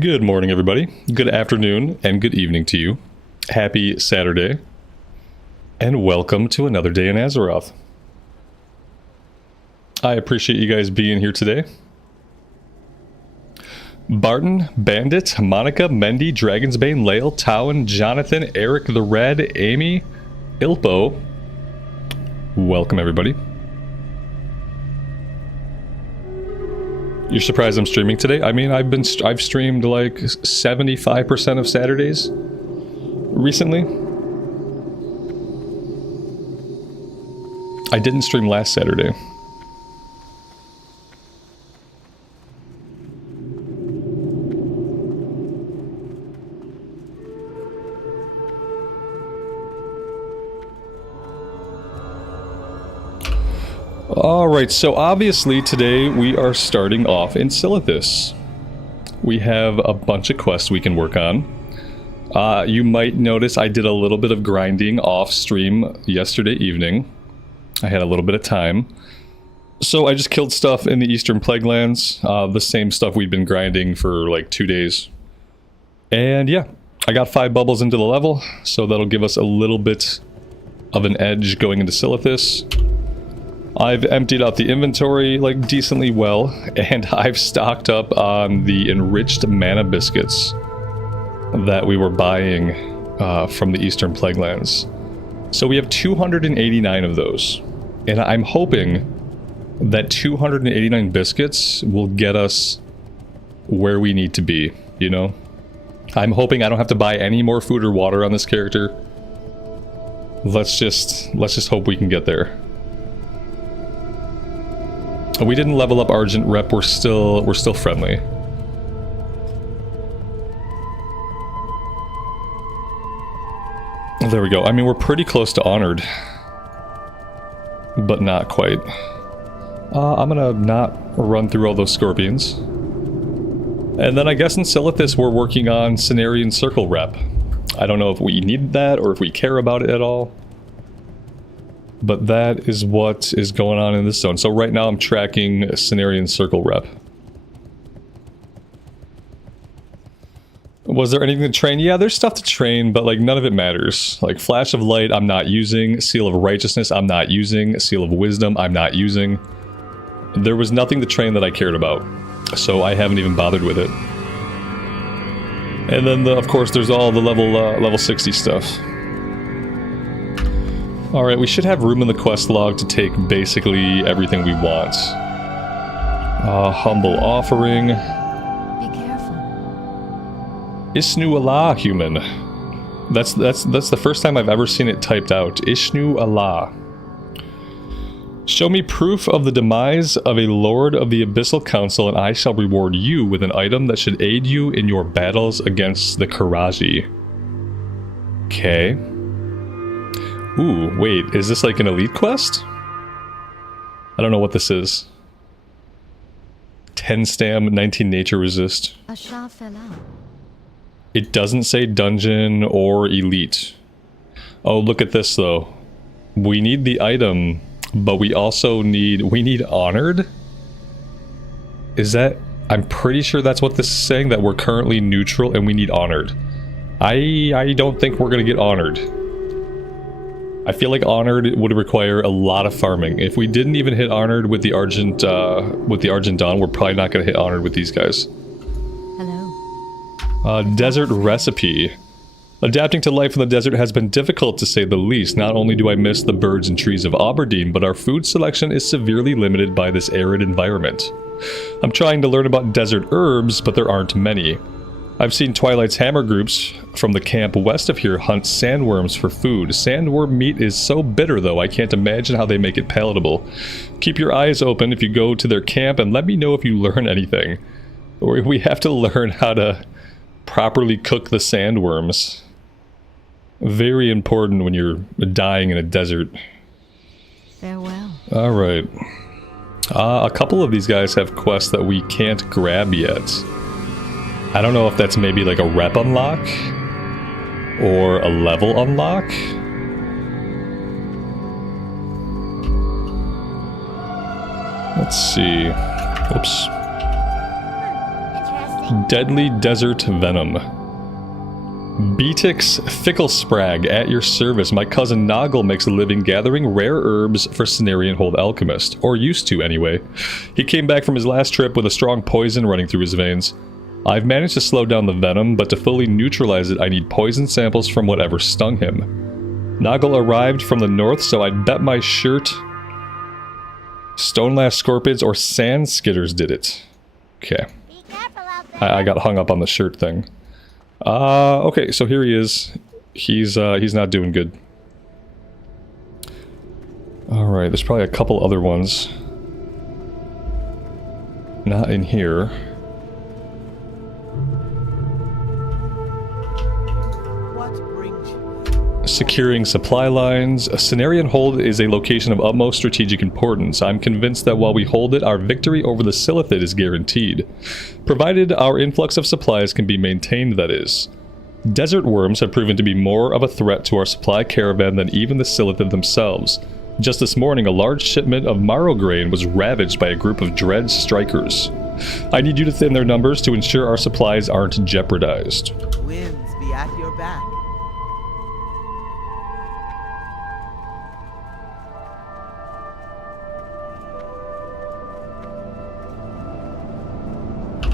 Good morning, everybody. Good afternoon and good evening to you. Happy Saturday. And welcome to another day in Azeroth. I appreciate you guys being here today. Barton, Bandit, Monica, Mendy, Dragonsbane, Lael, Towan, Jonathan, Eric the Red, Amy, Ilpo. Welcome, everybody. You're surprised I'm streaming today? I mean, I've streamed like 75% of Saturdays recently. I didn't stream last Saturday. Alright, so obviously today we are starting off in Silithus. We have a bunch of quests we can work on. You might notice I did a little bit of grinding off stream yesterday evening. I had a little bit of time. So I just killed stuff in the Eastern Plaguelands, the same stuff we'd been grinding for like 2 days. And yeah, I got 5 bubbles into the level, so that'll give us a little bit of an edge going into Silithus. I've emptied out the inventory like decently well, and I've stocked up on the enriched mana biscuits that we were buying from the Eastern Plaguelands. So we have 289 of those, and I'm hoping that 289 biscuits will get us where we need to be, you know? I'm hoping I don't have to buy any more food or water on this character. Let's just hope we can get there. We didn't level up Argent Rep, we're still friendly. There we go. I mean, we're pretty close to Honored, but not quite. I'm gonna not run through all those Scorpions. And then I guess in Silithus we're working on Cenarian Circle Rep. I don't know if we need that or if we care about it at all. But that is what is going on in this zone. So right now I'm tracking a Cenarian Circle Rep. Was there anything to train? Yeah, there's stuff to train, but like none of it matters. Like Flash of Light, I'm not using. Seal of Righteousness, I'm not using. Seal of Wisdom, I'm not using. There was nothing to train that I cared about, so I haven't even bothered with it. And then, of course, there's all the level 60 stuff. Alright, we should have room in the quest log to take basically everything we want. Humble Offering. Be careful. Ishnu Allah, human. That's the first time I've ever seen it typed out. Ishnu Allah. Show me proof of the demise of a Lord of the Abyssal Council, and I shall reward you with an item that should aid you in your battles against the Karaji. Okay. Ooh, wait, is this like an elite quest? I don't know what this is. 10 stam, 19 nature resist. A Shah fell out. It doesn't say dungeon or elite. Oh, look at this though. We need the item, but we also need honored? Is that... I'm pretty sure that's what this is saying, that we're currently neutral and we need honored. I don't think we're gonna get honored. I feel like Honored would require a lot of farming. If we didn't even hit Honored with the Argent Dawn, we're probably not going to hit Honored with these guys. Hello. Desert Recipe. Adapting to life in the desert has been difficult to say the least. Not only do I miss the birds and trees of Aberdeen, but our food selection is severely limited by this arid environment. I'm trying to learn about desert herbs, but there aren't many. I've seen Twilight's hammer groups from the camp west of here hunt sandworms for food. Sandworm meat is so bitter though, I can't imagine how they make it palatable. Keep your eyes open if you go to their camp and let me know if you learn anything. We have to learn how to properly cook the sandworms. Very important when you're dying in a desert. Farewell. Alright. A couple of these guys have quests that we can't grab yet. I don't know if that's maybe like a rep unlock or a level unlock. Let's see. Oops. Deadly Desert Venom. Beatix Ficklesprag, at your service. My cousin Noggle makes a living gathering rare herbs for Cenarian Hold Alchemist. Or used to, anyway. He came back from his last trip with a strong poison running through his veins. I've managed to slow down the venom, but to fully neutralize it, I need poison samples from whatever stung him. Noggle arrived from the north, so I'd bet my shirt Stonelash Scorpions or Sand Skitters did it. Okay. I got hung up on the shirt thing. Okay, so here he is. He's not doing good. Alright, there's probably a couple other ones. Not in here. Securing supply lines. A Cenarian Hold is a location of utmost strategic importance. I'm convinced that while we hold it, our victory over the Silithus is guaranteed. Provided our influx of supplies can be maintained, that is. Desert worms have proven to be more of a threat to our supply caravan than even the Silithus themselves. Just this morning, a large shipment of marrow grain was ravaged by a group of dread strikers. I need you to thin their numbers to ensure our supplies aren't jeopardized. Winds be at your back.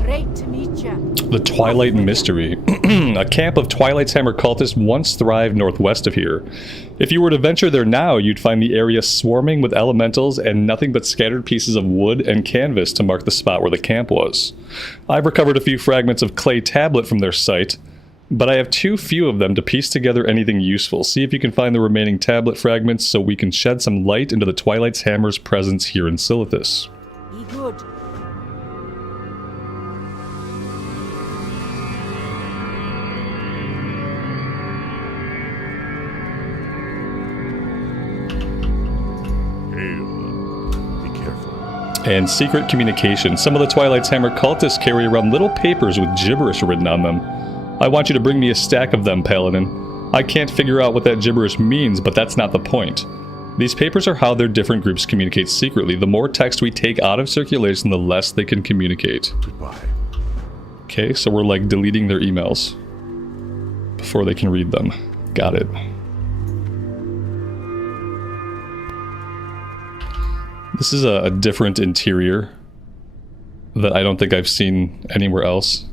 Great to meet you. The Twilight Mystery. A camp of Twilight's Hammer cultists once thrived northwest of here. If you were to venture there now, you'd find the area swarming with elementals and nothing but scattered pieces of wood and canvas to mark the spot where the camp was. I've recovered a few fragments of clay tablet from their site, but I have too few of them to piece together anything useful. See if you can find the remaining tablet fragments so we can shed some light into the Twilight's Hammer's presence here in Silithus. Be good. And secret communication. Some of the Twilight's Hammer cultists carry around little papers with gibberish written on them. I want you to bring me a stack of them, Paladin. I can't figure out what that gibberish means, but that's not the point. These papers are how their different groups communicate secretly. The more text we take out of circulation, the less they can communicate. Goodbye. Okay, so we're like deleting their emails before they can read them. Got it. This is a different interior that I don't think I've seen anywhere else.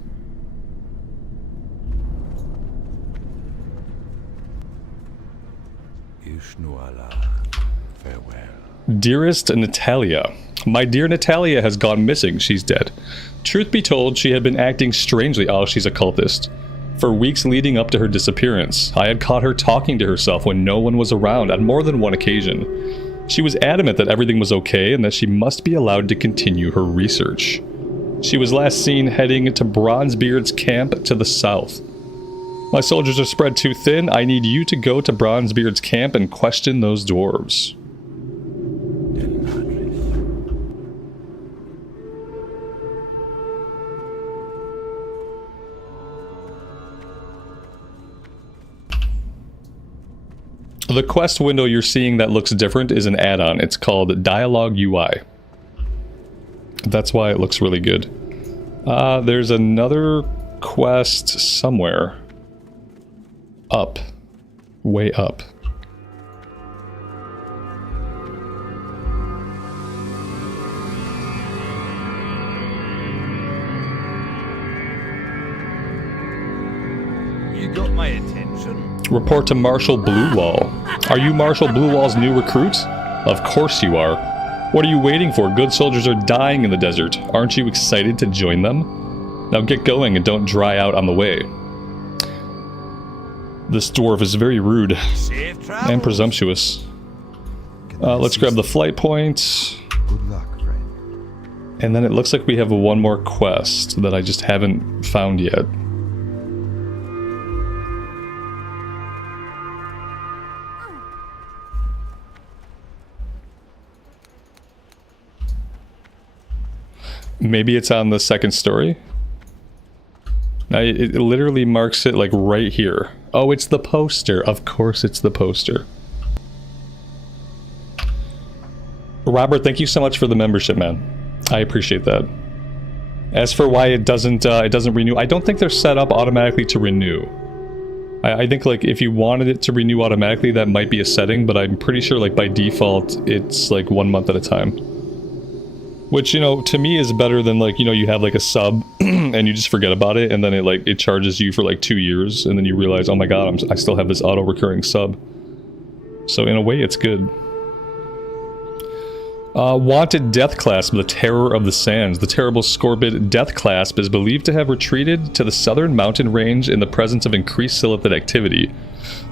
Farewell. Dearest Natalia. My dear Natalia has gone missing. She's dead. Truth be told, she had been acting strangely. Oh, she's a cultist. For weeks leading up to her disappearance, I had caught her talking to herself when no one was around on more than one occasion. She was adamant that everything was okay and that she must be allowed to continue her research. She was last seen heading to Bronzebeard's camp to the south. My soldiers are spread too thin. I need you to go to Bronzebeard's camp and question those dwarves. The quest window you're seeing that looks different is an add-on. It's called Dialogue UI. That's why it looks really good. There's another quest somewhere. Up. Way up. You got my attention. Report to Marshal Bluewall. Are you Marshal Bluewall's new recruit? Of course you are. What are you waiting for? Good soldiers are dying in the desert. Aren't you excited to join them? Now get going and don't dry out on the way. This dwarf is very rude and presumptuous. Let's grab the flight point. Good luck, friend. And then it looks like we have one more quest that I just haven't found yet. Maybe it's on the second story? Now it literally marks it like right here. Oh, it's the poster. Of course it's the poster. Robert, thank you so much for the membership, man. I appreciate that. As for why it doesn't renew, I don't think they're set up automatically to renew. I think like if you wanted it to renew automatically, that might be a setting, but I'm pretty sure like by default it's like 1 month at a time. Which, you know, to me is better than like, you know, you have like a sub and you just forget about it, and then it charges you for like 2 years, and then you realize, oh my god, I still have this auto recurring sub. So in a way it's good. Wanted Death Clasp, the Terror of the Sands. The terrible Scorbid Death Clasp is believed to have retreated to the southern mountain range in the presence of increased Silithid activity.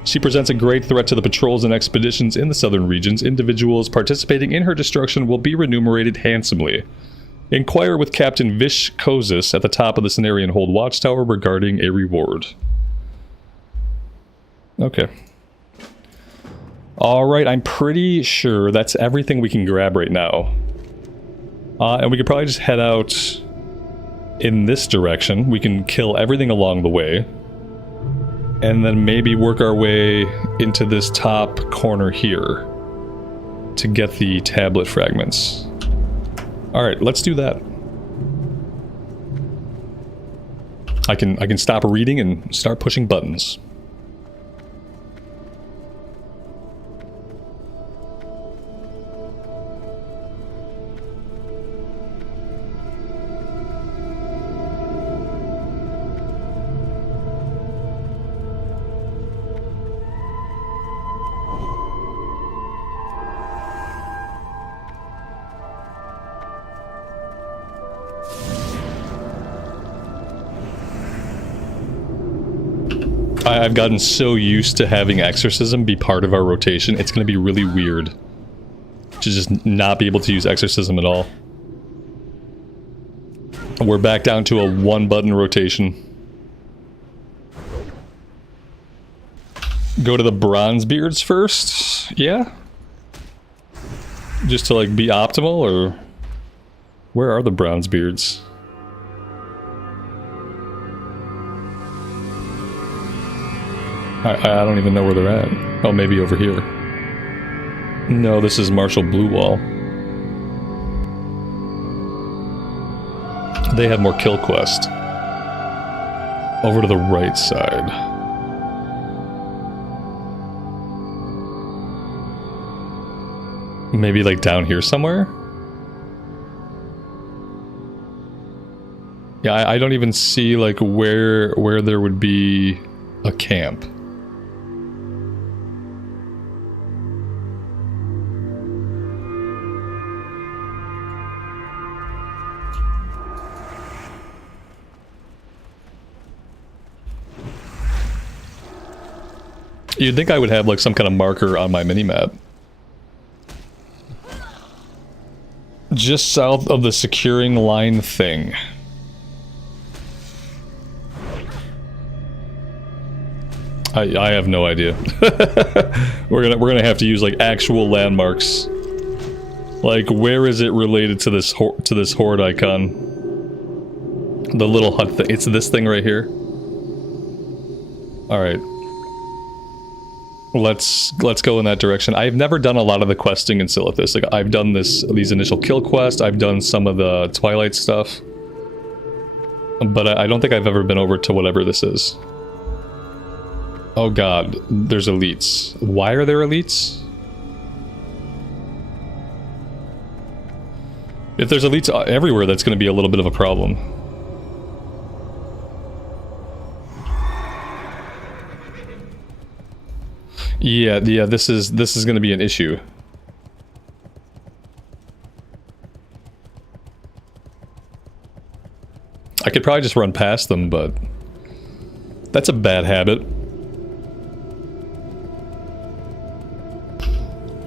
She presents a great threat to the patrols and expeditions in the southern regions. Individuals participating in her destruction will be remunerated handsomely. Inquire with Captain Vish Kozis at the top of the Cenarian Hold Watchtower regarding a reward. Okay. Alright, I'm pretty sure that's everything we can grab right now. And we could probably just head out in this direction. We can kill everything along the way. And then maybe work our way into this top corner here to get the tablet fragments. Alright, let's do that. I can stop reading and start pushing buttons. I've gotten so used to having Exorcism be part of our rotation, it's going to be really weird to just not be able to use Exorcism at all. We're back down to a 1-button rotation. Go to the Bronzebeards first? Yeah? Just to like be optimal, or... Where are the Bronzebeards? I don't even know where they're at. Oh, maybe over here. No, this is Marshal Bluewall. They have more kill quest. Over to the right side. Maybe like down here somewhere? Yeah, I don't even see like where there would be a camp. You'd think I would have like some kind of marker on my minimap. Just south of the securing line thing. I have no idea. we're gonna have to use like actual landmarks. Like, where is it related to this horde icon? The little hut thing. It's this thing right here. All right. Let's go in that direction. I've never done a lot of the questing in Silithus. Like, I've done these initial kill quests. I've done some of the Twilight stuff. But I don't think I've ever been over to whatever this is. Oh god, there's elites. Why are there elites? If there's elites everywhere, that's going to be a little bit of a problem. Yeah, this is going to be an issue. I could probably just run past them, but that's a bad habit.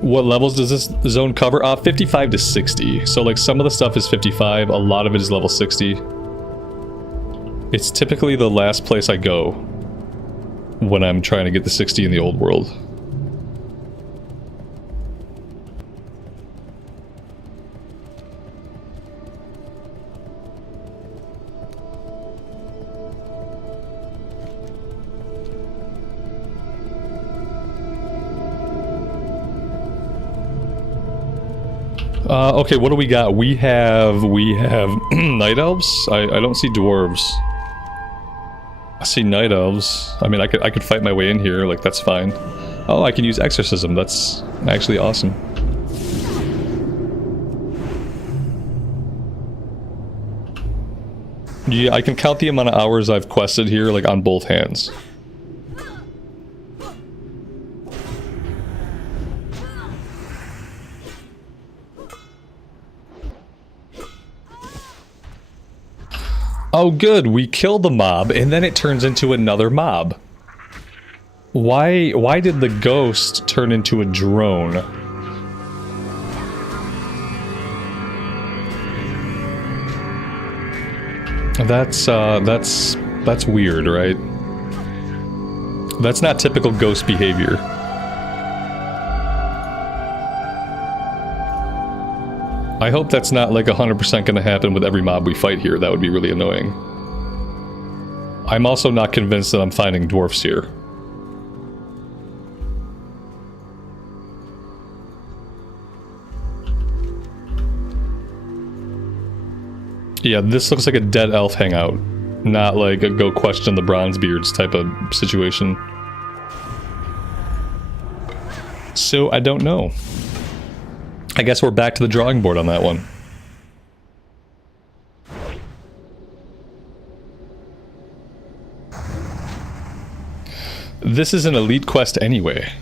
What levels does this zone cover? 55 to 60. So like some of the stuff is 55, a lot of it is level 60. It's typically the last place I go when I'm trying to get the 60 in the old world. Okay, what do we got? We have night elves. I don't see dwarves. I see night elves. I mean, I could fight my way in here. Like, that's fine. Oh, I can use exorcism. That's actually awesome. Yeah, I can count the amount of hours I've quested here, like, on both hands. Oh good, we kill the mob, and then it turns into another mob. Why did the ghost turn into a drone? That's weird, right? That's not typical ghost behavior. I hope that's not like 100% gonna happen with every mob we fight here. That would be really annoying. I'm also not convinced that I'm finding dwarfs here. Yeah, this looks like a dead elf hangout, not like a go question the Bronzebeards type of situation. So, I don't know. I guess we're back to the drawing board on that one. This is an elite quest anyway.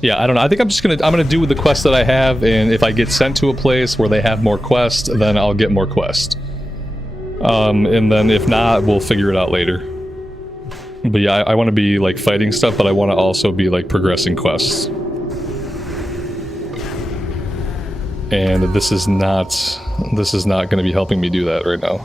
Yeah, I don't know. I think I'm gonna do with the quest that I have, and if I get sent to a place where they have more quests, then I'll get more quests. And then if not, we'll figure it out later. But yeah, I want to be like fighting stuff, but I want to also be like progressing quests. And this is not going to be helping me do that right now.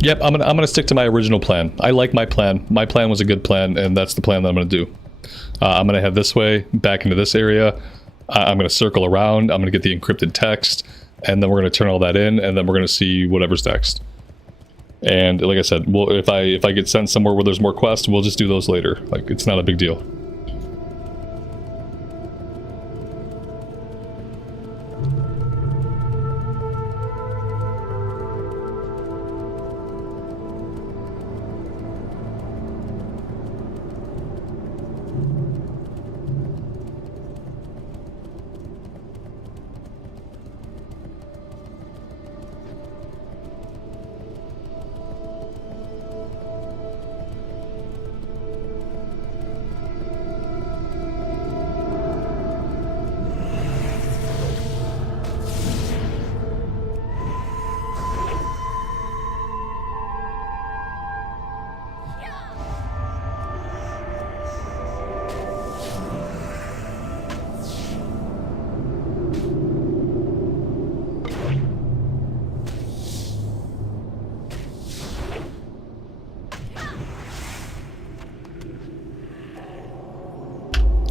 Yep, I'm gonna stick to my original plan. I like my plan. My plan was a good plan, and that's the plan that I'm gonna do. I'm gonna head this way, back into this area. I'm gonna circle around. I'm gonna get the encrypted text, and then we're gonna turn all that in, and then we're gonna see whatever's next. And like I said, if I get sent somewhere where there's more quests, we'll just do those later. Like, it's not a big deal.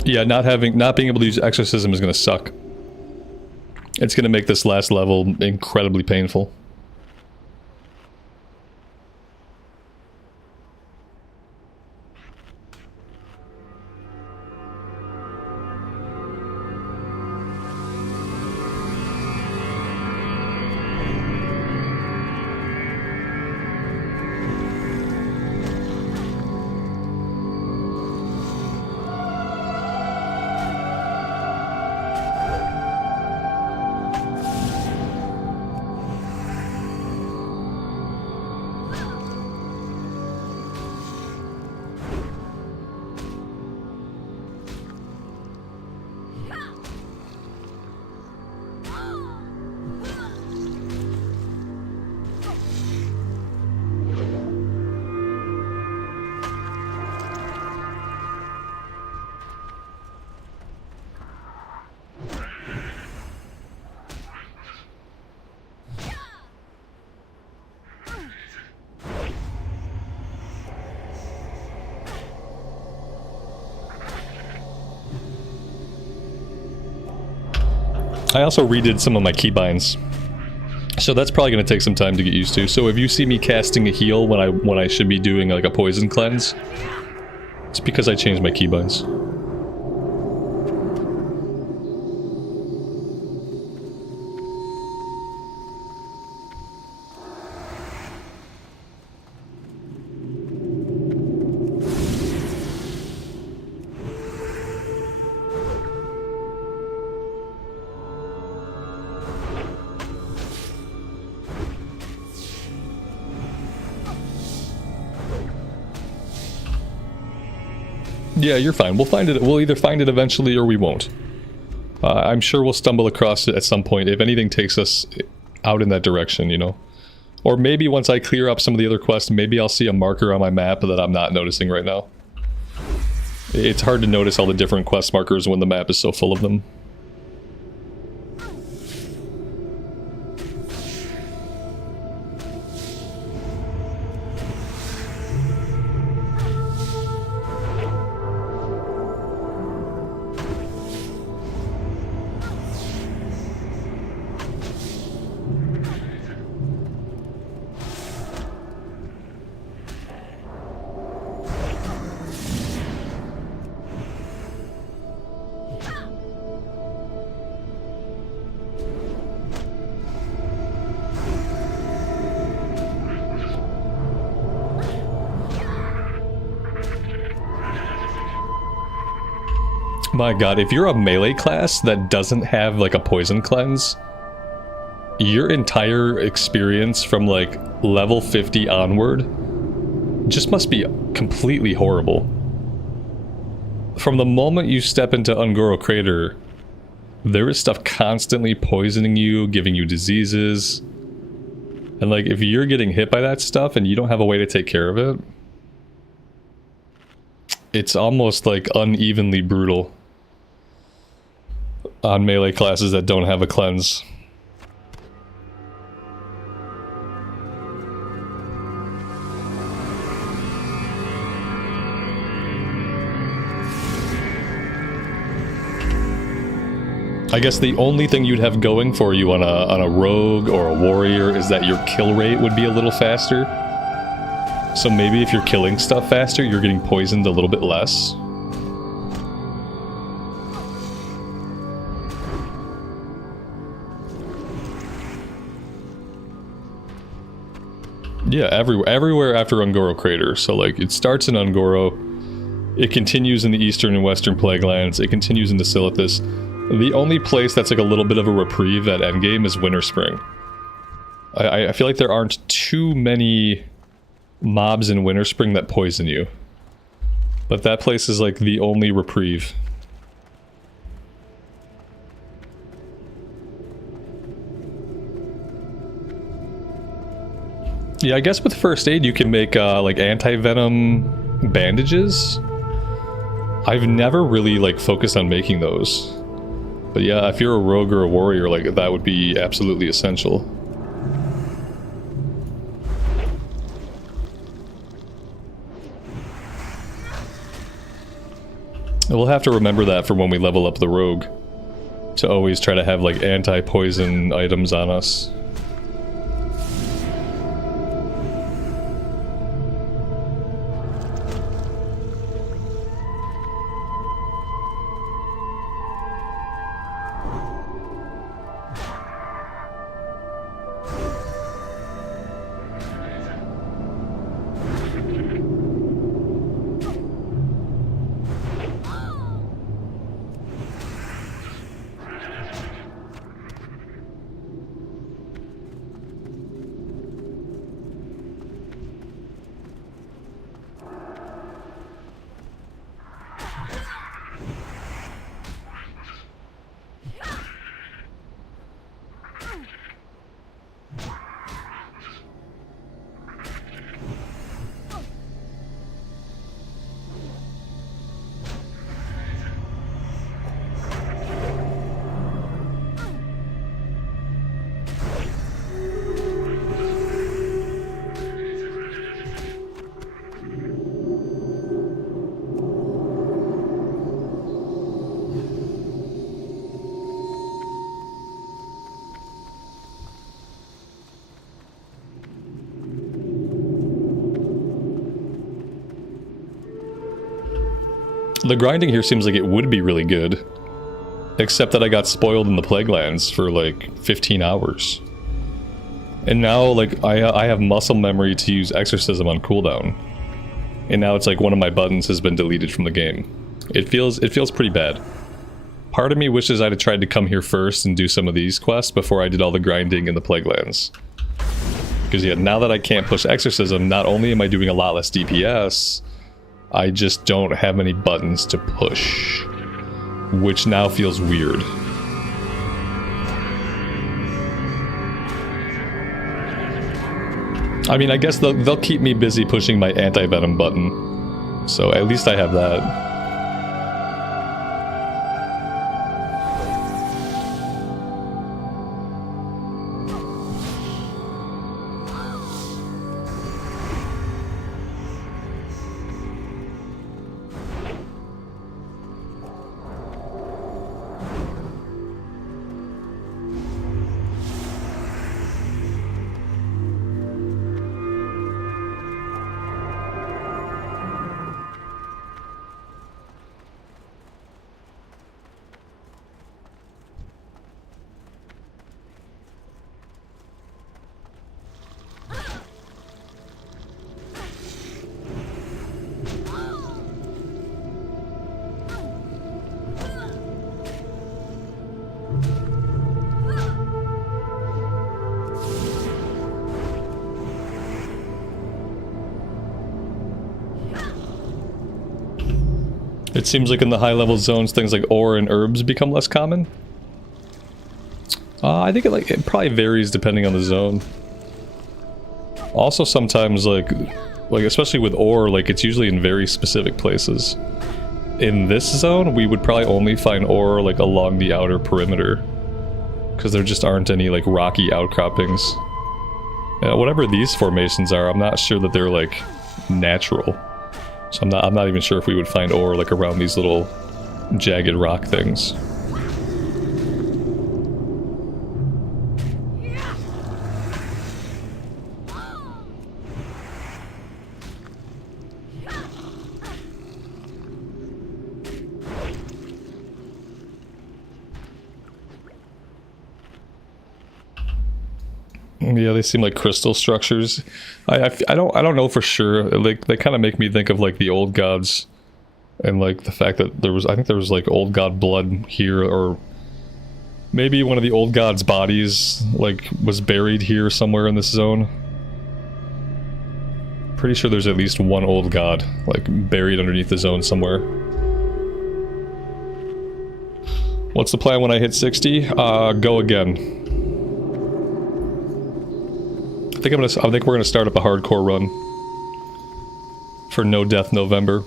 Yeah, not being able to use exorcism is going to suck. It's going to make this last level incredibly painful. I also redid some of my keybinds. So that's probably going to take some time to get used to. So if you see me casting a heal when I should be doing like a poison cleanse, it's because I changed my keybinds. Yeah, you're fine. We'll find it. We'll either find it eventually or we won't. I'm sure we'll stumble across it at some point if anything takes us out in that direction, you know? Or maybe once I clear up some of the other quests, maybe I'll see a marker on my map that I'm not noticing right now. It's hard to notice all the different quest markers when the map is so full of them. My god, if you're a melee class that doesn't have like a poison cleanse, your entire experience from like level 50 onward just must be completely horrible. From the moment you step into Ungoro Crater, there is stuff constantly poisoning you, giving you diseases. And like, if you're getting hit by that stuff and you don't have a way to take care of it, it's almost like unevenly brutal on melee classes that don't have a cleanse. I guess the only thing you'd have going for you on a rogue or a warrior is that your kill rate would be a little faster. So maybe if you're killing stuff faster, you're getting poisoned a little bit less. Yeah, everywhere after Ungoro Crater. So like, it starts in Ungoro, it continues in the eastern and western Plaguelands, it continues into Silithus. The only place that's like a little bit of a reprieve at endgame is Winterspring. I feel like there aren't too many mobs in Winterspring that poison you. But that place is like the only reprieve. Yeah, I guess with first aid you can make like anti-venom bandages. I've never really like focused on making those. But yeah, if you're a rogue or a warrior, like that would be absolutely essential. We'll have to remember that for when we level up the rogue. To always try to have like anti-poison items on us. The grinding here seems like it would be really good. Except that I got spoiled in the Plaguelands for like 15 hours. And now, like, I have muscle memory to use Exorcism on cooldown. And now it's like one of my buttons has been deleted from the game. It feels pretty bad. Part of me wishes I'd have tried to come here first and do some of these quests before I did all the grinding in the Plaguelands. Because yeah, now that I can't push Exorcism, not only am I doing a lot less DPS, I just don't have any buttons to push. Which now feels weird. I mean, I guess they'll keep me busy pushing my anti-venom button. So at least I have that. It seems like in the high-level zones, things like ore and herbs become less common. I think it probably varies depending on the zone. Also, sometimes like especially with ore, like it's usually in very specific places. In this zone, we would probably only find ore like along the outer perimeter, because there just aren't any like rocky outcroppings. Whatever these formations are, I'm not sure that they're like natural. So I'm not even sure if we would find ore like around these little jagged rock things. Yeah, they seem like crystal structures. I don't know for sure. Like they kind of make me think of like the old gods, and like the fact that I think there was like old god blood here, or maybe one of the old gods' bodies like was buried here somewhere in this zone. Pretty sure there's at least one old god like buried underneath the zone somewhere. What's the plan when I hit 60? Go again. I think we're gonna start up a hardcore run for No Death November.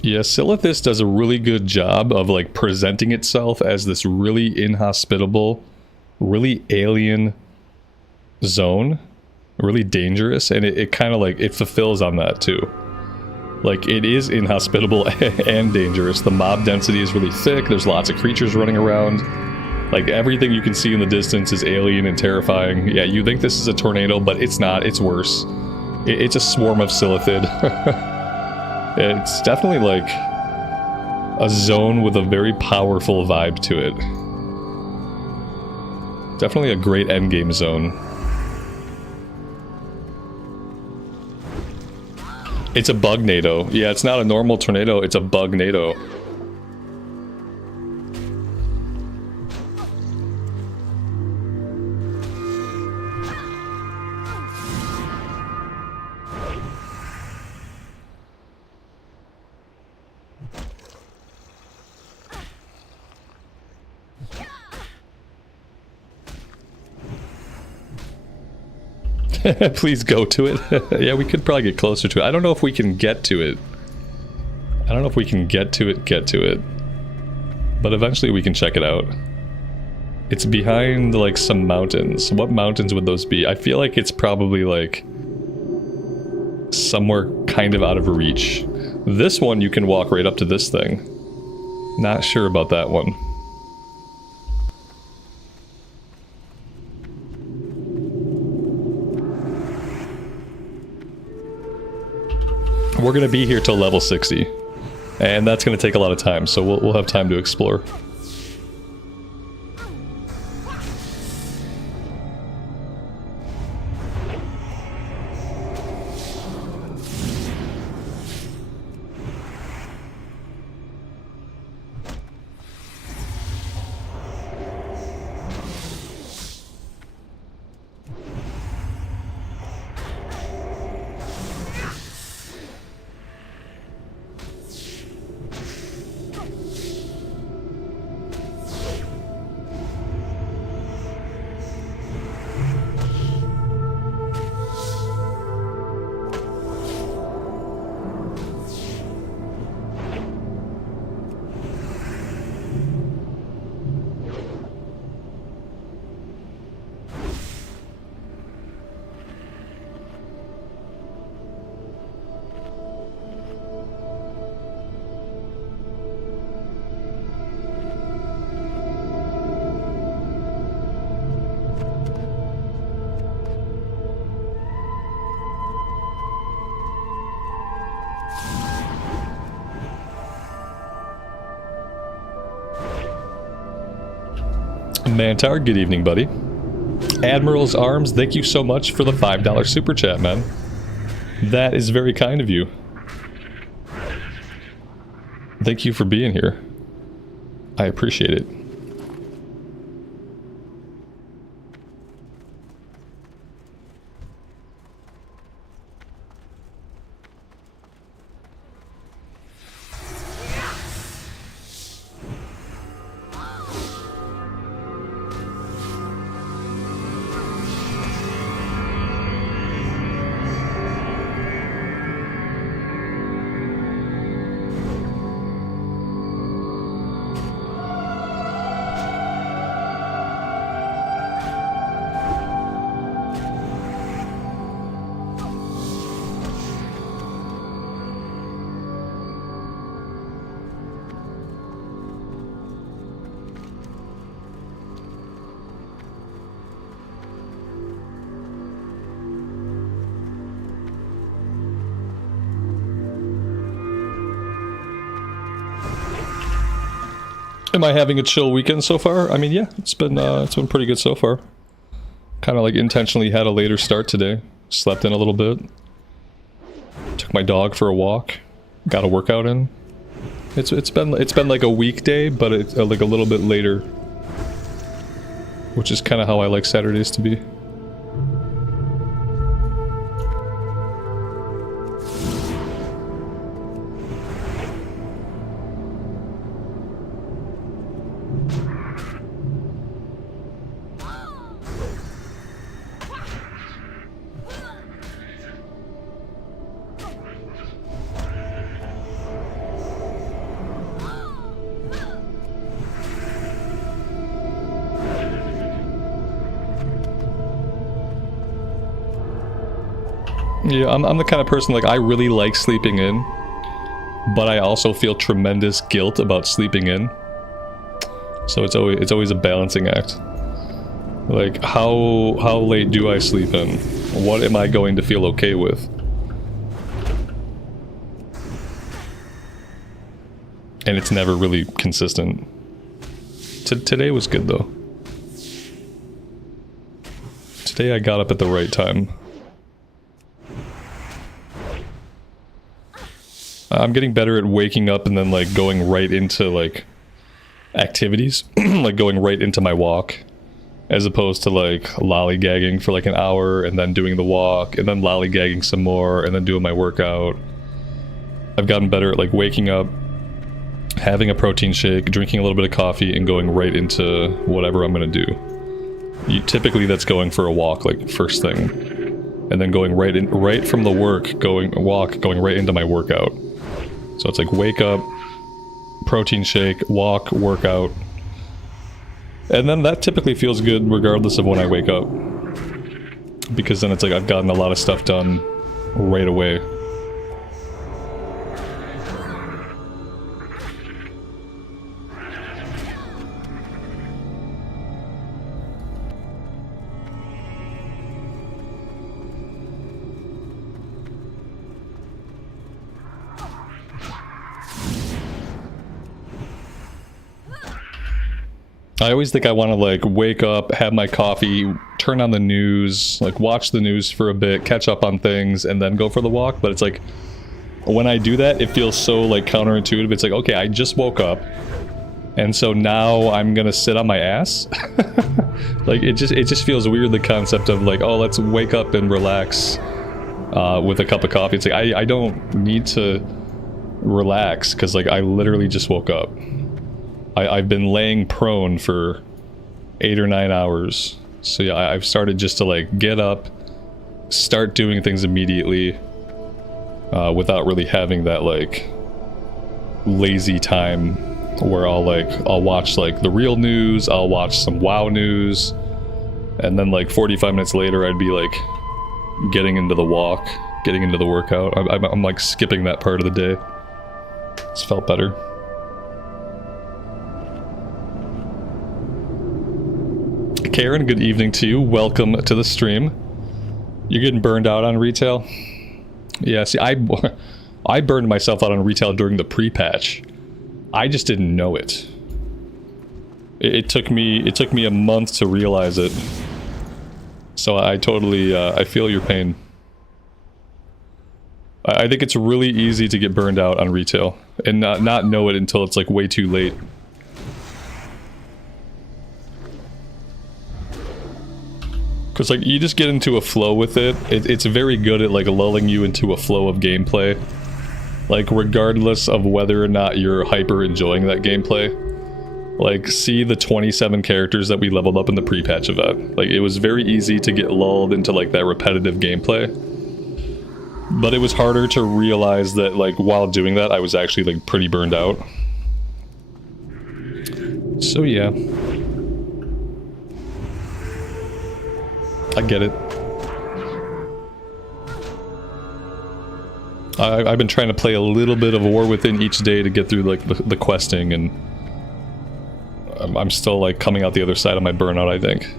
Yeah, Silithus does a really good job of like presenting itself as this really inhospitable, really alien zone, really dangerous, and it kind of like, it fulfills on that too. Like, it is inhospitable and dangerous. The mob density is really thick, there's lots of creatures running around. Like, everything you can see in the distance is alien and terrifying. Yeah, you think this is a tornado, but it's not, it's worse. It's a swarm of Silithid. It's definitely like a zone with a very powerful vibe to it. Definitely a great endgame zone. It's a bugnado. Yeah, it's not a normal tornado, it's a bugnado. Please go to it. Yeah, we could probably get closer to it. I don't know if we can get to it. I don't know if we can get to it. But eventually we can check it out. It's behind like some mountains. What mountains would those be? I feel like it's probably like somewhere kind of out of reach. This one you can walk right up to this thing. Not sure about that one. We're gonna be here till level 60. And that's gonna take a lot of time, so we'll have time to explore. Mantar, good evening, buddy. Admiral's Arms, thank you so much for the $5 super chat, man. That is very kind of you. Thank you for being here. I appreciate it. Am I having a chill weekend so far? I mean, yeah, it's been pretty good so far. Kind of like intentionally had a later start today. Slept in a little bit. Took my dog for a walk. Got a workout in. It's been like a weekday, but it's like a little bit later, which is kind of how I like Saturdays to be. Yeah, I'm the kind of person, like, I really like sleeping in, but I also feel tremendous guilt about sleeping in. So it's always a balancing act. Like, how late do I sleep in? What am I going to feel okay with? And it's never really consistent. Today was good, though. Today I got up at the right time. I'm getting better at waking up and then like going right into like activities, like going right into my walk, as opposed to like lollygagging for like an hour and then doing the walk and then lollygagging some more and then doing my workout. I've gotten better at like waking up, having a protein shake, drinking a little bit of coffee, and going right into whatever I'm gonna do. Typically that's going for a walk, like first thing, and then going right from the work, going right into my workout. So it's like wake up, protein shake, walk, workout. And then that typically feels good regardless of when I wake up. Because then it's like I've gotten a lot of stuff done right away. I always think I want to like wake up, have my coffee, turn on the news, like watch the news for a bit, catch up on things, and then go for the walk. But it's like, when I do that, it feels so like counterintuitive. It's like, okay, I just woke up, and so now I'm gonna sit on my ass. Like it just feels weird, the concept of like, oh, let's wake up and relax with a cup of coffee. It's like I don't need to relax because like I literally just woke up. I've been laying prone for 8 or 9 hours. So yeah, I've started just to like get up, start doing things immediately without really having that like lazy time where I'll watch like the real news, I'll watch some WoW news, and then like 45 minutes later I'd be like getting into the walk, getting into the workout. I'm like skipping that part of the day. It's felt better. Karen, good evening to you. Welcome to the stream. You're getting burned out on retail? Yeah, see, I burned myself out on retail during the pre-patch. I just didn't know it. It took me a month to realize it. So I totally I feel your pain. I think it's really easy to get burned out on retail and not know it until it's like way too late. Because like you just get into a flow with it. It's very good at like lulling you into a flow of gameplay. Like regardless of whether or not you're hyper enjoying that gameplay. Like see the 27 characters that we leveled up in the pre-patch event. Like it was very easy to get lulled into like that repetitive gameplay. But it was harder to realize that like while doing that I was actually like pretty burned out. So yeah. I get it. I've been trying to play a little bit of War Within each day to get through like the questing, and I'm still like coming out the other side of my burnout, I think.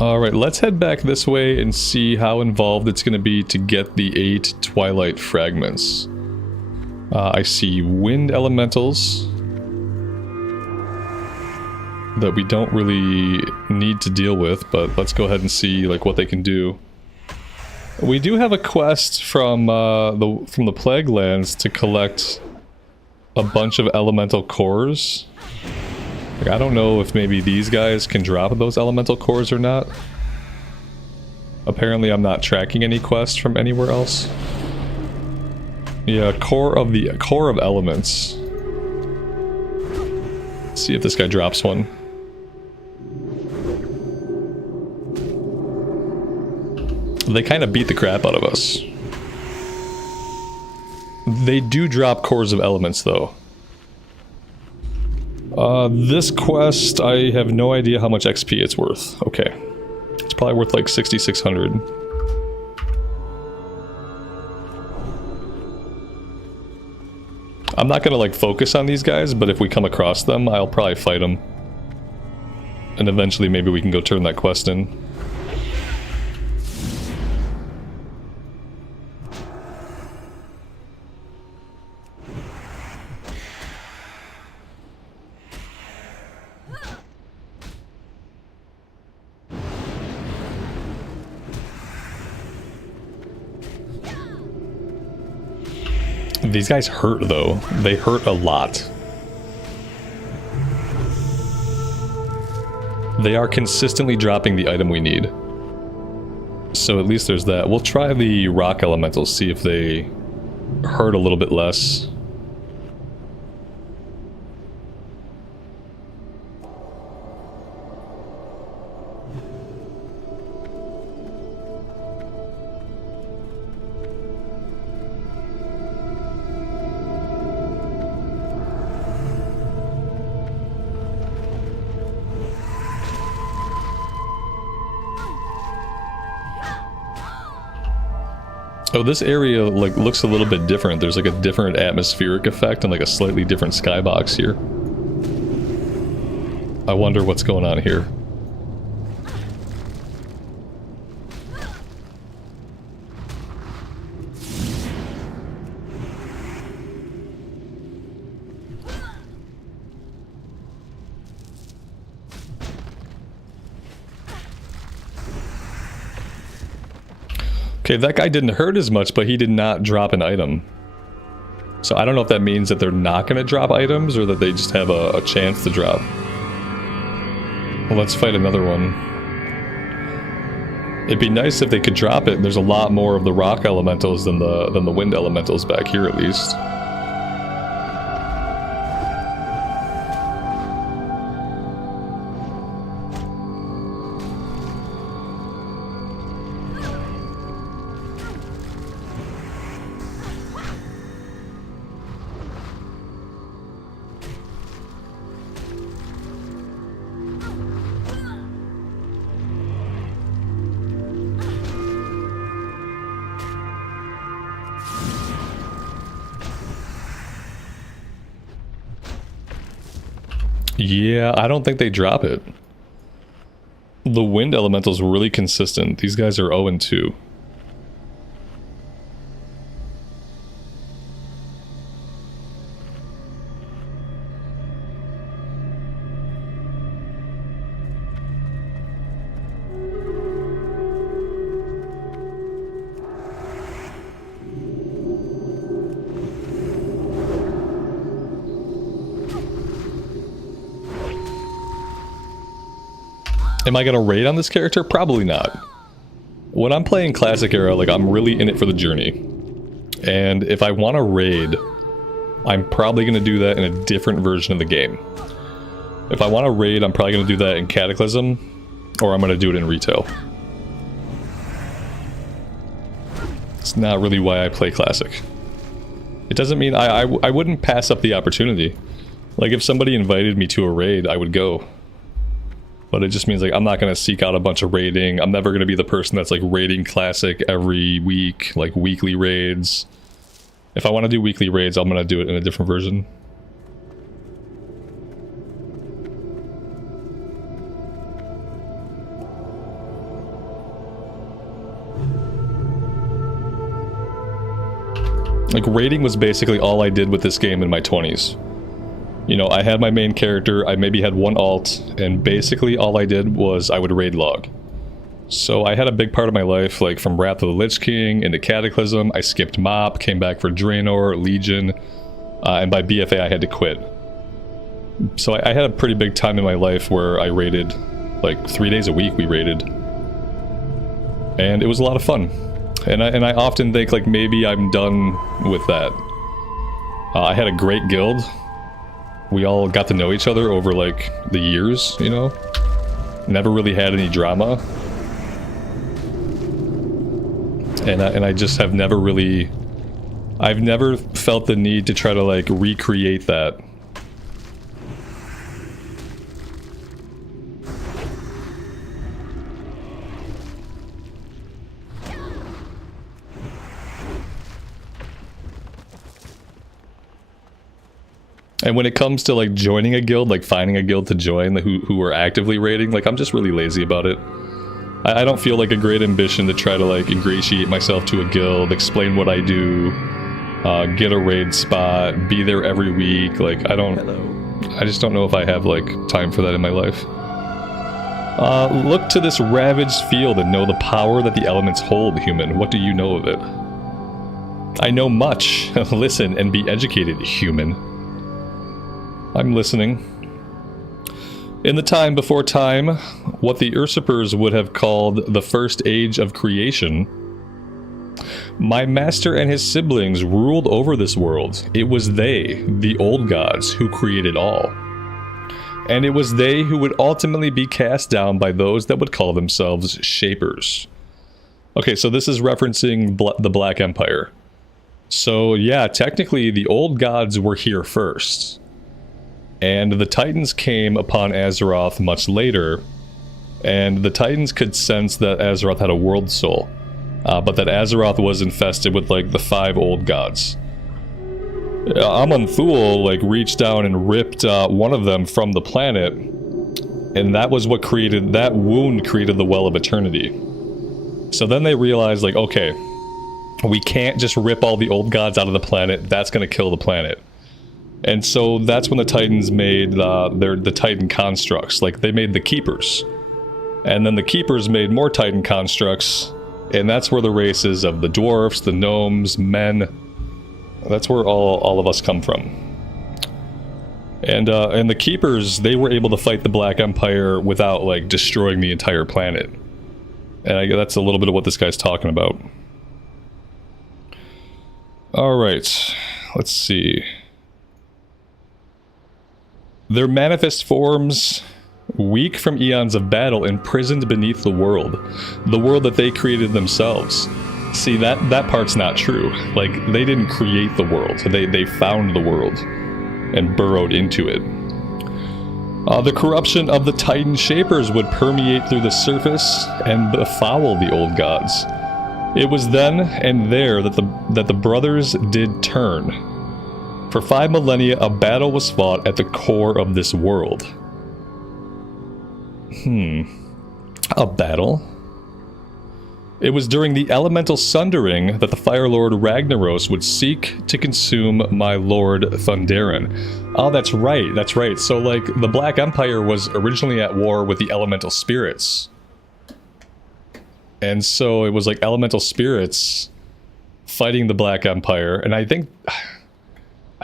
Alright, let's head back this way and see how involved it's going to be to get the 8 Twilight Fragments. I see wind elementals that we don't really need to deal with, but let's go ahead and see like what they can do. We do have a quest from the Plague Lands to collect a bunch of elemental cores. Like, I don't know if maybe these guys can drop those elemental cores or not. Apparently I'm not tracking any quests from anywhere else. Yeah, core of elements. Let's see if this guy drops one. They kind of beat the crap out of us. They do drop cores of elements though. This quest, I have no idea how much XP it's worth. Okay. It's probably worth like 6,600. I'm not gonna like focus on these guys, but if we come across them, I'll probably fight them. And eventually maybe we can go turn that quest in. These guys hurt, though. They hurt a lot. They are consistently dropping the item we need. So at least there's that. We'll try the rock elementals, see if they hurt a little bit less. Oh, this area like looks a little bit different. There's like a different atmospheric effect and like a slightly different skybox here. I wonder what's going on here. Okay, that guy didn't hurt as much, but he did not drop an item. So I don't know if that means that they're not going to drop items or that they just have a chance to drop. Well, let's fight another one. It'd be nice if they could drop it. There's a lot more of the rock elementals than the wind elementals back here, at least. Yeah, I don't think they drop it. The wind elemental's really consistent. These guys are 0-2. Am I gonna raid on this character? Probably not. When I'm playing Classic Era, like, I'm really in it for the journey. And if I want to raid, I'm probably gonna do that in a different version of the game. If I want to raid, I'm probably gonna do that in Cataclysm, or I'm gonna do it in Retail. It's not really why I play Classic. It doesn't mean I wouldn't pass up the opportunity. Like, if somebody invited me to a raid, I would go. But it just means, like, I'm not going to seek out a bunch of raiding. I'm never going to be the person that's, like, raiding Classic every week, like, weekly raids. If I want to do weekly raids, I'm going to do it in a different version. Like, raiding was basically all I did with this game in my 20s. You know, I had my main character, I maybe had one alt, and basically all I did was I would raid log. So I had a big part of my life, like from Wrath of the Lich King into Cataclysm, I skipped Mop, came back for Draenor, Legion, and by BFA I had to quit. So I had a pretty big time in my life where I raided, like 3 days a week we raided. And it was a lot of fun. And I often think, like, maybe I'm done with that. I had a great guild. We all got to know each other over, like, the years, you know? Never really had any drama. And I just have never really... I've never felt the need to try to, like, recreate that. And when it comes to, like, joining a guild, like finding a guild to join who are actively raiding, like, I'm just really lazy about it. I don't feel like a great ambition to try to, like, ingratiate myself to a guild, explain what I do, get a raid spot, be there every week. Like, I just don't know if I have, like, time for that in my life. Look to this ravaged field and know the power that the elements hold, human. What do you know of it? I know much. Listen and be educated, human. I'm listening. In the time before time, what the usurpers would have called the first age of creation, my master and his siblings ruled over this world. It was they, the old gods, who created all. And it was they who would ultimately be cast down by those that would call themselves Shapers. Okay, so this is referencing the Black Empire. So yeah, technically the old gods were here first. And the Titans came upon Azeroth much later. And the Titans could sense that Azeroth had a world soul. But that Azeroth was infested with like the 5 old gods. Aman'Thul like reached down and ripped one of them from the planet. And that was what created, that wound created the Well of Eternity. So then they realized like, okay, we can't just rip all the old gods out of the planet. That's going to kill the planet. And so that's when the Titans made the Titan constructs. Like, they made the Keepers. And then the Keepers made more Titan constructs. And that's where the races of the dwarfs, the gnomes, men, that's where all of us come from. And the Keepers, they were able to fight the Black Empire without, like, destroying the entire planet. And that's a little bit of what this guy's talking about. Alright, let's see. Their manifest forms, weak from eons of battle, imprisoned beneath the world that they created themselves. See, that part's not true. Like, they didn't create the world. They found the world and burrowed into it. The corruption of the Titan Shapers would permeate through the surface and befoul the old gods. It was then and there that the brothers did turn. For 5 millennia, a battle was fought at the core of this world. A battle? It was during the elemental sundering that the Fire Lord Ragnaros would seek to consume my Lord Thundarin. Oh, that's right, that's right. So, like, the Black Empire was originally at war with the elemental spirits. And so it was like elemental spirits fighting the Black Empire, and I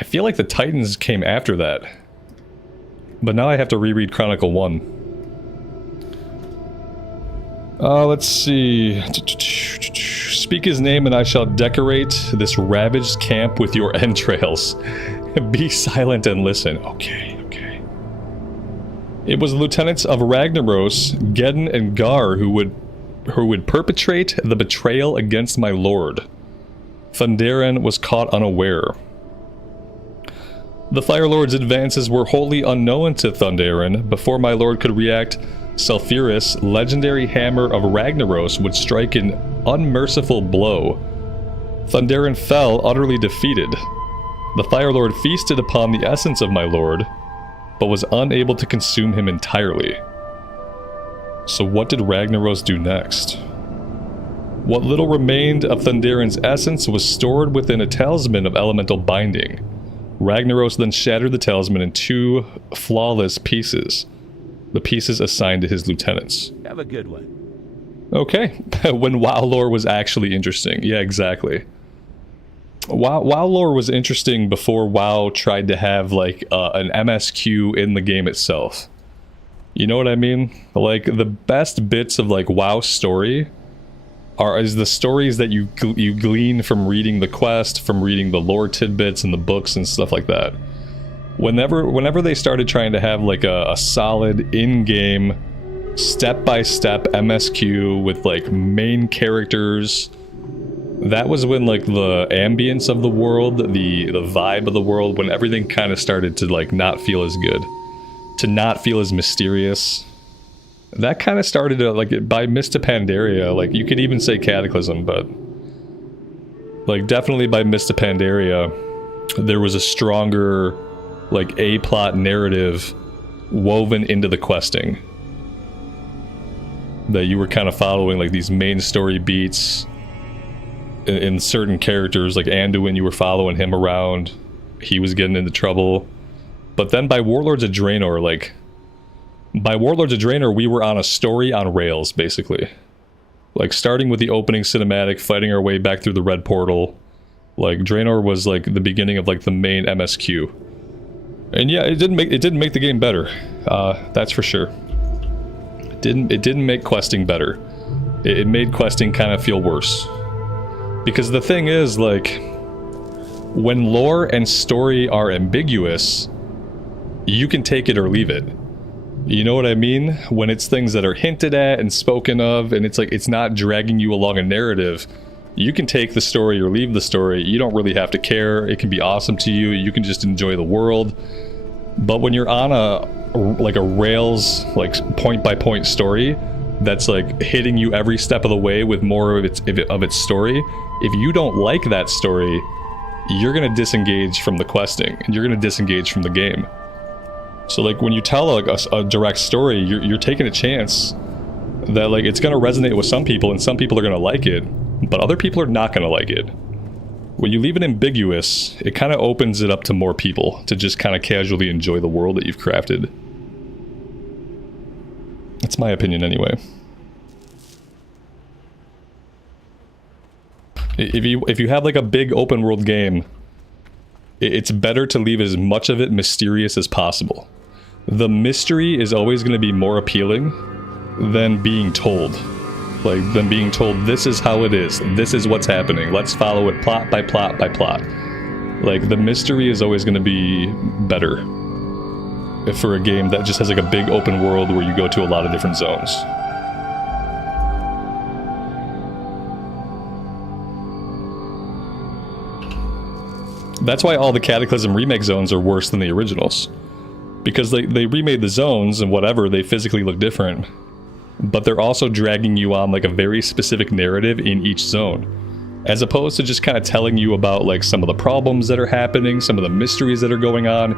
feel like the Titans came after that. But now I have to reread Chronicle 1. Let's see. Speak his name and I shall decorate this ravaged camp with your entrails. Be silent and listen. Okay, okay. It was the lieutenants of Ragnaros, Geddon and Gar who would perpetrate the betrayal against my lord. Thundarin was caught unaware. The Fire Lord's advances were wholly unknown to Thundarin. Before my lord could react, Sulfuris, legendary hammer of Ragnaros, would strike an unmerciful blow. Thundarin fell, utterly defeated. The Fire Lord feasted upon the essence of my lord, but was unable to consume him entirely. So what did Ragnaros do next? What little remained of Thundarin's essence was stored within a talisman of elemental binding. Ragnaros then shattered the talisman in 2 flawless pieces. The pieces assigned to his lieutenants. Have a good one. Okay. When WoW lore was actually interesting. Yeah, exactly. WoW lore was interesting before WoW tried to have, like, an MSQ in the game itself. You know what I mean? Like, the best bits of, like, WoW story is the stories that you glean from reading the quest, from reading the lore tidbits and the books and stuff like that. Whenever they started trying to have like a solid in-game step-by-step MSQ with like main characters, that was when like the ambience of the world, the vibe of the world, when everything kind of started to like not feel as good, to not feel as mysterious. That kind of started to, like, by Mist of Pandaria, like, you could even say Cataclysm, but, like, definitely by Mist of Pandaria, there was a stronger, like, A-plot narrative woven into the questing. That you were kind of following, like, these main story beats in certain characters, like Anduin, you were following him around, he was getting into trouble. But then by Warlords of Draenor, like, by Warlords of Draenor, we were on a story on rails, basically. Like, starting with the opening cinematic, fighting our way back through the Red Portal, Like Draenor was like the beginning of like the main MSQ. And yeah, it didn't make the game better. That's for sure. It didn't make questing better. It made questing kind of feel worse. Because the thing is, like, when lore and story are ambiguous, you can take it or leave it. You know what I mean? When it's things that are hinted at and spoken of, and it's like it's not dragging you along a narrative, you can take the story or leave the story. You don't really have to care. It can be awesome to you. You can just enjoy the world. But when you're on a rails, like point by point story that's like hitting you every step of the way with more of its story, if you don't like that story, you're gonna disengage from the questing and you're gonna disengage from the game. So like when you tell a direct story, you're taking a chance that like it's gonna resonate with some people and some people are gonna like it, but other people are not gonna like it. When you leave it ambiguous, it kind of opens it up to more people to just kind of casually enjoy the world that you've crafted. That's my opinion anyway. If you have like a big open world game, it's better to leave as much of it mysterious as possible. The mystery is always going to be more appealing than being told. Like, than being told, this is how it is, this is what's happening, let's follow it plot by plot by plot. Like, the mystery is always going to be better for a game that just has like a big open world where you go to a lot of different zones. That's why all the Cataclysm remake zones are worse than the originals. Because they remade the zones and whatever, they physically look different. But they're also dragging you on like a very specific narrative in each zone. As opposed to just kind of telling you about like some of the problems that are happening, some of the mysteries that are going on.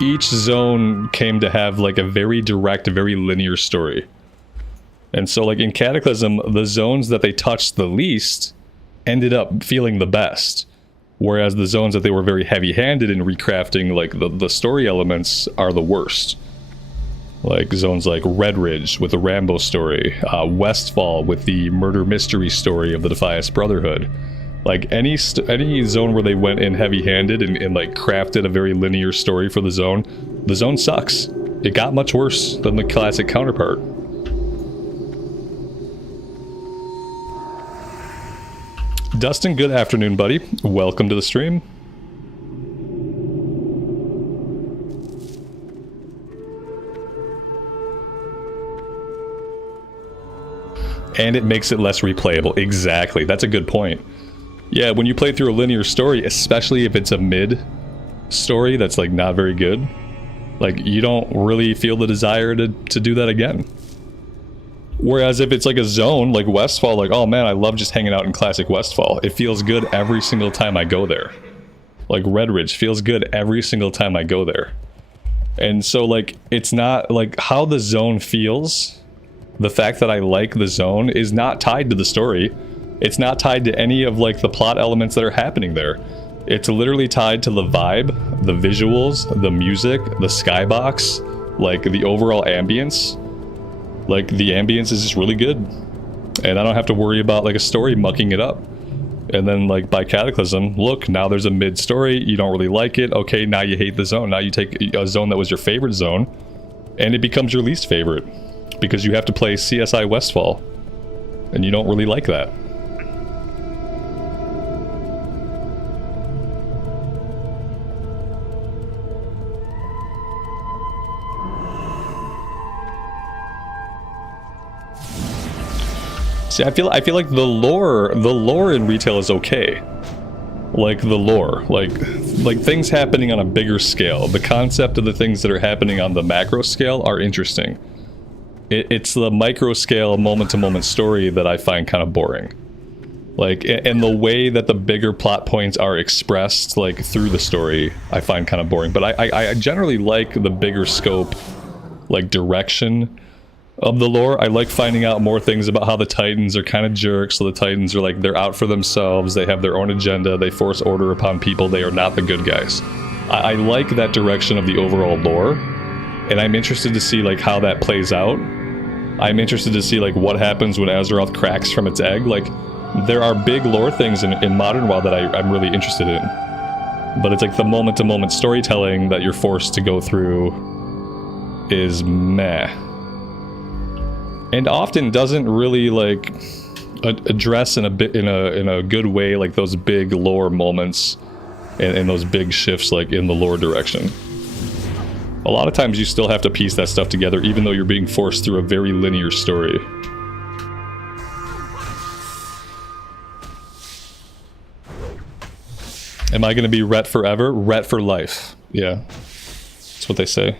Each zone came to have like a very direct, very linear story. And so like in Cataclysm, the zones that they touched the least ended up feeling the best. Whereas the zones that they were very heavy-handed in recrafting, like the story elements, are the worst. Like zones like Red Ridge with the Rambo story, Westfall with the murder mystery story of the Defias Brotherhood. Like any zone where they went in heavy-handed and like crafted a very linear story for the zone sucks. It got much worse than the classic counterpart. Dustin, good afternoon, buddy. Welcome to the stream. And it makes it less replayable. Exactly. That's a good point. Yeah, when you play through a linear story, especially if it's a mid story that's like not very good, like you don't really feel the desire to do that again. Whereas if it's like a zone like Westfall, like, oh man, I love just hanging out in classic Westfall. It feels good every single time I go there. Like Red Ridge feels good every single time I go there. And so like, it's not like how the zone feels. The fact that I like the zone is not tied to the story. It's not tied to any of like the plot elements that are happening there. It's literally tied to the vibe, the visuals, the music, the skybox, like the overall ambience. Like the ambience is just really good. And I don't have to worry about like a story mucking it up. And then like by Cataclysm, look, now there's a mid story, you don't really like it, okay, now you hate the zone. Now you take a zone that was your favorite zone and it becomes your least favorite. Because you have to play CSI Westfall, and you don't really like that. See, I feel like the lore in retail is okay. Like the lore, like things happening on a bigger scale. The concept of the things that are happening on the macro scale are interesting. It's the micro scale, moment-to-moment story that I find kind of boring. Like, and the way that the bigger plot points are expressed, like, through the story, I find kind of boring. But I generally like the bigger scope, like, direction of the lore. I like finding out more things about how the Titans are kind of jerks. So the Titans are, like, they're out for themselves. They have their own agenda. They force order upon people. They are not the good guys. I like that direction of the overall lore. And I'm interested to see, like, how that plays out. I'm interested to see like what happens when Azeroth cracks from its egg. Like There are big lore things in Modern WoW that I'm really interested in. But it's like the moment-to-moment storytelling that you're forced to go through is meh. And often doesn't really, like, address in a good way, like, those big lore moments and those big shifts, like, in the lore direction. A lot of times you still have to piece that stuff together, even though you're being forced through a very linear story. Am I going to be Ret forever? Ret for life. Yeah. That's what they say.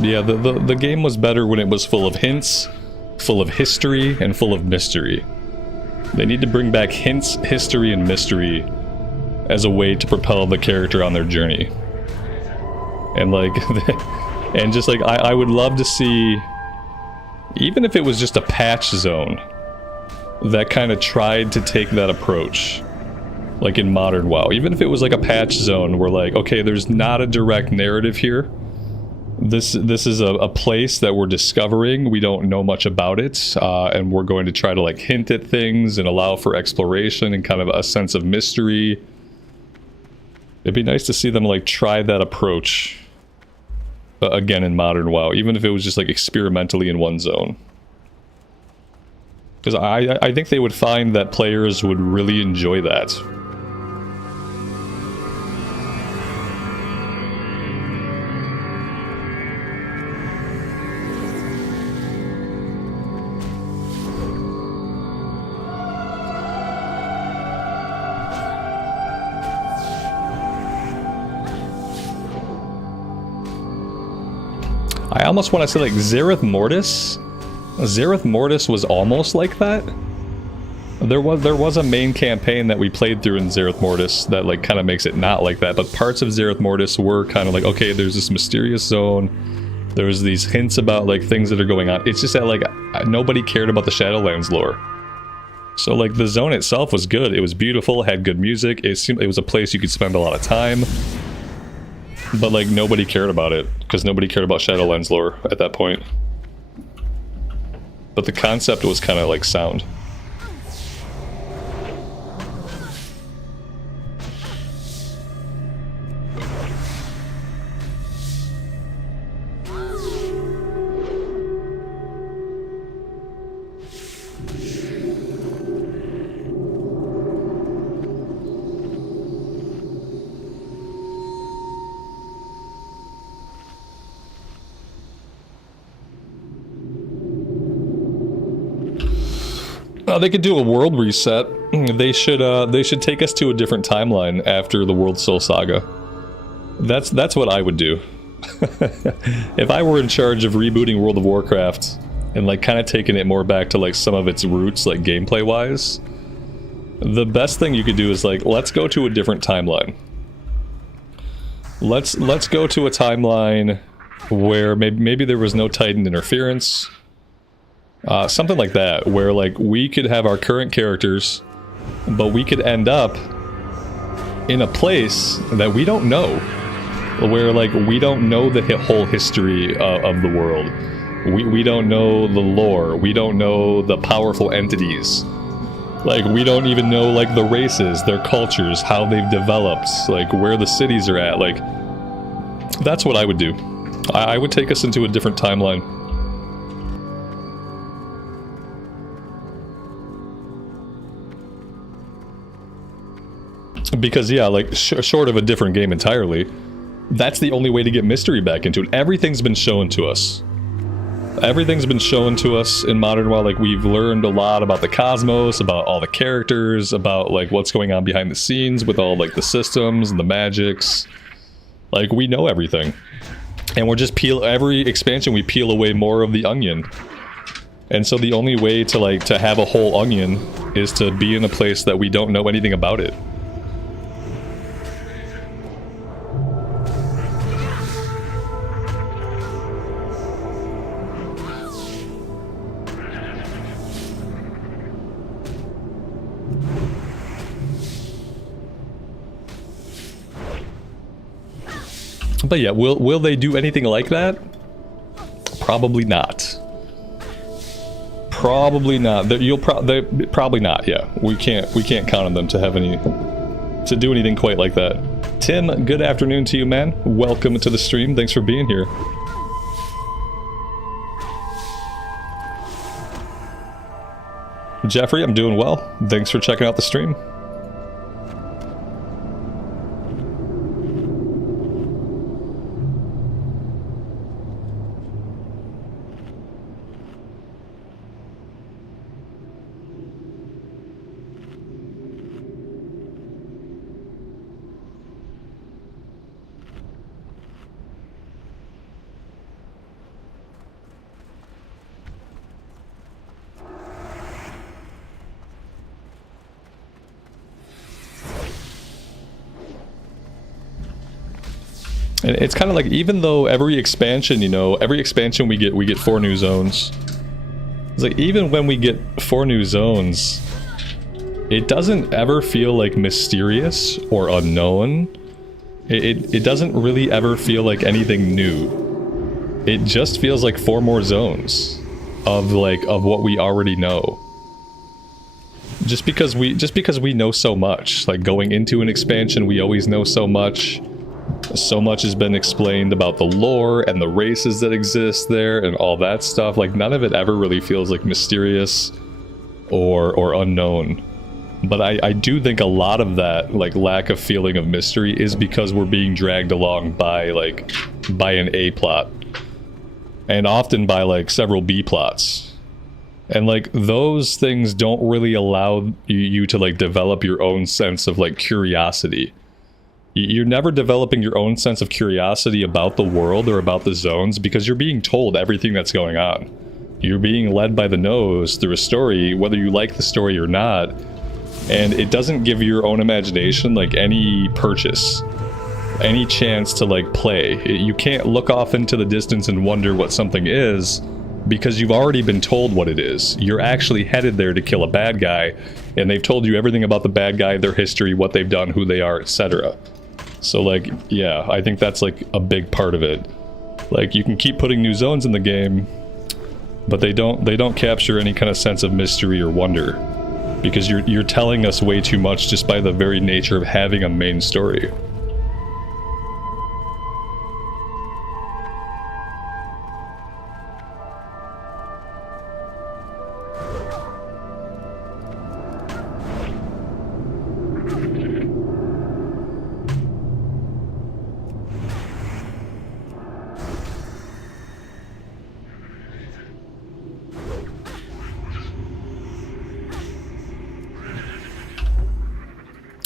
Yeah, the game was better when it was full of hints, full of history, and full of mystery. They need to bring back hints, history, and mystery as a way to propel the character on their journey. And like, and just like, I would love to see, even if it was just a patch zone, that kind of tried to take that approach. Like in Modern WoW, even if it was like a patch zone where like, okay, there's not a direct narrative here. This is a place that we're discovering. We don't know much about it, and we're going to try to like hint at things and allow for exploration and kind of a sense of mystery. It'd be nice to see them like try that approach again in Modern WoW, even if it was just like experimentally in one zone. Because I think they would find that players would really enjoy that. I almost want to say like Zereth Mortis. Zereth Mortis was almost like that. There was a main campaign that we played through in Zereth Mortis that like kind of makes it not like that, but parts of Zereth Mortis were kind of like, okay, there's this mysterious zone. There's these hints about like things that are going on. It's just that like nobody cared about the Shadowlands lore. So like the zone itself was good. It was beautiful, had good music. It seemed it was a place you could spend a lot of time. But like nobody cared about it because nobody cared about Shadowlands lore at that point. But the concept was kind of like sound. They could do a world reset. They should take us to a different timeline after the World Soul Saga. That's what I would do. If I were in charge of rebooting World of Warcraft and like kind of taking it more back to like some of its roots, like gameplay wise, the best thing you could do is like, let's go to a different timeline. Let's go to a timeline where maybe there was no Titan interference. Something like that, where like we could have our current characters, but we could end up in a place that we don't know, where like we don't know the whole history of the world. We don't know the lore. We don't know the powerful entities. Like we don't even know like the races, their cultures, how they've developed, like where the cities are at. Like that's what I would do. I would take us into a different timeline. Because yeah, like short of a different game entirely, that's the only way to get mystery back into it. Everything's been shown to us. Everything's been shown to us in Modern WoW. Like we've learned a lot about the cosmos, about all the characters, about like what's going on behind the scenes with all like the systems and the magics. Like we know everything. And we're just every expansion we peel away more of the onion. And so the only way to like to have a whole onion is to be in a place that we don't know anything about it. But yeah, will they do anything like that? Probably not. Probably not. Probably not. Yeah, we can't count on them to have to do anything quite like that. Tim, good afternoon to you, man. Welcome to the stream. Thanks for being here. Jeffrey, I'm doing well. Thanks for checking out the stream. And it's kind of like, even though every expansion, you know, every expansion we get 4 new zones. It's like, even when we get 4 new zones, it doesn't ever feel like mysterious or unknown. It doesn't really ever feel like anything new. It just feels like 4 more zones of what we already know. Just because we know so much. Like, going into an expansion, we always know so much. So much has been explained about the lore and the races that exist there and all that stuff. Like, none of it ever really feels like mysterious or unknown. But I do think a lot of that, like, lack of feeling of mystery is because we're being dragged along by an A plot. And often by, like, several B plots. And, like, those things don't really allow you to, like, develop your own sense of, like, curiosity. You're never developing your own sense of curiosity about the world or about the zones because you're being told everything that's going on. You're being led by the nose through a story, whether you like the story or not, and it doesn't give your own imagination, like, any purchase, any chance to, like, play. You can't look off into the distance and wonder what something is because you've already been told what it is. You're actually headed there to kill a bad guy, and they've told you everything about the bad guy, their history, what they've done, who they are, etc. So, like, yeah, I think that's, like, a big part of it. Like, you can keep putting new zones in the game, but they don't capture any kind of sense of mystery or wonder, because you're telling us way too much just by the very nature of having a main story.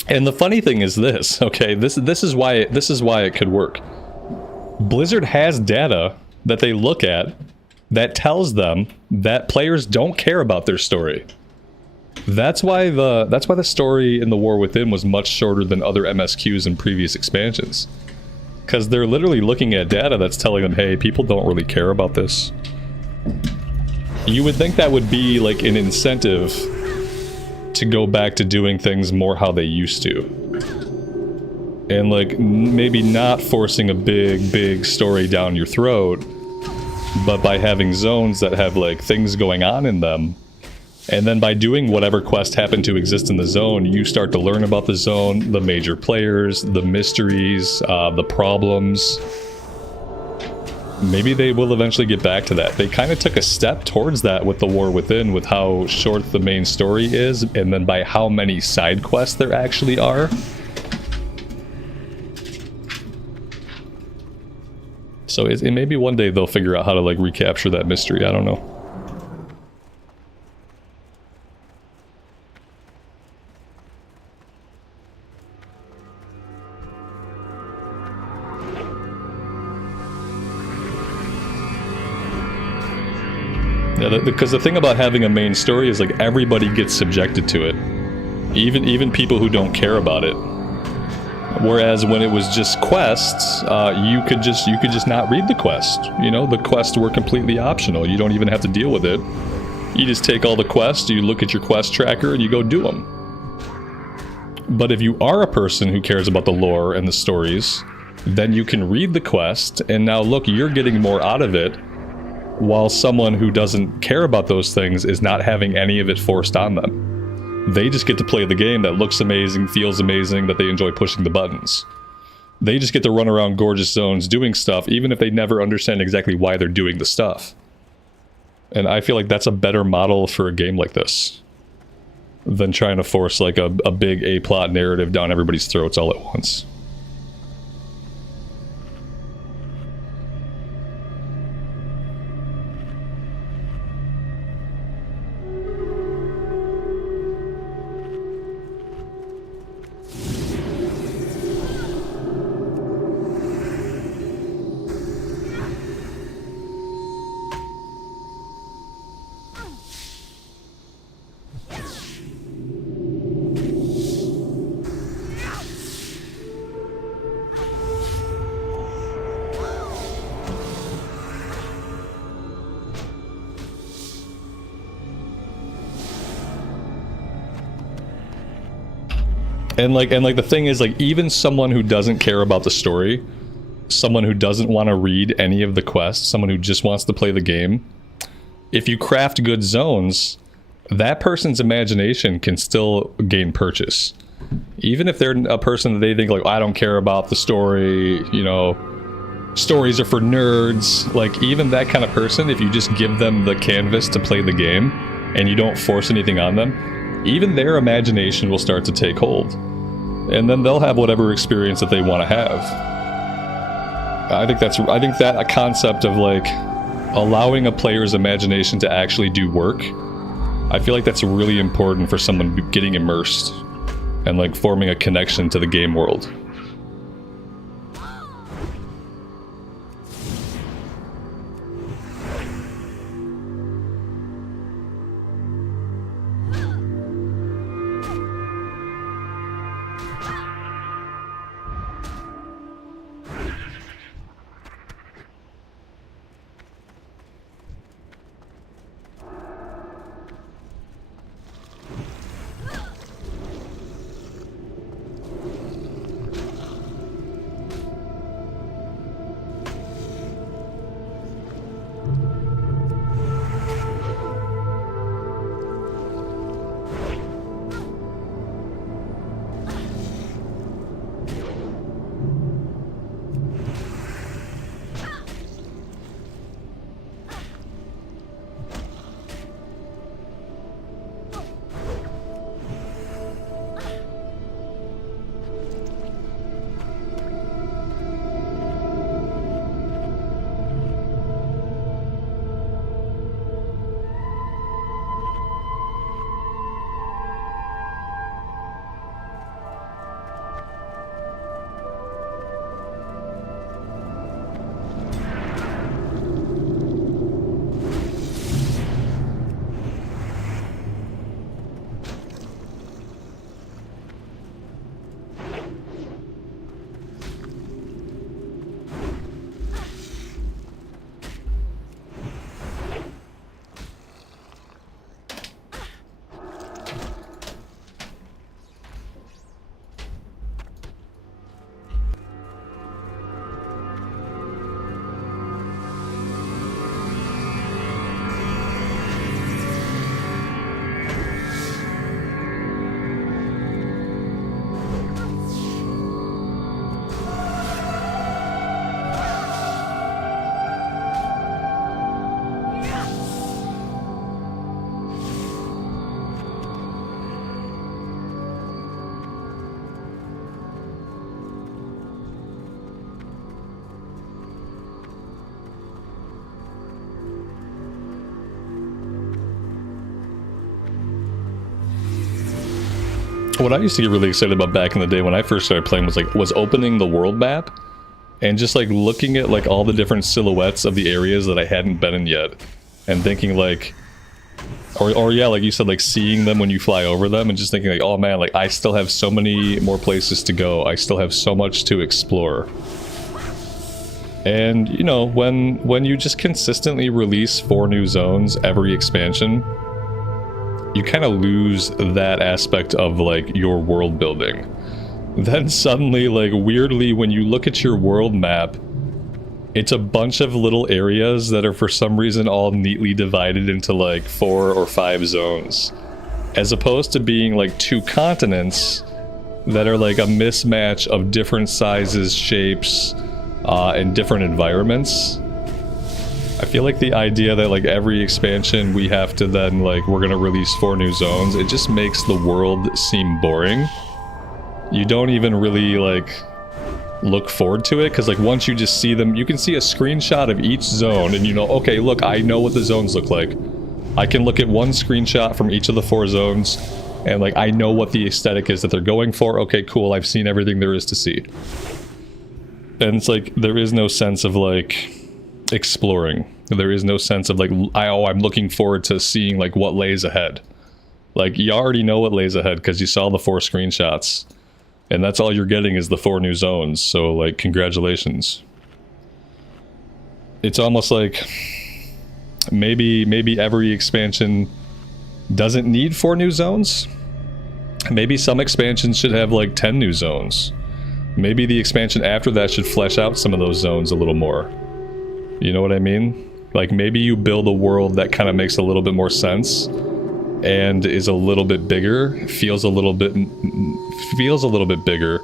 And the funny thing is this, okay, this is why it could work. Blizzard has data that they look at that tells them that players don't care about their story. That's why the story in the War Within was much shorter than other MSQs in previous expansions. Because they're literally looking at data that's telling them, hey, people don't really care about this. You would think that would be like an incentive to go back to doing things more how they used to. And, like, maybe not forcing a big story down your throat, but by having zones that have, like, things going on in them. And then by doing whatever quest happened to exist in the zone, you start to learn about the zone, the major players, the mysteries, the problems. Maybe they will eventually get back to that. They kind of took a step towards that with the War Within, with how short the main story is, and then by how many side quests there actually are. So it maybe one day they'll figure out how to, like, recapture that mystery. I don't know. Yeah, because the thing about having a main story is like everybody gets subjected to it, even people who don't care about it. Whereas when it was just quests, you could just not read the quest. You know, the quests were completely optional. You don't even have to deal with it. You just take all the quests, you look at your quest tracker, and you go do them. But if you are a person who cares about the lore and the stories, then you can read the quest, and now look, you're getting more out of it, while someone who doesn't care about those things is not having any of it forced on them. They just get to play the game that looks amazing, feels amazing, that they enjoy pushing the buttons. They just get to run around gorgeous zones doing stuff, even if they never understand exactly why they're doing the stuff. And I feel like that's a better model for a game like this than trying to force like a big A-plot narrative down everybody's throats all at once. And like the thing is, like, even someone who doesn't care about the story, someone who doesn't want to read any of the quests, someone who just wants to play the game, if you craft good zones, that person's imagination can still gain purchase. Even if they're a person that they think like, I don't care about the story, you know, stories are for nerds, like even that kind of person, if you just give them the canvas to play the game and you don't force anything on them, even their imagination will start to take hold. And then they'll have whatever experience that they want to have. I think that a concept of like allowing a player's imagination to actually do work, I feel like that's really important for someone getting immersed and like forming a connection to the game world. What I used to get really excited about back in the day when I first started playing was opening the world map and just like looking at like all the different silhouettes of the areas that I hadn't been in yet and thinking like, or yeah, like you said, like seeing them when you fly over them and just thinking like, oh man, like I still have so many more places to go. I still have so much to explore. And you know, when you just consistently release 4 new zones every expansion, you kind of lose that aspect of like your world building. Then suddenly, like weirdly, when you look at your world map, it's a bunch of little areas that are for some reason all neatly divided into like 4 or 5 zones, as opposed to being like 2 continents that are like a mismatch of different sizes, shapes, and different environments. I feel like the idea that like every expansion we have to then like we're gonna release 4 new zones, it just makes the world seem boring. You don't even really like look forward to it, because like once you just see them, you can see a screenshot of each zone and you know, okay, look, I know what the zones look like. I can look at one screenshot from each of the 4 zones and like I know what the aesthetic is that they're going for. Okay, cool, I've seen everything there is to see. And it's like there is no sense of like exploring. There is no sense of like, I'm looking forward to seeing like what lays ahead. Like you already know what lays ahead because you saw the 4 screenshots. And that's all you're getting is the 4 new zones, so like, congratulations. It's almost like maybe every expansion doesn't need 4 new zones. Maybe some expansions should have like 10 new zones. Maybe the expansion after that should flesh out some of those zones a little more. You know what I mean? Like maybe you build a world that kind of makes a little bit more sense and is a little bit bigger, feels a little bit bigger,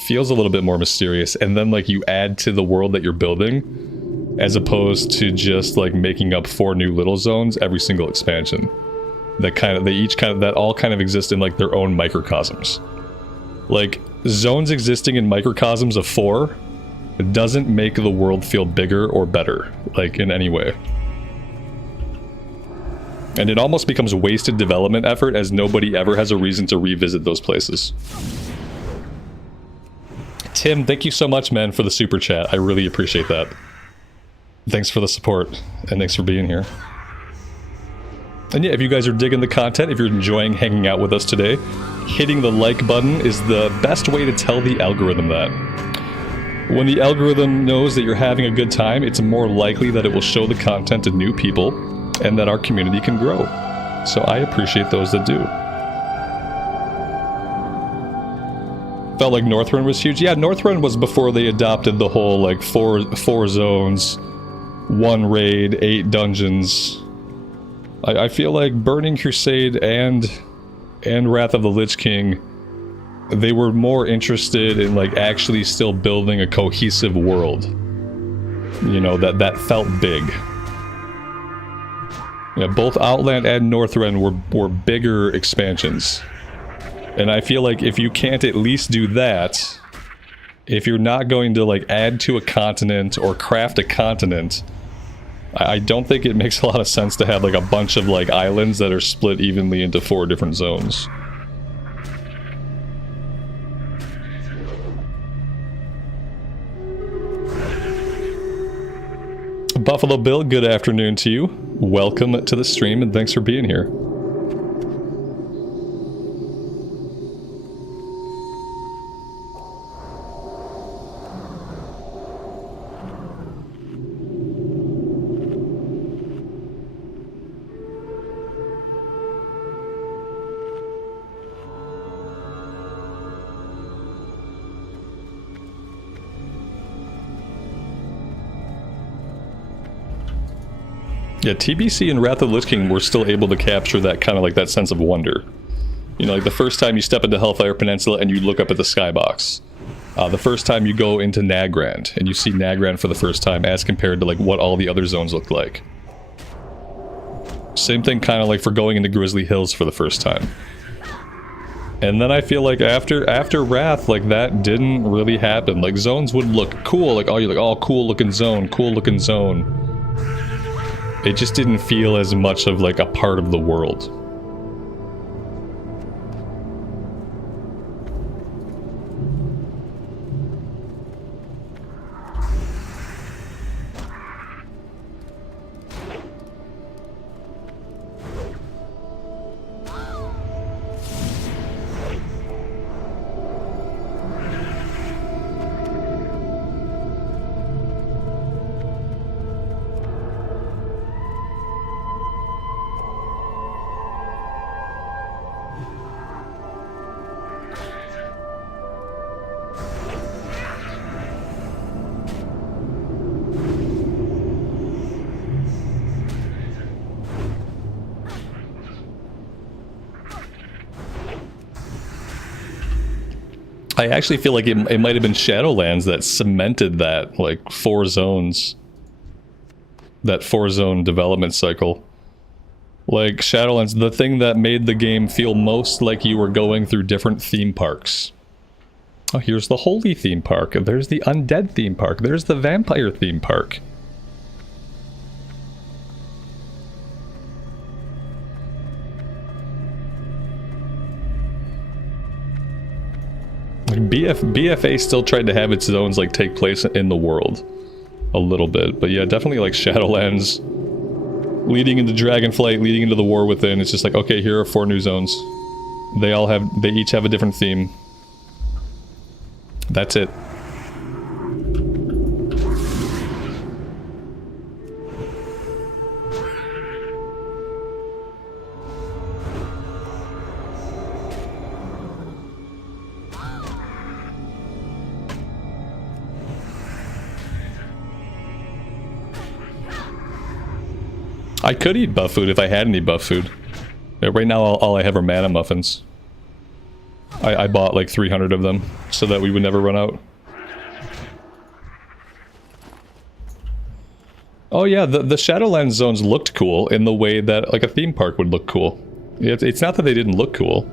feels a little bit more mysterious, and then like you add to the world that you're building, as opposed to just like making up 4 new little zones every single expansion. That all kind of exist in like their own microcosms. Like zones existing in microcosms of 4 doesn't make the world feel bigger or better, like in any way. And it almost becomes wasted development effort, as nobody ever has a reason to revisit those places. Tim, thank you so much, man, for the super chat. I really appreciate that. Thanks for the support, and thanks for being here. And yeah, if you guys are digging the content, if you're enjoying hanging out with us today, hitting the like button is the best way to tell the algorithm that. When the algorithm knows that you're having a good time, it's more likely that it will show the content to new people, and that our community can grow. So I appreciate those that do. Felt like Northrend was huge. Yeah, Northrend was before they adopted the whole like four zones, 1 raid, 8 dungeons. I feel like Burning Crusade and Wrath of the Lich King, they were more interested in like actually still building a cohesive world. You know, that felt big. Yeah, both Outland and Northrend were bigger expansions. And I feel like if you can't at least do that, if you're not going to like add to a continent or craft a continent, I don't think it makes a lot of sense to have like a bunch of like islands that are split evenly into 4 different zones. Buffalo Bill, good afternoon to you. Welcome to the stream and thanks for being here. Yeah, TBC and Wrath of the Lich King were still able to capture that kind of like that sense of wonder. You know, like the first time you step into Hellfire Peninsula and you look up at the skybox. The first time you go into Nagrand and you see Nagrand for the first time as compared to like what all the other zones looked like. Same thing kind of like for going into Grizzly Hills for the first time. And then I feel like after Wrath, like that didn't really happen. Like zones would look cool, like, oh, you're like, oh, cool looking zone, cool looking zone. It just didn't feel as much of like a part of the world. I actually feel like it might have been Shadowlands that cemented that, like, 4 zones. That 4-zone development cycle. Like, Shadowlands, the thing that made the game feel most like you were going through different theme parks. Oh, here's the Holy theme park. There's the Undead theme park. There's the Vampire theme park. BFA still tried to have its zones like take place in the world a little bit, but yeah, definitely like Shadowlands leading into Dragonflight, leading into the War Within. It's just like, okay, here are 4 new zones. They each have a different theme. That's it. I could eat buff food if I had any buff food. Right now, all I have are mana muffins. I bought like 300 of them so that we would never run out. Oh yeah, the Shadowlands zones looked cool in the way that like a theme park would look cool. It's not that they didn't look cool.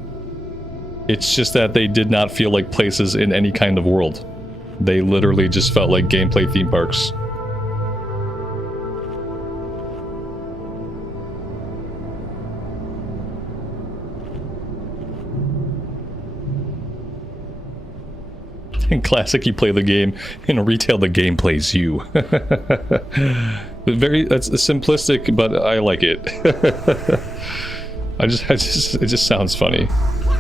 It's just that they did not feel like places in any kind of world. They literally just felt like gameplay theme parks. In Classic, you play the game. In Retail, the game plays you. That's simplistic, but I like it. It just sounds funny.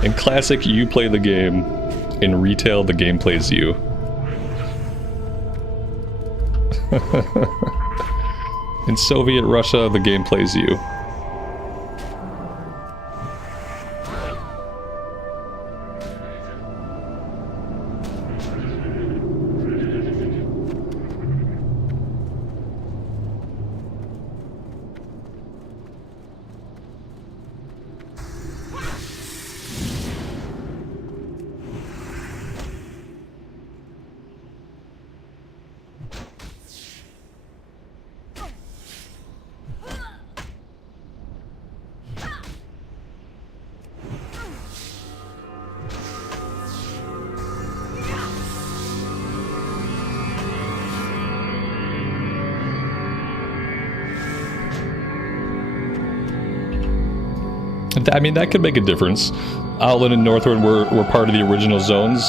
In Classic, you play the game. In Retail, the game plays you. In Soviet Russia, the game plays you. I mean, that could make a difference. Outland and Northrend were part of the original zones,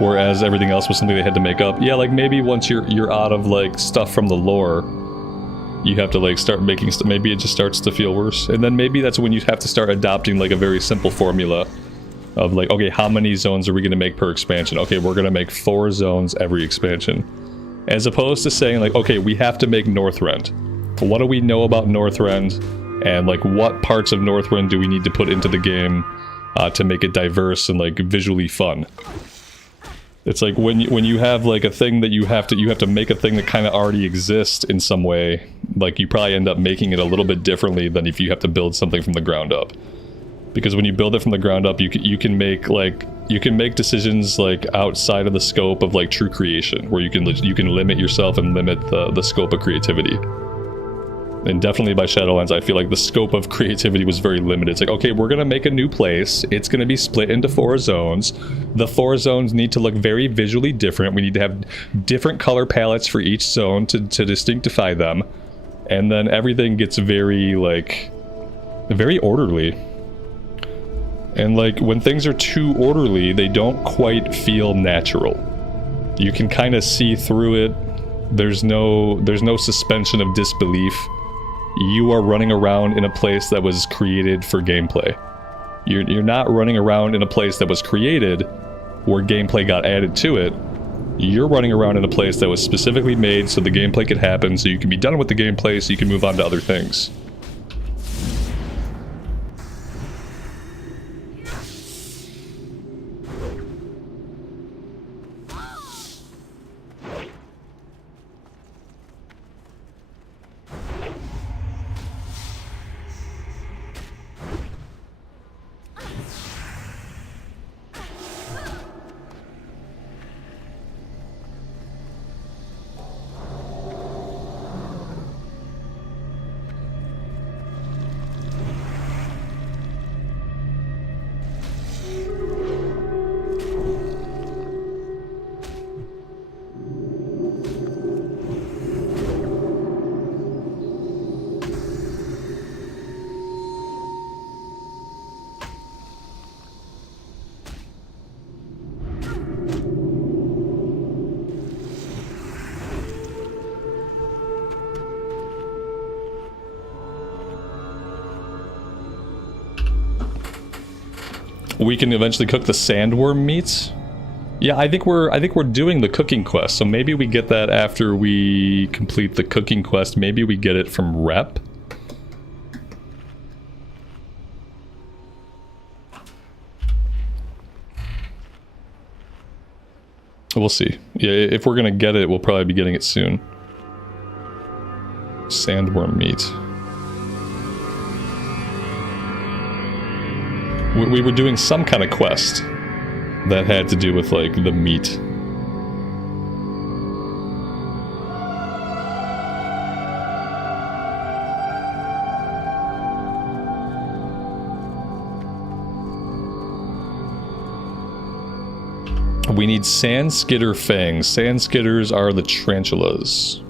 whereas everything else was something they had to make up. Yeah, like maybe once you're out of like stuff from the lore, you have to like start making stuff. Maybe it just starts to feel worse, and then maybe that's when you have to start adopting like a very simple formula of like, okay, how many zones are we going to make per expansion? Okay, we're going to make 4 zones every expansion, as opposed to saying like, okay, we have to make Northrend. What do we know about Northrend? And like what parts of Northrend do we need to put into the game to make it diverse and like visually fun? It's like when you have like a thing that you have to make a thing that kind of already exists in some way, like you probably end up making it a little bit differently than if you have to build something from the ground up. Because when you build it from the ground up, you can make decisions like outside of the scope of like true creation, where you can limit yourself and limit the scope of creativity. And definitely by Shadowlands, I feel like the scope of creativity was very limited. It's like, okay, we're going to make a new place. It's going to be split into 4 zones. The 4 zones need to look very visually different. We need to have different color palettes for each zone to distinctify them. And then everything gets very, like, very orderly. And, like, when things are too orderly, they don't quite feel natural. You can kind of see through it. There's no suspension of disbelief. You are running around in a place that was created for gameplay. You're not running around in a place that was created where gameplay got added to it. You're running around in a place that was specifically made so the gameplay could happen, so you can be done with the gameplay so you can move on to other things. We can eventually cook the sandworm meat. Yeah, I think we're doing the cooking quest, so maybe we get that after we complete the cooking quest. Maybe we get it from Rep. We'll see. Yeah, if we're gonna get it, we'll probably be getting it soon. Sandworm meat. We were doing some kind of quest that had to do with, like, the meat. We need sand skitter fangs. Sand skitters are the tarantulas.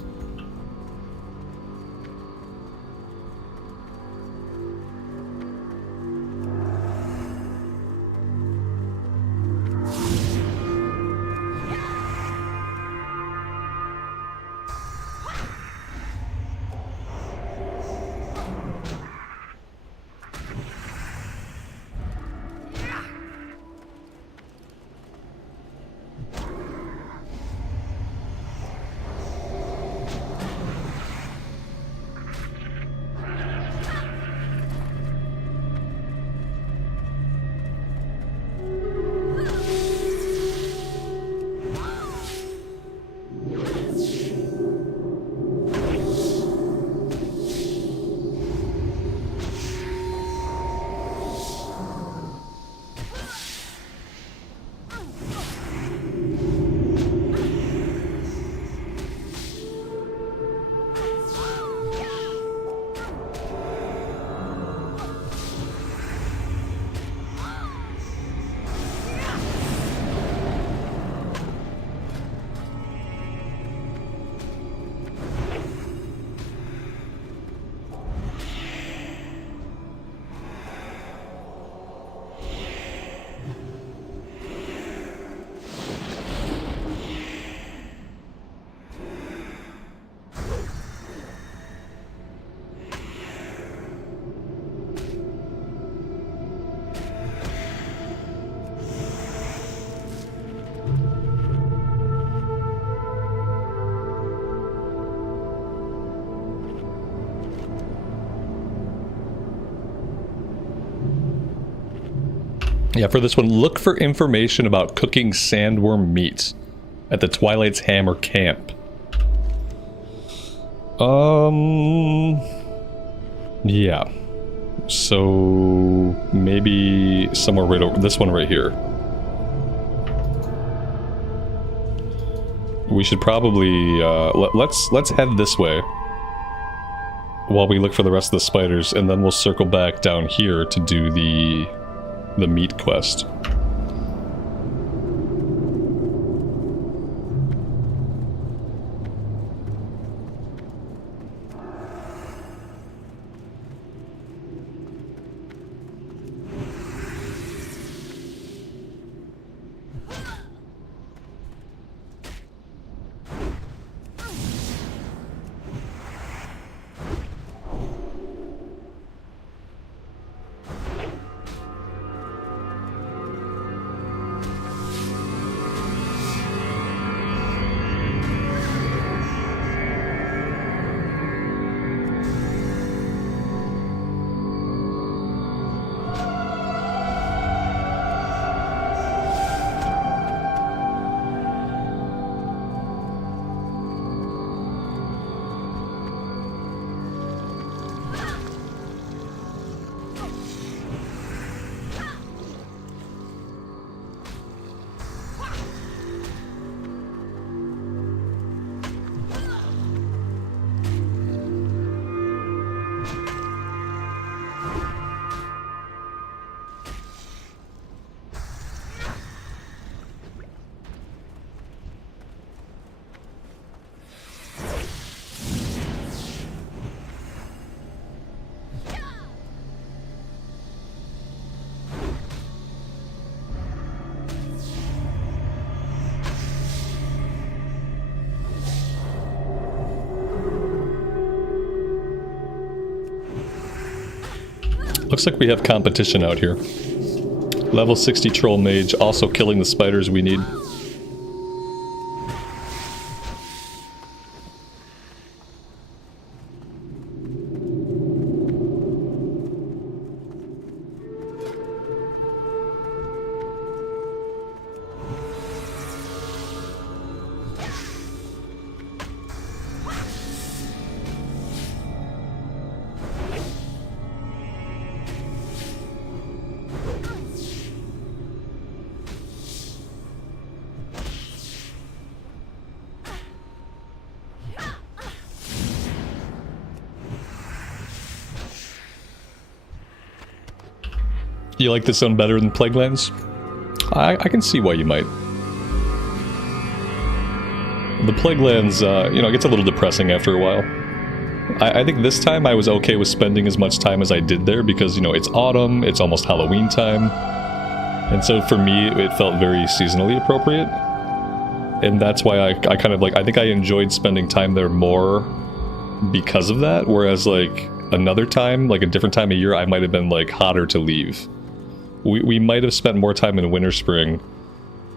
Yeah, for this one, look for information about cooking sandworm meat at the Twilight's Hammer camp. Yeah. So maybe somewhere right over this one right here. We should probably let's head this way while we look for the rest of the spiders, and then we'll circle back down here to do the meat quest. Looks like we have competition out here. Level 60 Troll Mage, also killing the spiders we need. You like this zone better than Plaguelands? I can see why you might. The Plaguelands, you know, it gets a little depressing after a while. I think this time I was okay with spending as much time as I did there because, you know, it's autumn, it's almost Halloween time. And so for me, it felt very seasonally appropriate. And that's why I kind of like, I think I enjoyed spending time there more because of that. Whereas like another time, like a different time of year, I might have been like hotter to leave. We might have spent more time in Winter Spring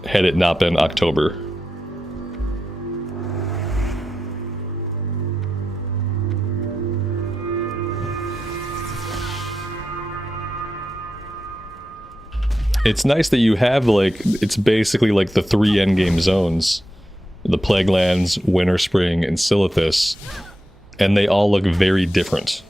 had it not been October. It's nice that you have, like, it's basically like the 3 endgame zones. The Plaguelands, Winter Spring, and Silithus. And they all look very different.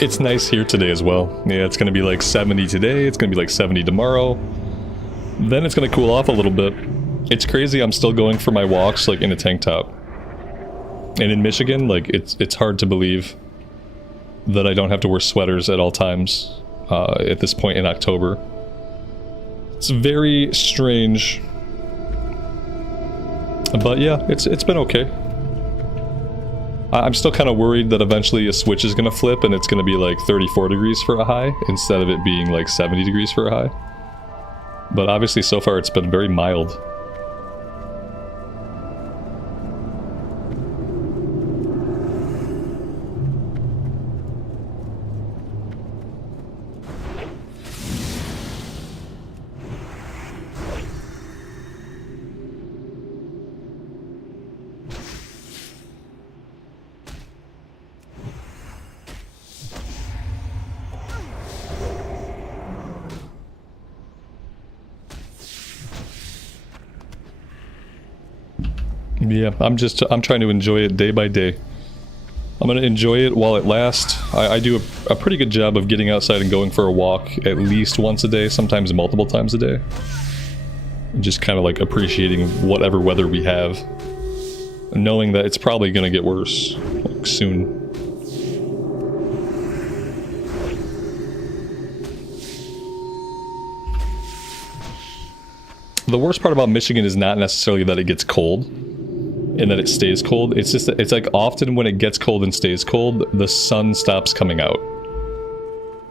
It's nice here today as well. Yeah, it's gonna be like 70 today, it's gonna be like 70 tomorrow. Then it's gonna cool off a little bit. It's crazy, I'm still going for my walks like in a tank top. And in Michigan, like it's hard to believe that I don't have to wear sweaters at all times at this point in October. It's very strange. But yeah, it's been okay. I'm still kind of worried that eventually a switch is going to flip and it's going to be like 34 degrees for a high instead of it being like 70 degrees for a high. But obviously so far it's been very mild. Yeah, I'm trying to enjoy it day by day. I'm going to enjoy it while it lasts. I do a pretty good job of getting outside and going for a walk at least once a day, sometimes multiple times a day. And just kind of like appreciating whatever weather we have. Knowing that it's probably going to get worse, like, soon. The worst part about Michigan is not necessarily that it gets cold and that it stays cold. It's just that it's like often when it gets cold and stays cold, the sun stops coming out.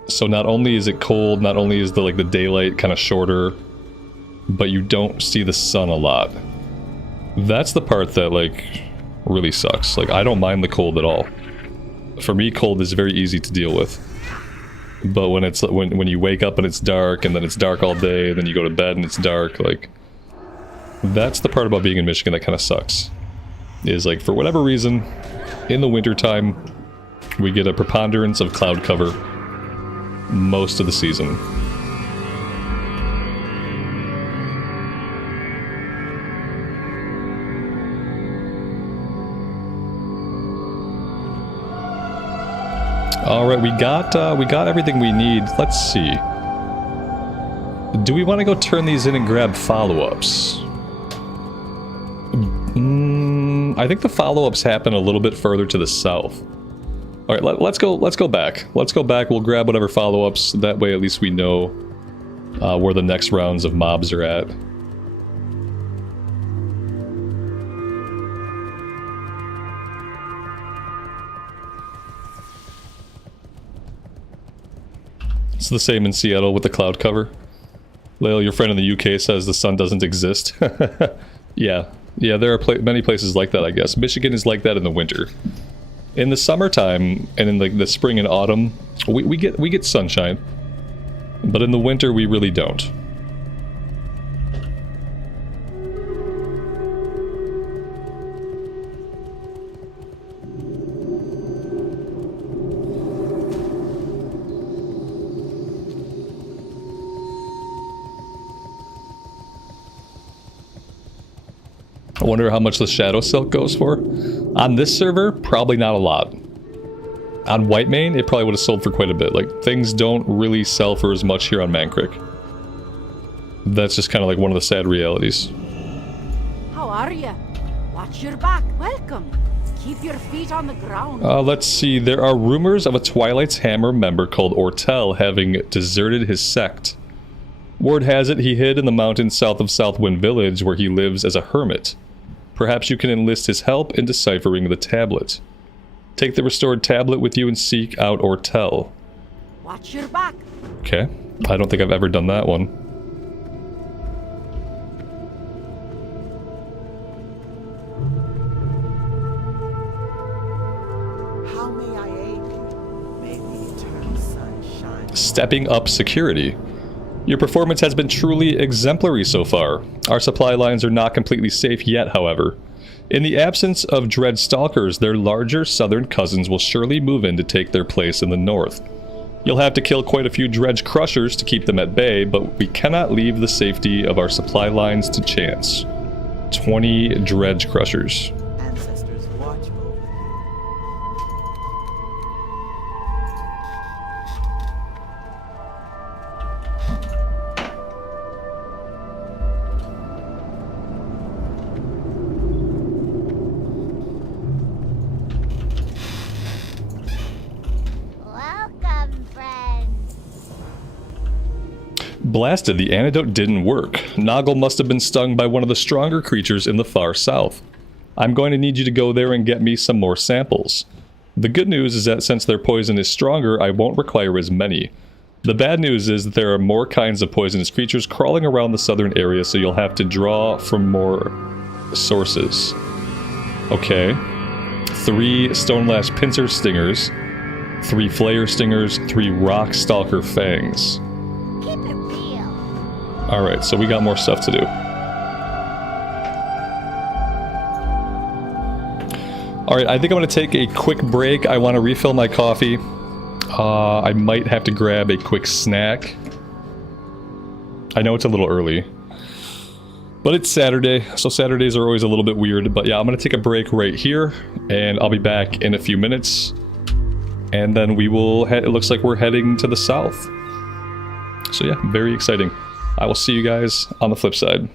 So not only is it cold, not only is the daylight kind of shorter, but you don't see the sun a lot. That's the part that really sucks. I don't mind the cold at all. For me, cold is very easy to deal with. But when it's when you wake up and it's dark, and then it's dark all day, and then you go to bed and it's dark, that's the part about being in Michigan that kind of sucks. Is for whatever reason, in the wintertime, we get a preponderance of cloud cover most of the season. All right, we got everything we need. Let's see. Do we want to go turn these in and grab follow-ups? I think the follow-ups happen a little bit further to the south. All right, let's go back. Let's go back. We'll grab whatever follow-ups. That way, at least we know where the next rounds of mobs are at. It's the same in Seattle with the cloud cover. Lael, your friend in the UK says the sun doesn't exist. Yeah, there are many places like that, I guess. Michigan is like that in the winter. In the summertime and in the spring and autumn, we get sunshine, but in the winter we really don't. I wonder how much the Shadow Silk goes for. On this server, probably not a lot. On Whitemane, it probably would have sold for quite a bit. Things don't really sell for as much here on Mankrik. That's just kind of one of the sad realities. How are you? Watch your back. Welcome. Keep your feet on the ground. Let's see. There are rumors of a Twilight's Hammer member called Ortel having deserted his sect. Word has it he hid in the mountains south of Southwind Village, where he lives as a hermit. Perhaps you can enlist his help in deciphering the tablet. Take the restored tablet with you and seek out Ortel. Watch your back. Okay. I don't think I've ever done that one. How may I aid you? May the eternal sun shine. Stepping up security. Your performance has been truly exemplary so far. Our supply lines are not completely safe yet, however. In the absence of Dread Stalkers, their larger southern cousins will surely move in to take their place in the north. You'll have to kill quite a few Dredge Crushers to keep them at bay, but we cannot leave the safety of our supply lines to chance. 20 Dredge Crushers. Ancestors watch over you. Welcome, friends. Blasted, the antidote didn't work. Noggle must have been stung by one of the stronger creatures in the far south. I'm going to need you to go there and get me some more samples. The good news is that since their poison is stronger, I won't require as many. The bad news is that there are more kinds of poisonous creatures crawling around the southern area, so you'll have to draw from more sources. Okay. 3 Stonelash Pincer Stingers, 3 Flayer Stingers, 3 Rock Stalker Fangs. Keep it real. Alright, so we got more stuff to do. Alright, I think I'm going to take a quick break. I want to refill my coffee. I might have to grab a quick snack. I know it's a little early. But it's Saturday, so Saturdays are always a little bit weird. But yeah, I'm going to take a break right here, and I'll be back in a few minutes. And then we will head, it looks like we're heading to the south. So yeah, very exciting. I will see you guys on the flip side.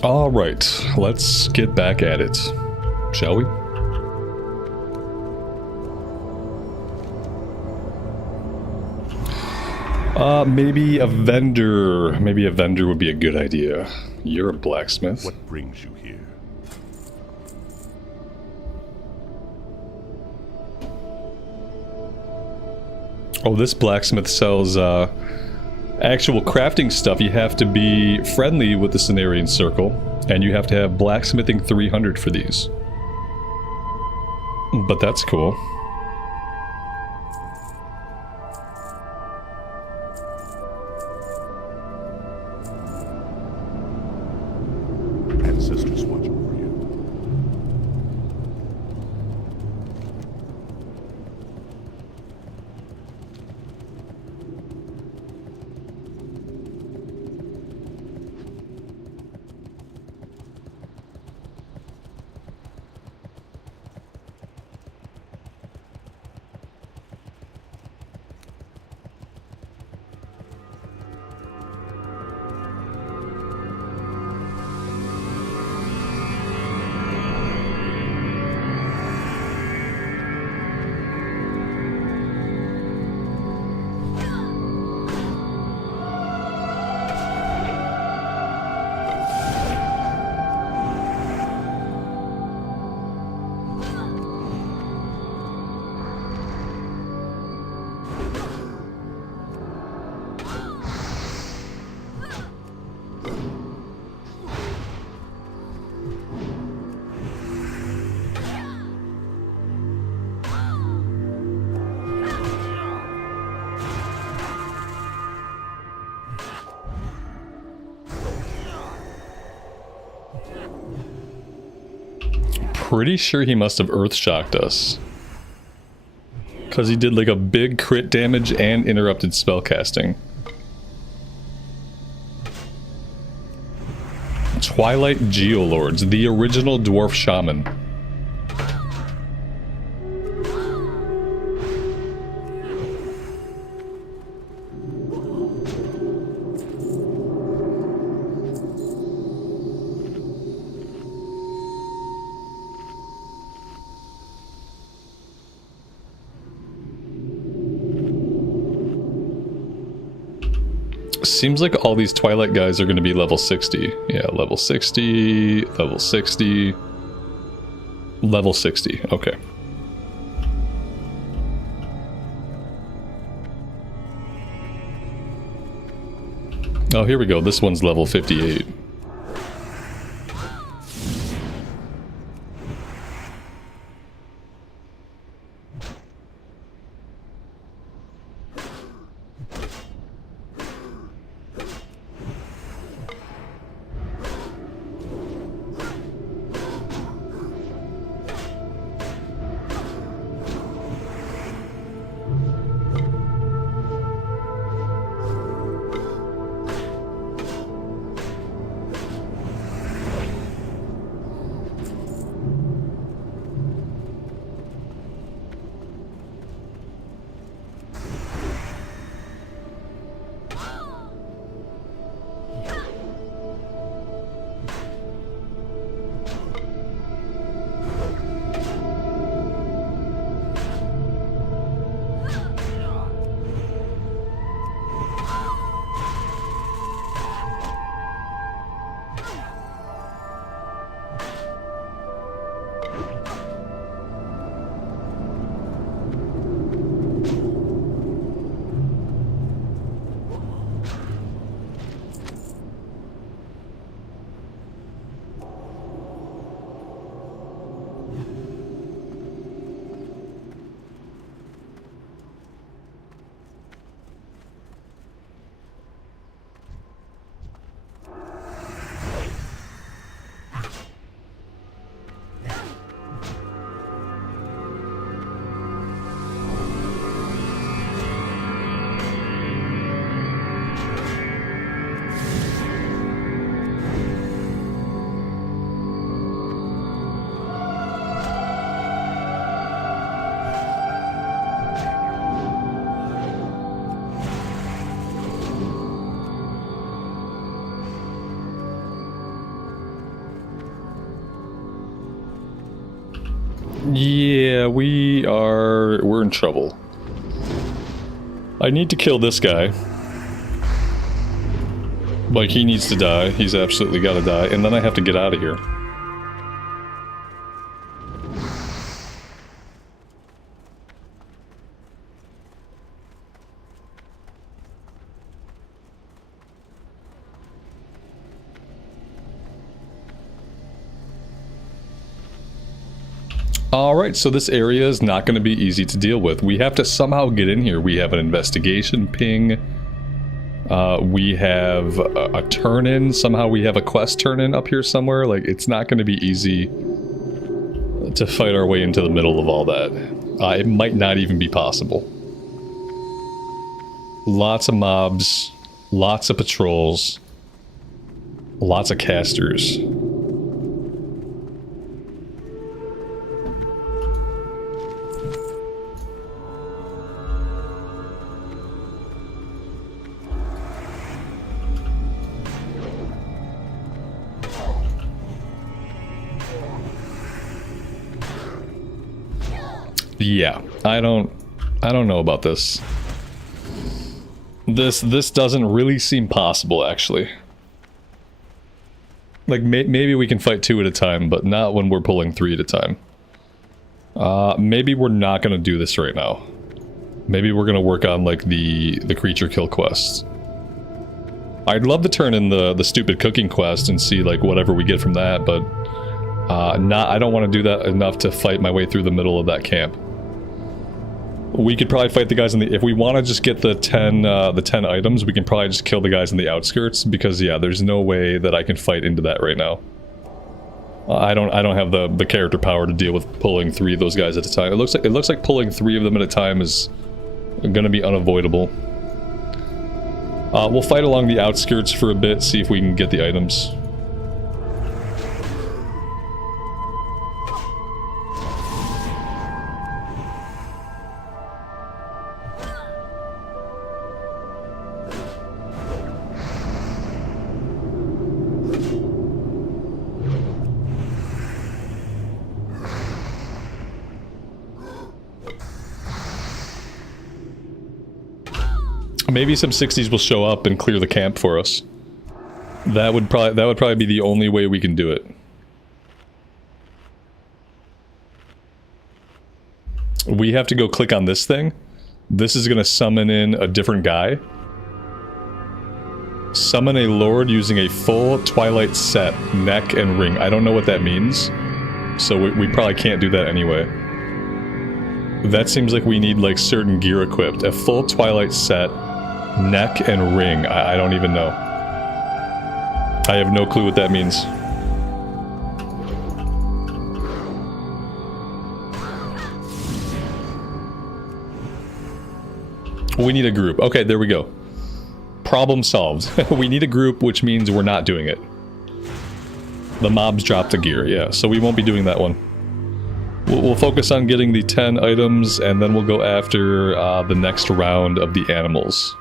All right, let's get back at it, shall we? Maybe a vendor. Maybe a vendor would be a good idea. You're a blacksmith. What brings you here? Oh, this blacksmith sells actual crafting stuff. You have to be friendly with the Cenarian Circle, and you have to have blacksmithing 300 for these. But that's cool. Ancestors watch over you. Pretty sure he must have earth shocked us. Because he did like a big crit damage and interrupted spellcasting. Twilight Geolords, the original dwarf shaman. Seems like all these Twilight guys are going to be level 60. Yeah, level 60, level 60, level 60. Okay. Oh, here we go. This one's level 58. Yeah, we're in trouble. I need to kill this guy. Like, he needs to die. He's absolutely gotta die. And then I have to get out of here. Alright, so this area is not going to be easy to deal with. We have to somehow get in here. We have an investigation ping. We have a turn-in. Somehow we have a quest turn-in up here somewhere. Like, it's not going to be easy to fight our way into the middle of all that. It might not even be possible. Lots of mobs, lots of patrols, lots of casters. Yeah, I don't know about this. This doesn't really seem possible, actually. Like, maybe we can fight 2 at a time, but not when we're pulling 3 at a time. Maybe we're not gonna do this right now. Maybe we're gonna work on, like, the creature kill quest. I'd love to turn in the stupid cooking quest and see, like, whatever we get from that, but I don't want to do that enough to fight my way through the middle of that camp. We could probably fight the guys in the... If we want to just get the 10 items, we can probably just kill the guys in the outskirts, because, yeah, there's no way that I can fight into that right now. I don't have the character power to deal with pulling 3 of those guys at a time. It looks like pulling 3 of them at a time is gonna be unavoidable. We'll fight along the outskirts for a bit, see if we can get the items. Maybe some 60s will show up and clear the camp for us. That would probably be the only way we can do it. We have to go click on this thing. This is going to summon in a different guy. Summon a lord using a full Twilight set, neck and ring. I don't know what that means, so we probably can't do that anyway. That seems like we need, like, certain gear equipped. A full Twilight set, neck and ring. I don't even know. I have no clue what that means. We need a group. Okay, there we go. Problem solved. We need a group, which means we're not doing it. The mobs dropped the gear, yeah, so we won't be doing that one. We'll focus on getting the 10 items, and then we'll go after the next round of the animals.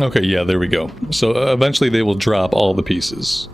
Okay, yeah, there we go. So eventually they will drop all the pieces.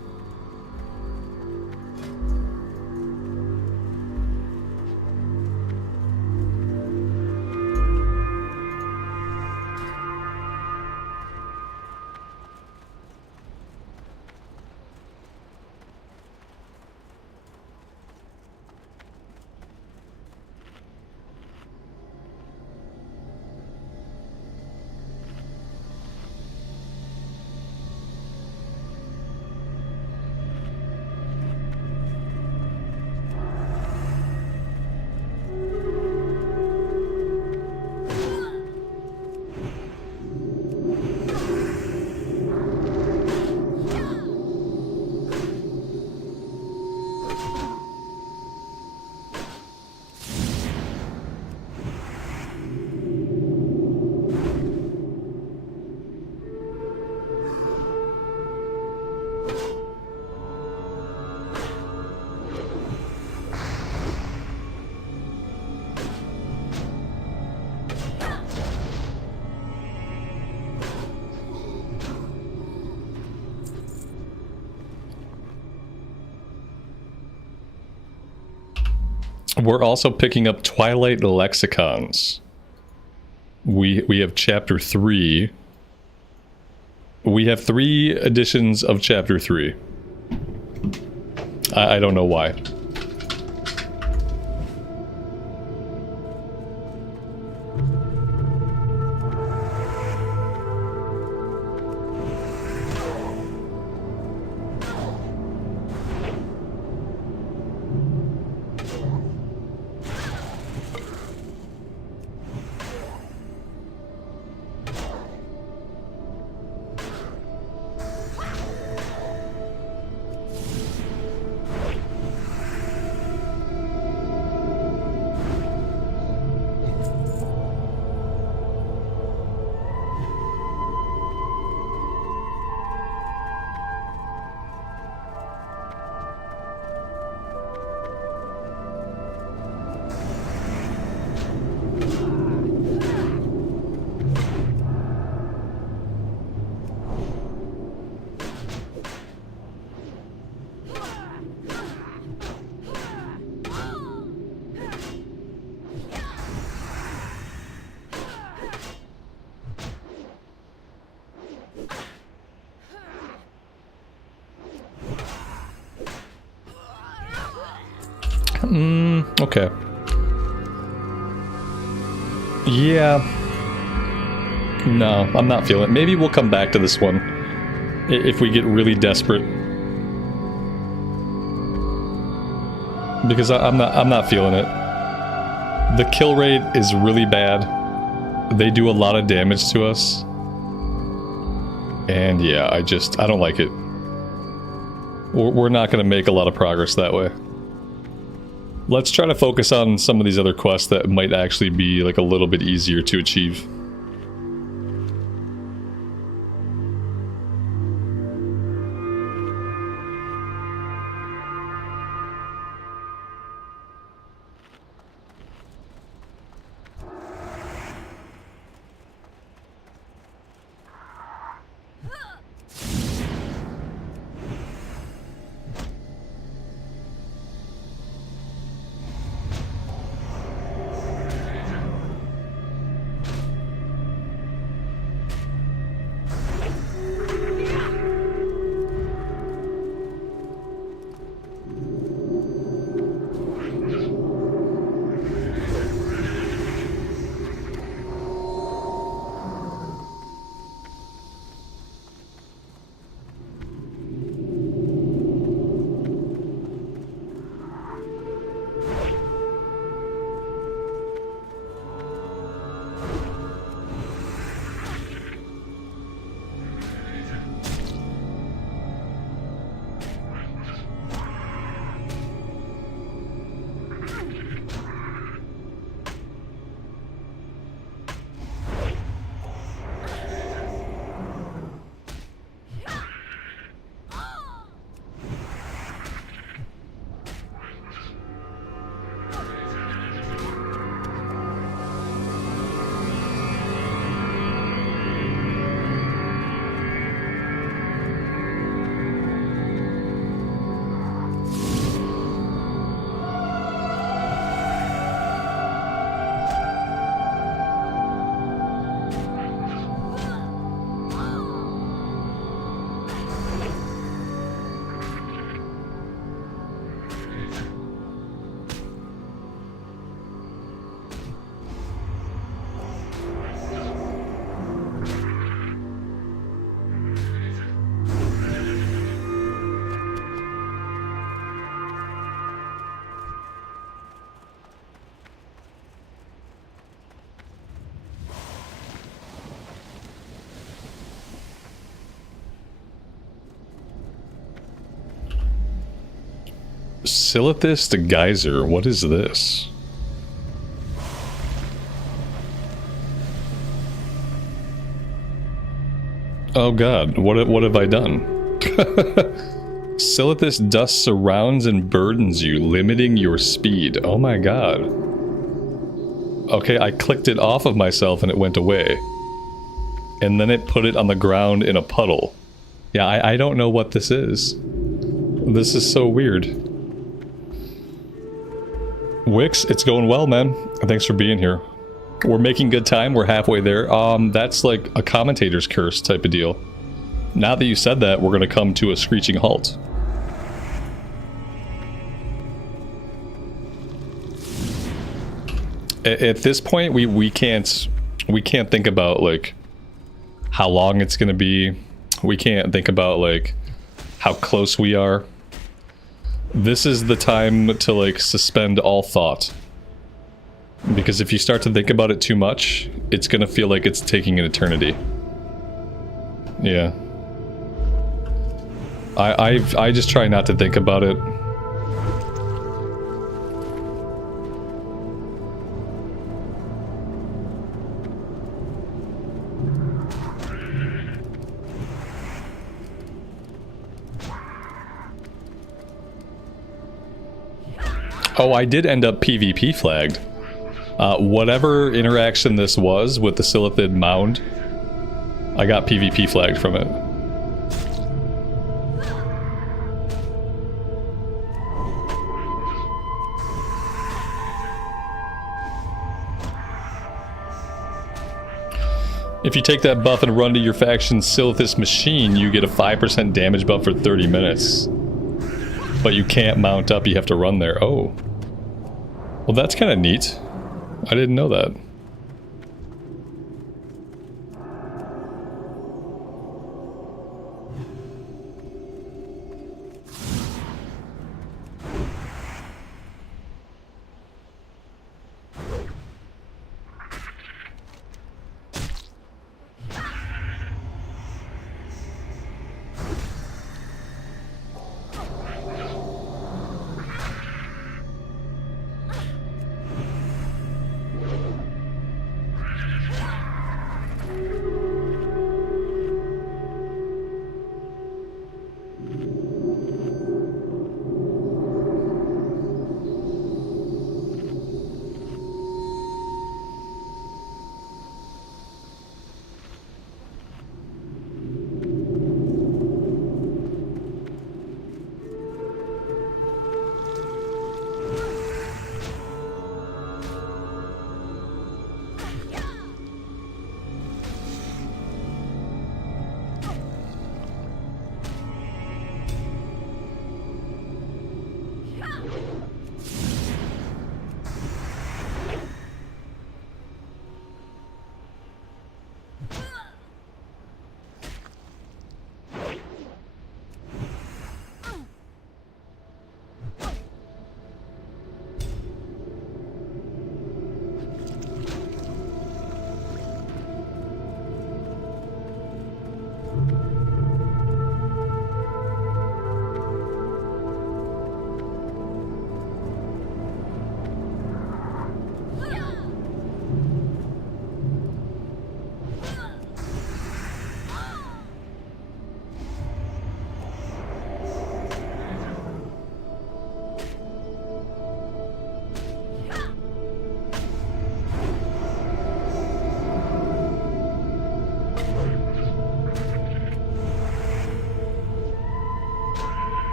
We're also picking up Twilight Lexicons. We have chapter 3. We have 3 editions of chapter 3. I don't know why. Okay. Yeah. No, I'm not feeling it. Maybe we'll come back to this one if we get really desperate. Because I'm not feeling it. The kill rate is really bad. They do a lot of damage to us. And yeah, I don't like it. We're not going to make a lot of progress that way. Let's try to focus on some of these other quests that might actually be like a little bit easier to achieve. Silithus the Geyser. What is this? Oh god, what have I done? Silithus dust surrounds and burdens you, limiting your speed. Oh my god. Okay, I clicked it off of myself and it went away. And then it put it on the ground in a puddle. Yeah, I don't know what this is. This is so weird. Wix, it's going well, man. Thanks for being here. We're making good time. We're halfway there. That's like a commentator's curse type of deal. Now that you said that, we're going to come to a screeching halt. At this point, we can't think about like how long it's going to be. We can't think about like how close we are. This is the time to like suspend all thought. Because if you start to think about it too much, it's gonna feel like it's taking an eternity. Yeah. I just try not to think about it. Oh, I did end up PvP flagged. Whatever interaction this was with the Silithid mound, I got PvP flagged from it. If you take that buff and run to your faction's Silithus machine, you get a 5% damage buff for 30 minutes. But you can't mount up, you have to run there. Oh. Well, that's kind of neat. I didn't know that.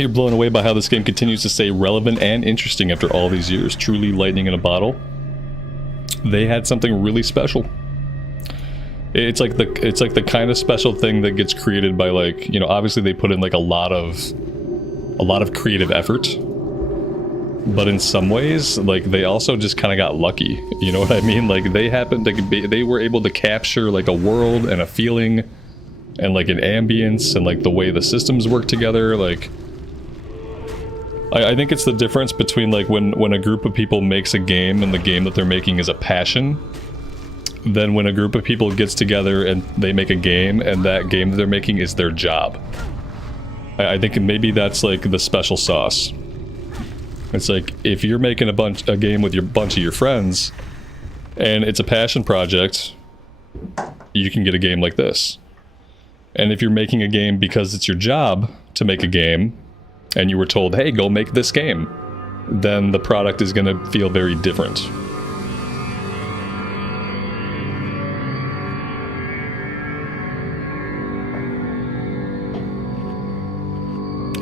You're blown away by how this game continues to stay relevant and interesting after all these years. Truly lightning in a bottle. They had something really special. It's like the kind of special thing that gets created by, like, you know, obviously they put in like a lot of creative effort, but in some ways, like, they also just kind of got lucky. You know what I mean? Like, they were able to capture like a world and a feeling and like an ambience and like the way the systems work together. Like, I think it's the difference between like when a group of people makes a game and the game that they're making is a passion, than when a group of people gets together and they make a game and that game that they're making is their job. I think maybe that's like the special sauce. It's like, if you're making a game with your bunch of your friends and it's a passion project, you can get a game like this. And if you're making a game because it's your job to make a game and you were told, hey, go make this game, then the product is going to feel very different.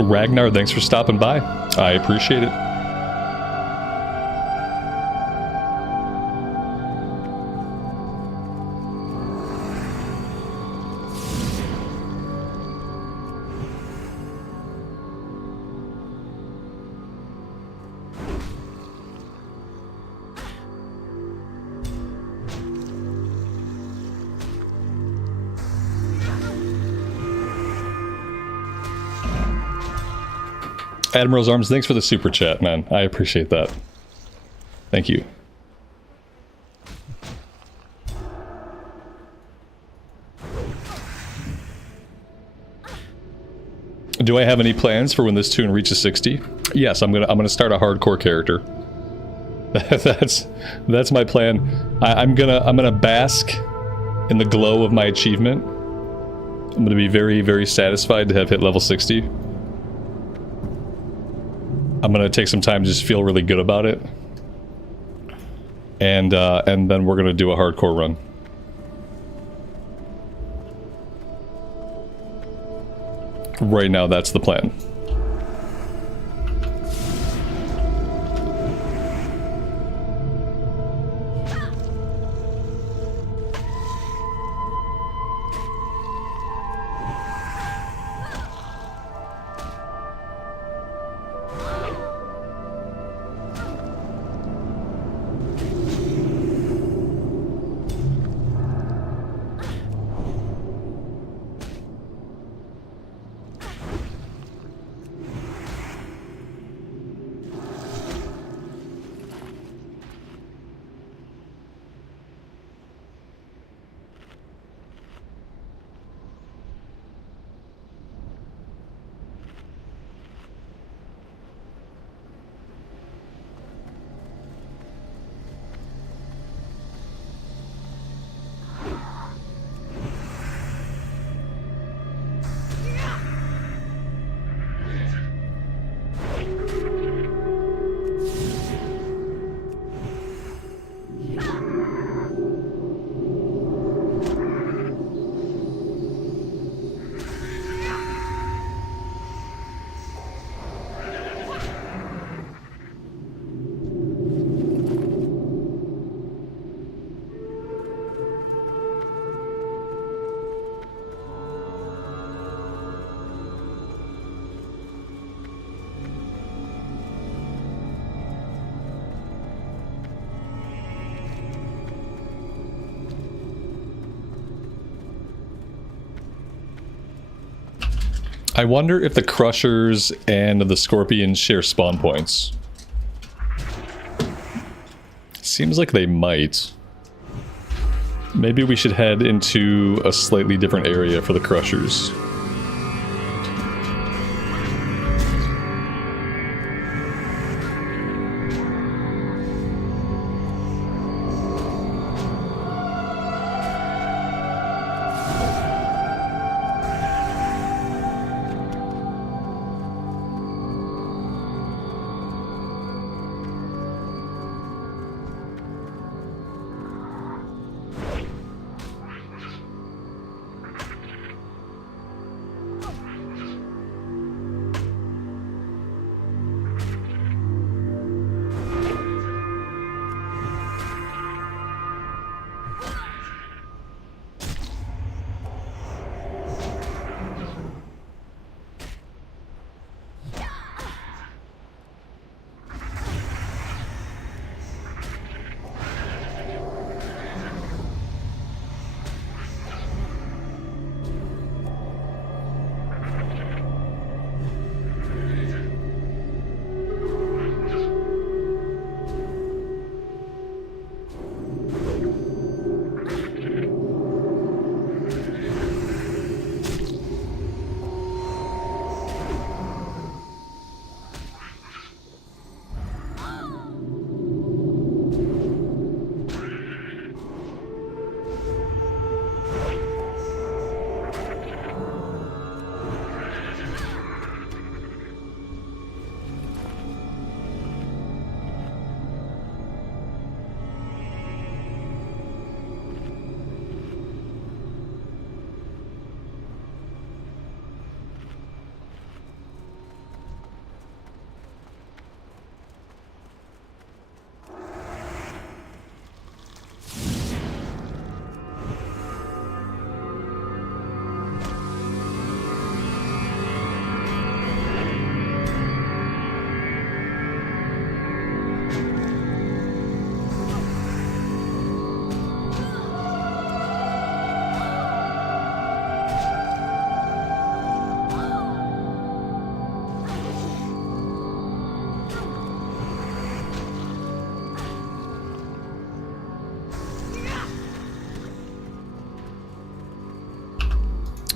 Ragnar, thanks for stopping by. I appreciate it. Admiral's Arms, thanks for the super chat, man. I appreciate that. Thank you. Do I have any plans for when this tune reaches 60? Yes, I'm gonna start a hardcore character. That's my plan. I'm gonna bask in the glow of my achievement. I'm gonna be very, very satisfied to have hit level 60. I'm gonna take some time to just feel really good about it, and then we're gonna do a hardcore run. Right now, that's the plan. I wonder if the Crushers and the Scorpions share spawn points. Seems like they might. Maybe we should head into a slightly different area for the Crushers.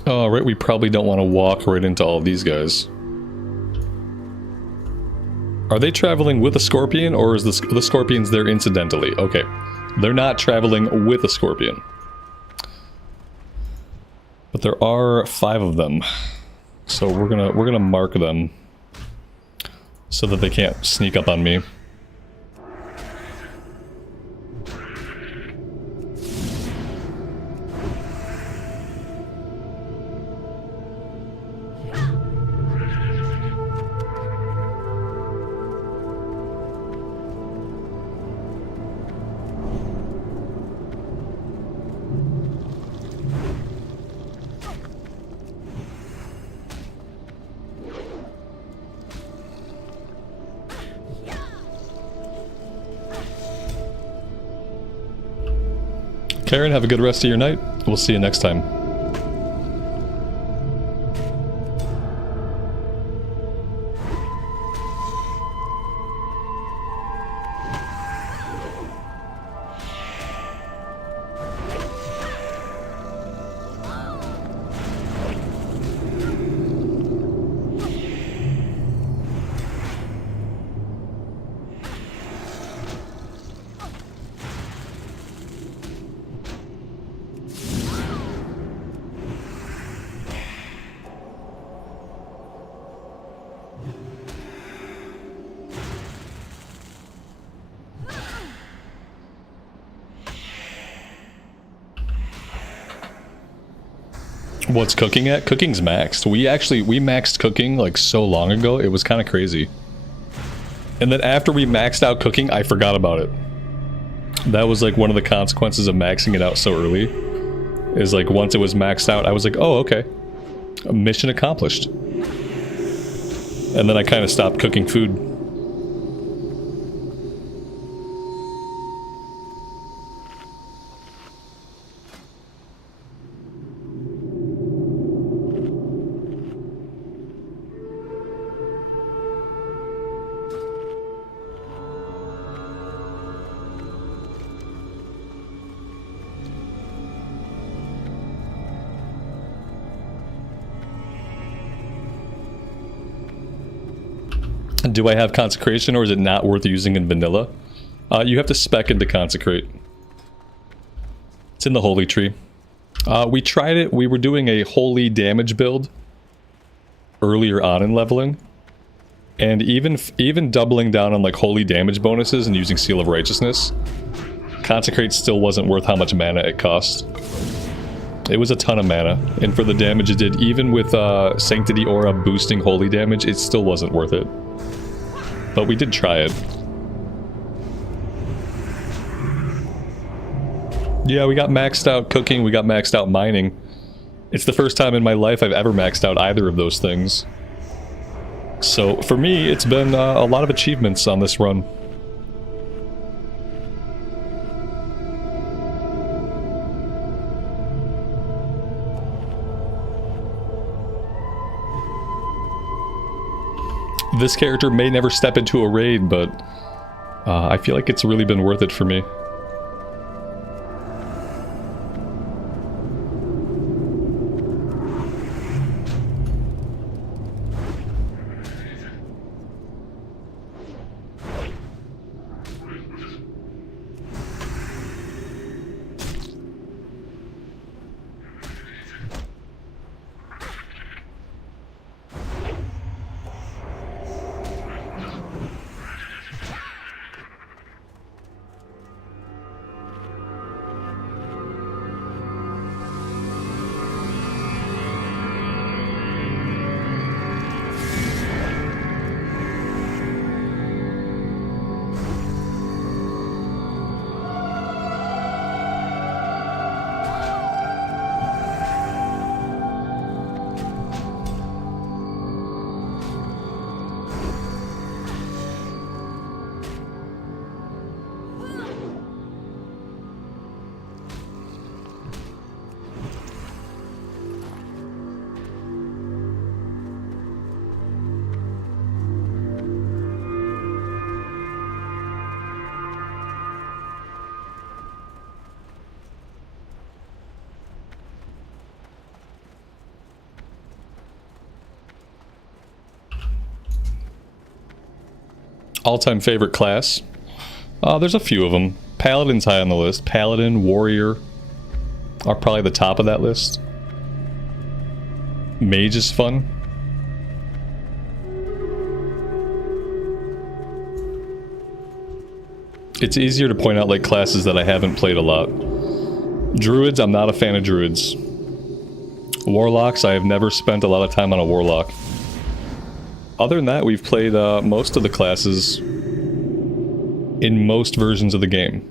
Oh, right, we probably don't want to walk right into all of these guys. Are they traveling with a scorpion, or is the scorpions there incidentally? Okay, they're not traveling with a scorpion. But there are 5 of them. So we're gonna mark them so that they can't sneak up on me. Karen, have a good rest of your night. We'll see you next time. What's cooking at? Cooking's maxed. We maxed cooking like so long ago, it was kind of crazy. And then after we maxed out cooking, I forgot about it. That was like one of the consequences of maxing it out so early. Is like once it was maxed out, I was like, oh, okay. Mission accomplished. And then I kind of stopped cooking food. Do I have consecration, or is it not worth using in vanilla? You have to spec into consecrate. It's in the holy tree. We tried it. We were doing a holy damage build earlier on in leveling, and even doubling down on like holy damage bonuses and using Seal of Righteousness, consecrate still wasn't worth how much mana it cost. It was a ton of mana, and for the damage it did, even with Sanctity Aura boosting holy damage, it still wasn't worth it. But we did try it. Yeah, we got maxed out cooking, we got maxed out mining. It's the first time in my life I've ever maxed out either of those things. So for me, it's been a lot of achievements on this run. This character may never step into a raid, but I feel like it's really been worth it for me. All-time favorite class? There's a few of them. Paladin's high on the list. Paladin, Warrior are probably the top of that list. Mage is fun. It's easier to point out like classes that I haven't played a lot. Druids, I'm not a fan of druids. Warlocks, I have never spent a lot of time on a warlock. Other than that, we've played most of the classes in most versions of the game.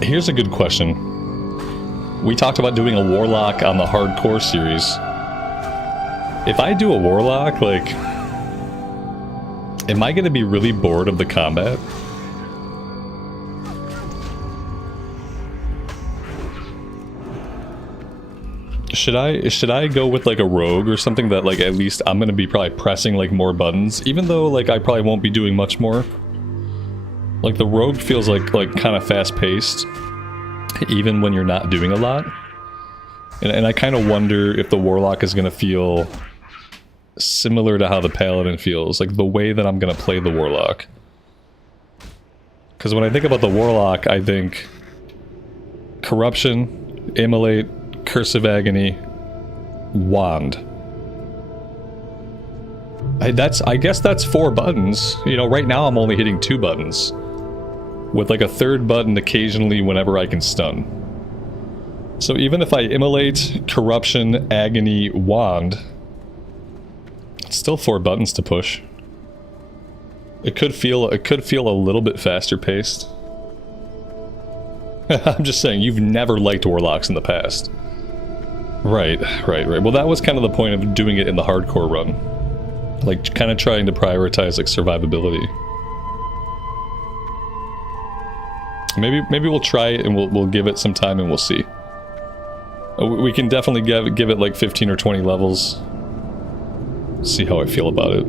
Here's a good question. We talked about doing a warlock on the hardcore series. If I do a warlock, like, am I gonna be really bored of the combat? Should I go with like a rogue or something that like at least I'm gonna be probably pressing like more buttons, even though like I probably won't be doing much more. Like the rogue feels like kind of fast paced, even when you're not doing a lot. And I kind of wonder if the warlock is gonna feel similar to how the paladin feels, like the way that I'm gonna play the warlock. Because when I think about the warlock, I think corruption, immolate, curse of agony, wand. I guess that's 4 buttons. You know, right now I'm only hitting 2 buttons, with like a 3rd button occasionally whenever I can stun. So even if I immolate, corruption, agony, wand, it's still 4 buttons to push. It could feel a little bit faster paced. I'm just saying, you've never liked warlocks in the past. Right. Well, that was kind of the point of doing it in the hardcore run. Like, kind of trying to prioritize, like, survivability. Maybe we'll try it and we'll give it some time and we'll see. We can definitely give it like 15 or 20 levels. See how I feel about it.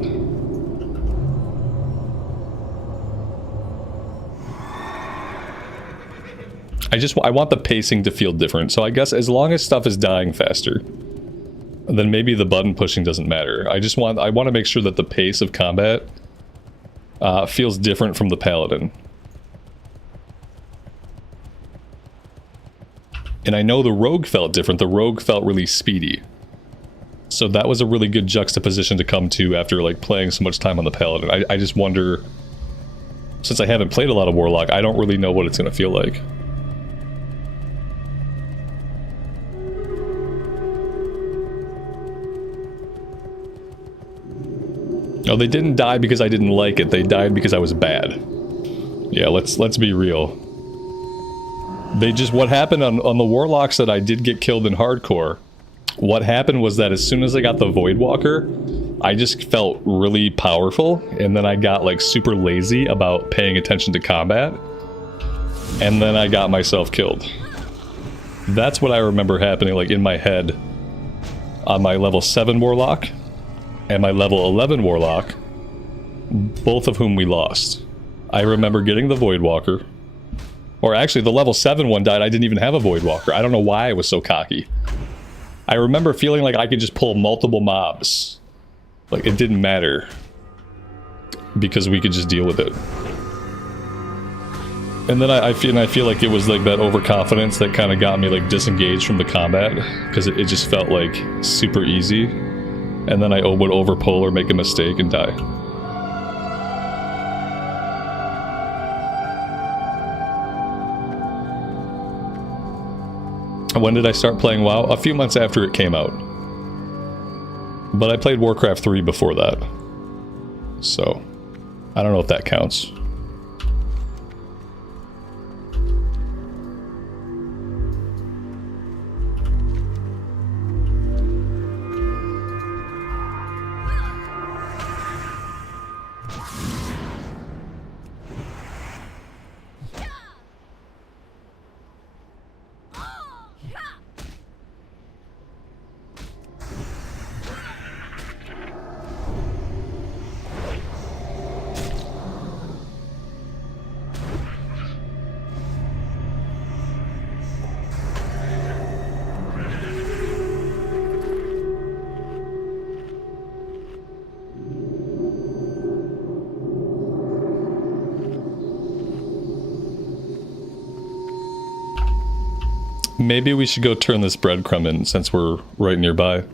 I want the pacing to feel different, so I guess as long as stuff is dying faster, then maybe the button pushing doesn't matter. I want to make sure that the pace of combat feels different from the paladin. And I know the rogue felt different. The rogue felt really speedy. So that was a really good juxtaposition to come to after like playing so much time on the paladin. I just wonder, since I haven't played a lot of warlock, I don't really know what it's going to feel like. No, they didn't die because I didn't like it. They died because I was bad. Yeah, let's be real. They just, what happened on the warlocks that I did get killed in hardcore, what happened was that as soon as I got the Voidwalker, I just felt really powerful, and then I got like super lazy about paying attention to combat, and then I got myself killed. That's what I remember happening, like in my head, on my level 7 warlock and my level 11 warlock, both of whom we lost. I remember getting the Voidwalker, or actually the level 7 one died, I didn't even have a Voidwalker. I don't know why I was so cocky. I remember feeling like I could just pull multiple mobs. Like, it didn't matter. Because we could just deal with it. And then I feel like it was like that overconfidence that kind of got me like disengaged from the combat. Because it just felt like super easy. And then I would overpull or make a mistake and die. When did I start playing WoW? A few months after it came out. But I played Warcraft 3 before that. So, I don't know if that counts. Maybe we should go turn this breadcrumb in since we're right nearby.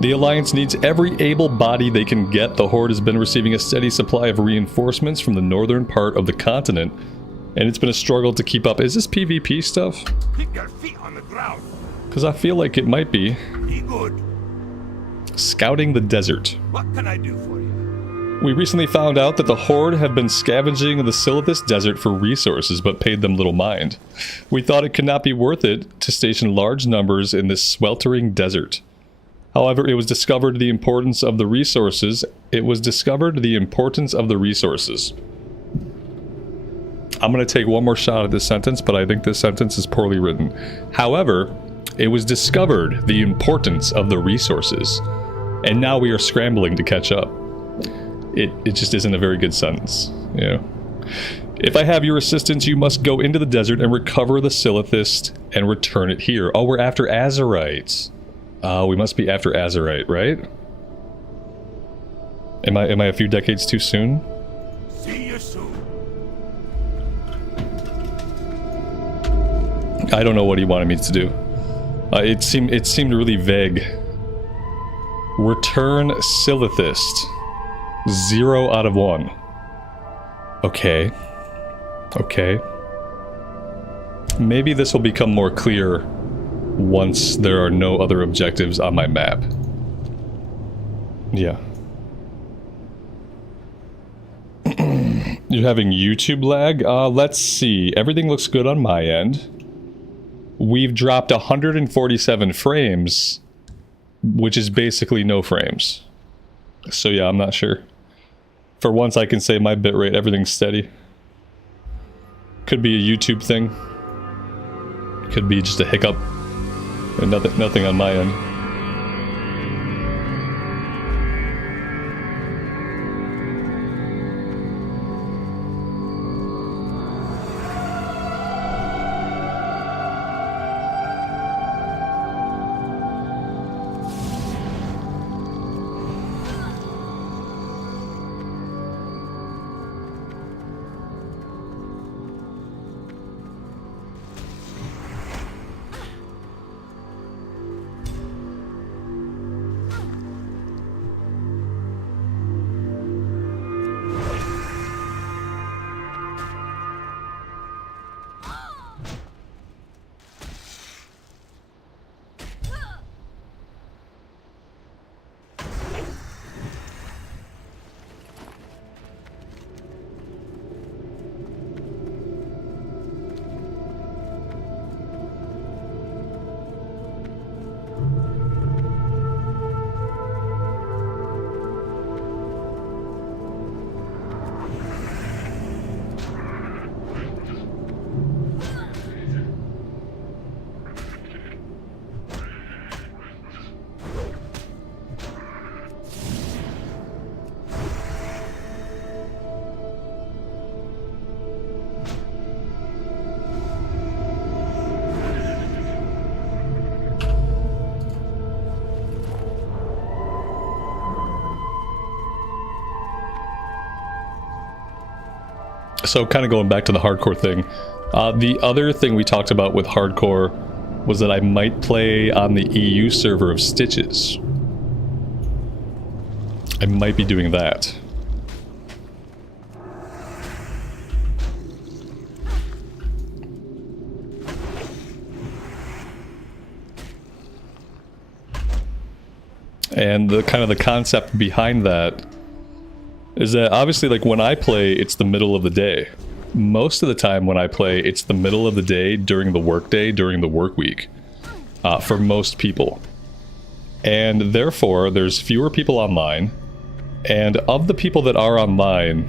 The Alliance needs every able body they can get. The Horde has been receiving a steady supply of reinforcements from the northern part of the continent, and it's been a struggle to keep up. Is this PvP stuff? Keep your feet on the ground. Because I feel like it might be. Be good. Scouting the desert. What can I do for you? We recently found out that the Horde have been scavenging the Silithus desert for resources, but paid them little mind. We thought it could not be worth it to station large numbers in this sweltering desert. However, it was discovered the importance of the resources. I'm going to take one more shot at this sentence, but I think this sentence is poorly written. However, it was discovered the importance of the resources. And now we are scrambling to catch up. It just isn't a very good sentence, you know. If I have your assistance, you must go into the desert and recover the Silithus and return it here. Oh, we're after Azerites. We must be after Azerite, right? Am I a few decades too soon? See you soon. I don't know what he wanted me to do. It seemed really vague. Return Silithus. 0 out of 1. Okay. Okay. Maybe this will become more clear once there are no other objectives on my map. Yeah. You're having YouTube lag? Let's see. Everything looks good on my end. We've dropped 147 frames, which is basically no frames. So yeah, I'm not sure. For once I can say my bitrate, everything's steady. Could be a YouTube thing. Could be just a hiccup. And nothing on my end. So kind of going back to the hardcore thing, the other thing we talked about with hardcore was that I might play on the EU server of Stitches. I might be doing that. And the kind of the concept behind that is that obviously, like, when I play, it's the middle of the day. Most of the time when I play, it's the middle of the day during the workday, during the work week, for most people. And therefore, there's fewer people online. And of the people that are online,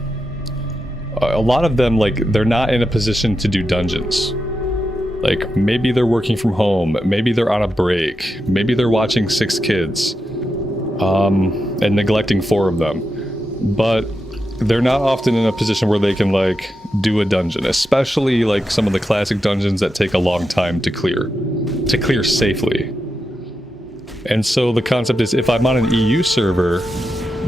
a lot of them, like, they're not in a position to do dungeons. Like, maybe they're working from home, maybe they're on a break, maybe they're watching 6 kids, and neglecting 4 of them. But they're not often in a position where they can, like, do a dungeon, especially, like, some of the classic dungeons that take a long time to clear safely. And so the concept is, if I'm on an EU server,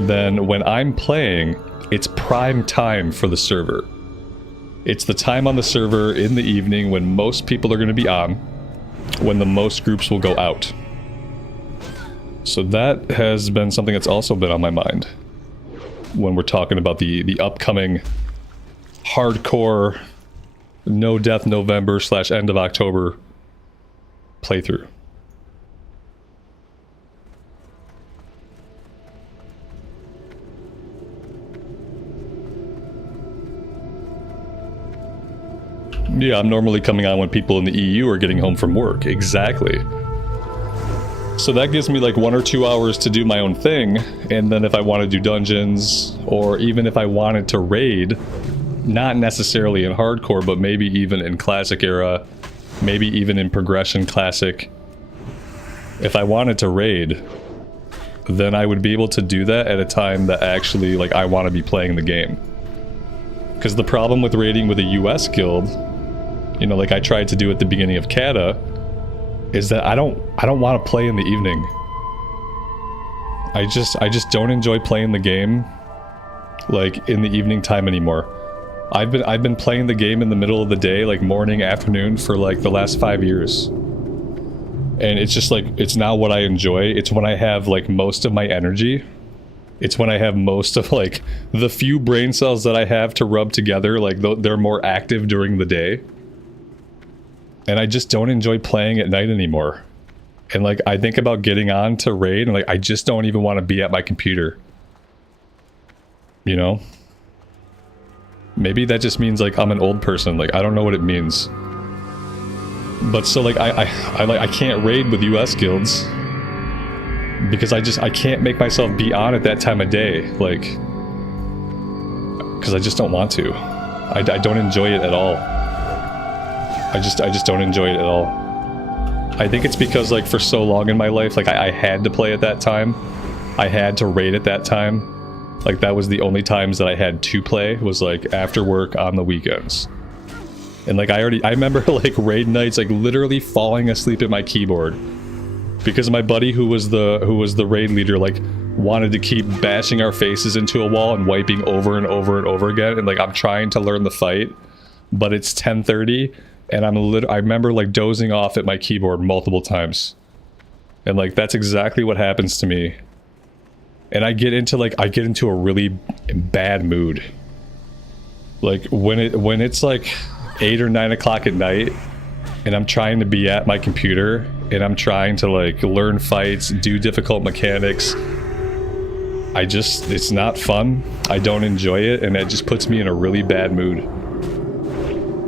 then when I'm playing, it's prime time for the server. It's the time on the server in the evening when most people are going to be on, when the most groups will go out. So that has been something that's also been on my mind when we're talking about the upcoming hardcore No Death November / end of October playthrough. Yeah, I'm normally coming on when people in the EU are getting home from work. Exactly. So that gives me like 1 or 2 hours to do my own thing, and then if I want to do dungeons, or even if I wanted to raid, not necessarily in hardcore, but maybe even in classic era, maybe even in progression classic, if I wanted to raid, then I would be able to do that at a time that actually, like, I want to be playing the game. Because the problem with raiding with a US guild, you know, like I tried to do at the beginning of Kata, is that I don't want to play in the evening. I just don't enjoy playing the game like in the evening time anymore. I've been playing the game in the middle of the day, like morning, afternoon, for like the last 5 years. And it's just like, it's now what I enjoy. It's when I have like most of my energy. It's when I have most of like the few brain cells that I have to rub together, like they're more active during the day. And I just don't enjoy playing at night anymore. And like, I think about getting on to raid and like, I just don't even want to be at my computer. You know? Maybe that just means like I'm an old person. Like, I don't know what it means. But so like, I can't raid with US guilds. Because I can't make myself be on at that time of day. Like, because I just don't want to. I don't enjoy it at all. I just don't enjoy it at all. I think it's because, like, for so long in my life, like, I had to play at that time. I had to raid at that time. Like, that was the only times that I had to play, was, like, after work on the weekends. And, like, I remember, like, raid nights, like, literally falling asleep at my keyboard. Because my buddy who was the raid leader, like, wanted to keep bashing our faces into a wall and wiping over and over and over again. And, like, I'm trying to learn the fight, but it's 10:30. And I remember, like, dozing off at my keyboard multiple times. And, like, that's exactly what happens to me. And I get into a really bad mood. Like, when it's, like, 8 or 9 o'clock at night, and I'm trying to be at my computer, and I'm trying to, like, learn fights, do difficult mechanics. It's not fun. I don't enjoy it, and it just puts me in a really bad mood.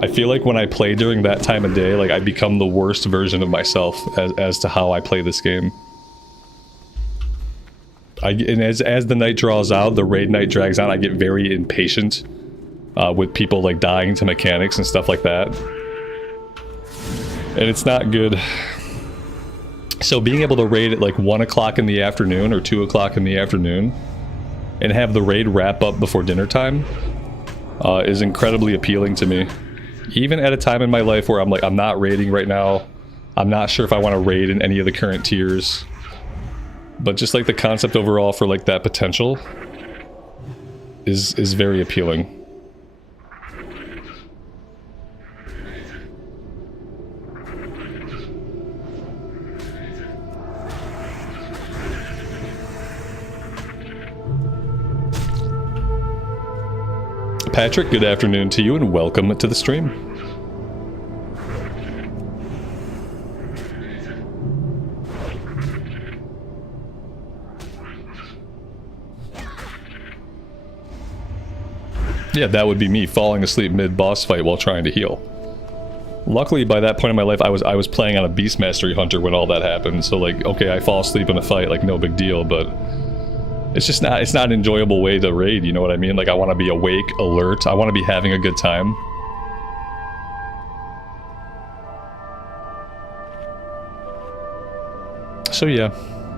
I feel like when I play during that time of day, like, I become the worst version of myself as to how I play this game. And as the night draws out, the raid night drags on, I get very impatient with people, like, dying to mechanics and stuff like that. And it's not good. So being able to raid at, like, 1 o'clock in the afternoon or 2 o'clock in the afternoon and have the raid wrap up before dinner time is incredibly appealing to me. Even at a time in my life where I'm like, I'm not raiding right now. I'm not sure if I want to raid in any of the current tiers. But just, like, the concept overall for, like, that potential is very appealing. Patrick, good afternoon to you and welcome to the stream. Yeah, that would be me falling asleep mid-boss fight while trying to heal. Luckily, by that point in my life, I was playing on a Beast Mastery Hunter when all that happened, so, like, okay, I fall asleep in a fight, like, no big deal, but it's not an enjoyable way to raid, you know what I mean? Like, I want to be awake, alert, I want to be having a good time. So yeah,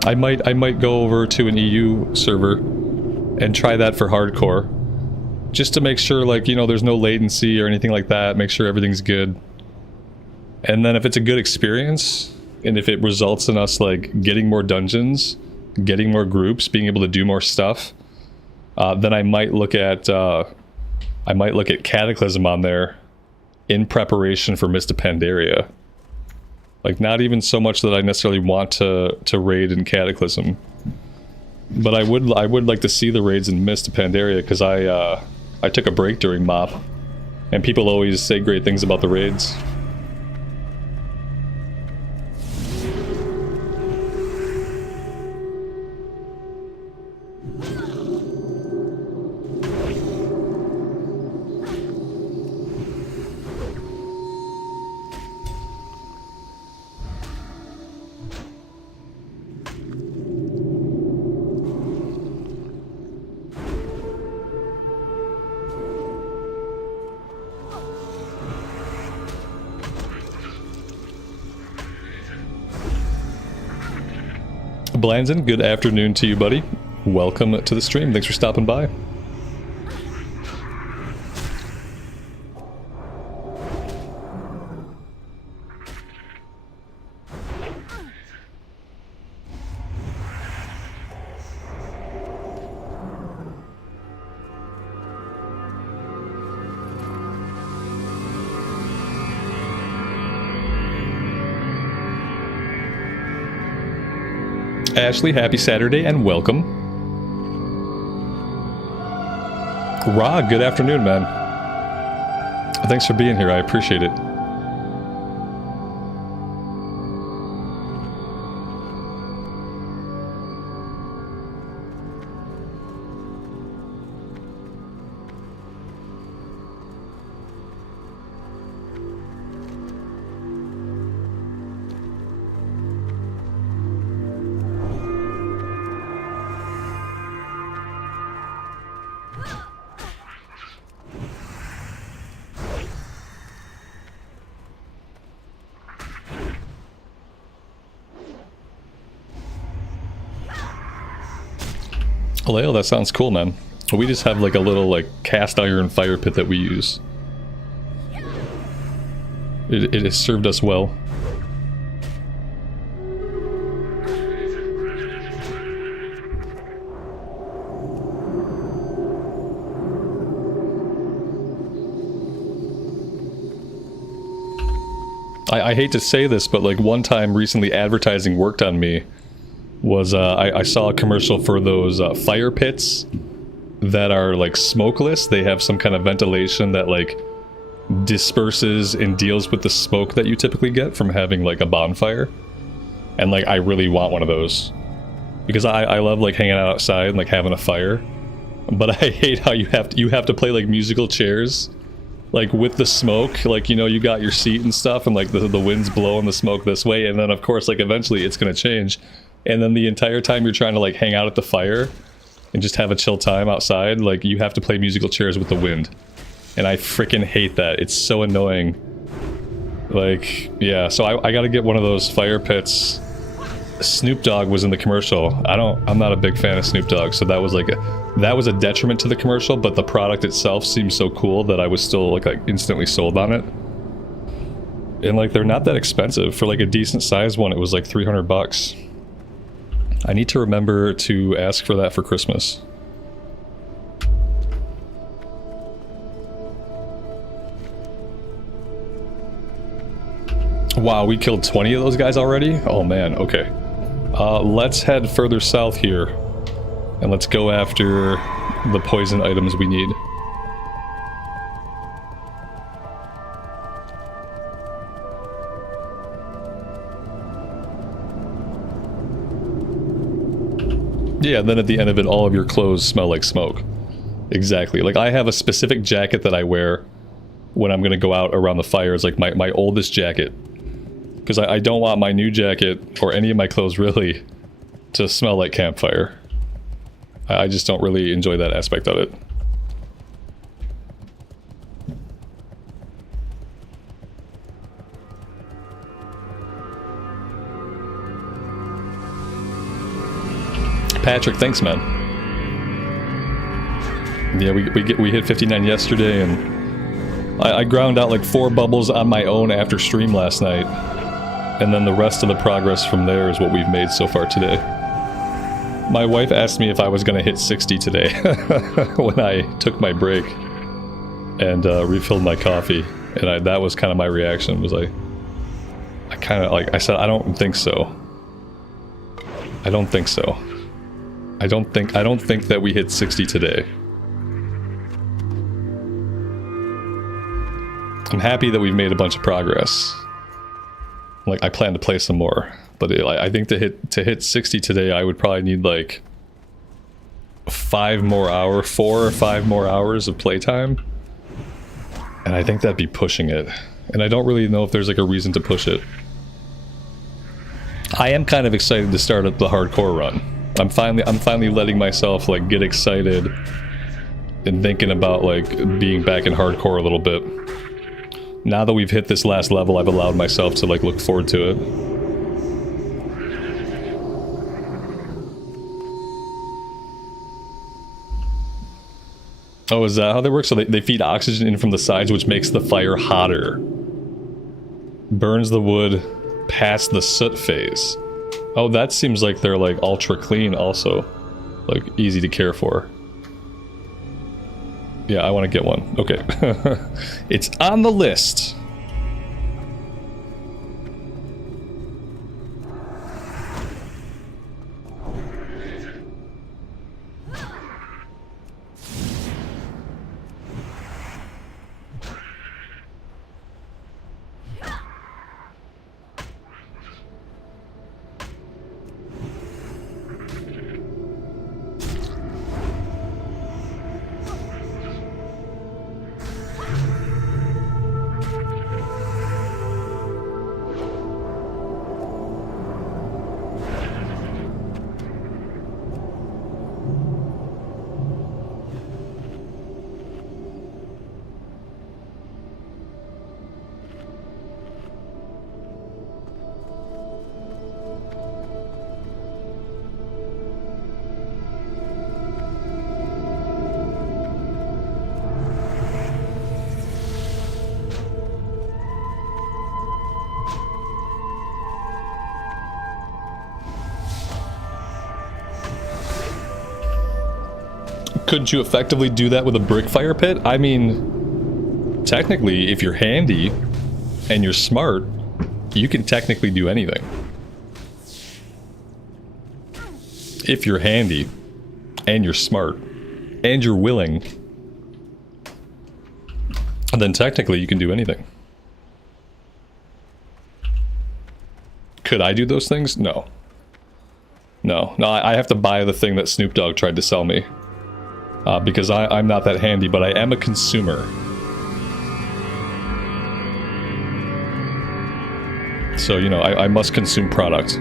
I might go over to an EU server and try that for hardcore. Just to make sure, like, you know, there's no latency or anything like that, make sure everything's good. And then if it's a good experience, and if it results in us, like, getting more dungeons, getting more groups, being able to do more stuff, then I might look at Cataclysm on there in preparation for Mist of Pandaria. Like, not even so much that I necessarily want to raid in Cataclysm, but I would like to see the raids in Mist of Pandaria, because I took a break during MOP, and people always say great things about the raids. Blanzen, good afternoon to you, buddy. Welcome to the stream. Thanks for stopping by. Ashley, happy Saturday and welcome. Ra, good afternoon, man. Thanks for being here, I appreciate it. Aleo, that sounds cool, man. We just have like a little like cast iron fire pit that we use. It has served us well. I hate to say this, but like one time recently advertising worked on me was I saw a commercial for those fire pits that are like smokeless. They have some kind of ventilation that like disperses and deals with the smoke that you typically get from having like a bonfire. And like I really want one of those because I love like hanging out outside and like having a fire, but I hate how you have to play like musical chairs like with the smoke, like, you know, you got your seat and stuff and like the wind's blowing the smoke this way, and then of course like eventually it's gonna change, and then the entire time you're trying to like hang out at the fire and just have a chill time outside, like you have to play musical chairs with the wind. And I freaking hate that. It's so annoying. Like, yeah, so I gotta get one of those fire pits. Snoop Dogg was in the commercial. I'm not a big fan of Snoop Dogg, so that was like a detriment to the commercial, but the product itself seemed so cool that I was still like instantly sold on it. And like they're not that expensive. For like a decent sized one, it was like 300 bucks. I need to remember to ask for that for Christmas. Wow, we killed 20 of those guys already? Oh man, okay. Let's head further south here. And let's go after the poison items we need. Yeah, then at the end of it, all of your clothes smell like smoke. Exactly. Like, I have a specific jacket that I wear when I'm gonna go out around the fire. It's like my oldest jacket. Because I don't want my new jacket, or any of my clothes really, to smell like campfire. I just don't really enjoy that aspect of it. Patrick, thanks, man. Yeah, we hit 59 yesterday, and I ground out like 4 bubbles on my own after stream last night. And then the rest of the progress from there is what we've made so far today. My wife asked me if I was going to hit 60 today when I took my break and refilled my coffee. And that was kind of my reaction, was I kind of, like, I said, I don't think so. I don't think so. I don't think that we hit 60 today. I'm happy that we've made a bunch of progress. Like, I plan to play some more, but I think to hit 60 today, I would probably need like 4 or 5 more hours of playtime, and I think that'd be pushing it. And I don't really know if there's like a reason to push it. I am kind of excited to start up the hardcore run. I'm finally letting myself like get excited and thinking about like being back in hardcore a little bit. Now that we've hit this last level, I've allowed myself to like look forward to it. Oh, is that how they work? So they feed oxygen in from the sides, which makes the fire hotter. Burns the wood past the soot phase. Oh, that seems like they're like ultra clean also. Like easy to care for. Yeah, I want to get one. Okay. It's on the list. couldn't you effectively do that with a brick fire pit? I mean, technically, if you're handy and you're smart, you can technically do anything. If you're handy and you're smart and you're willing, then technically you can do anything. Could I do those things? No. No, I have to buy the thing that Snoop Dogg tried to sell me. Because I'm not that handy, but I am a consumer. So, you know, I must consume product.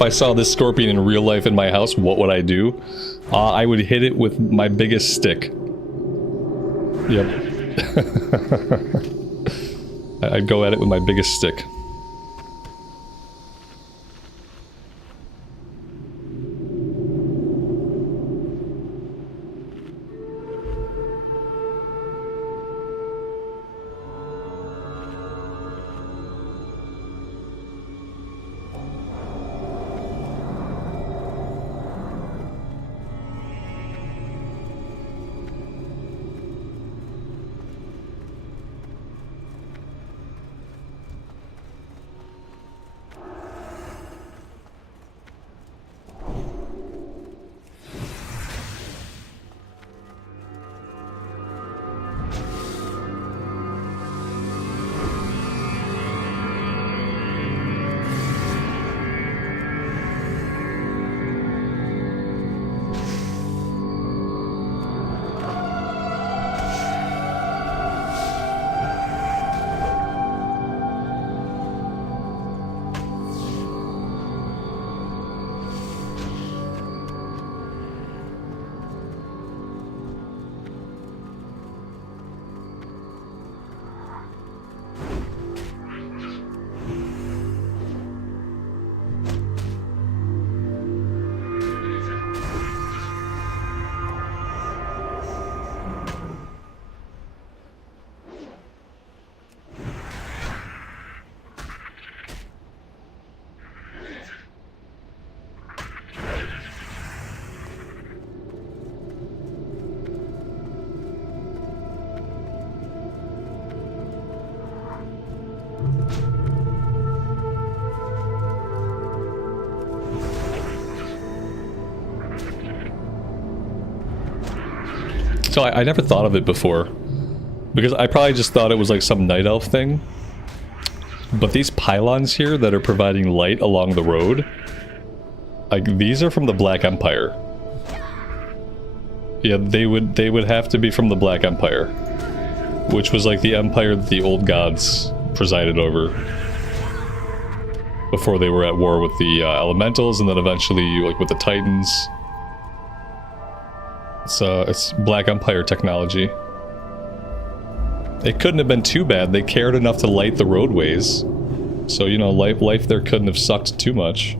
If I saw this scorpion in real life in my house, what would I do? I would hit it with my biggest stick. Yep. I'd go at it with my biggest stick. So I never thought of it before, because I probably just thought it was like some night elf thing. But these pylons here that are providing light along the road, like these are from the Black Empire. Yeah, they would have to be from the Black Empire, which was like the empire that the old gods presided over before they were at war with the elementals, and then eventually like with the Titans. It's Black Empire technology. It couldn't have been too bad. They cared enough to light the roadways. So, you know, life there couldn't have sucked too much.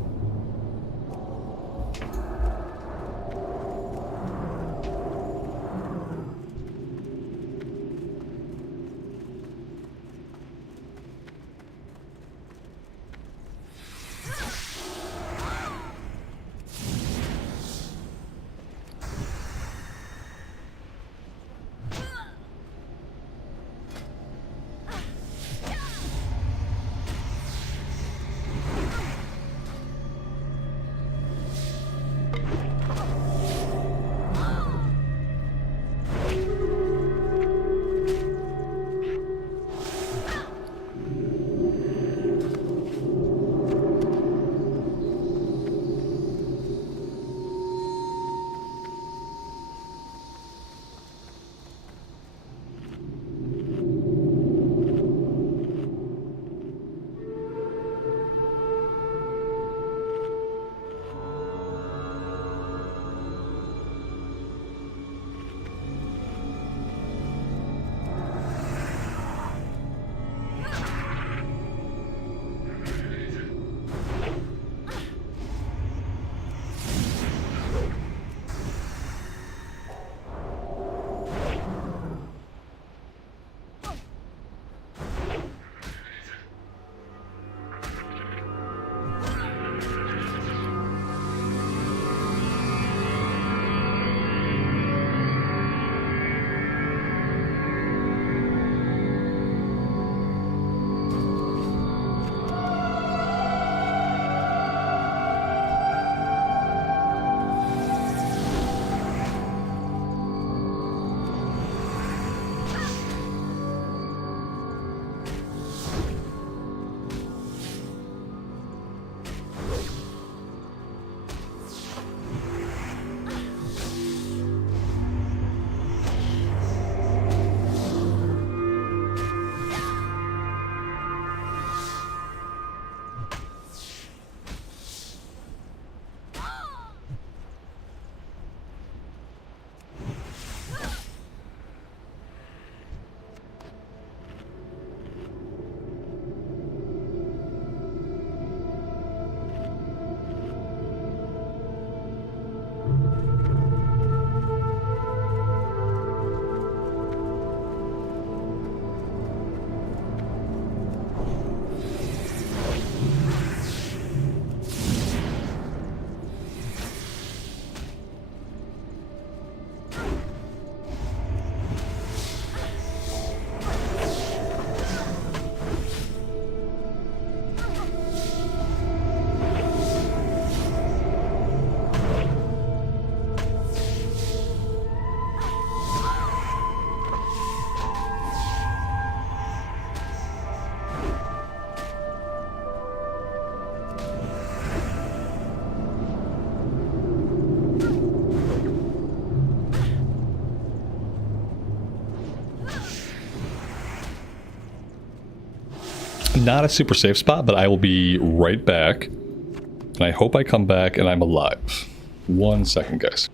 not a super safe spot, but I will be right back. And I hope I come back and I'm alive. 1 second, guys.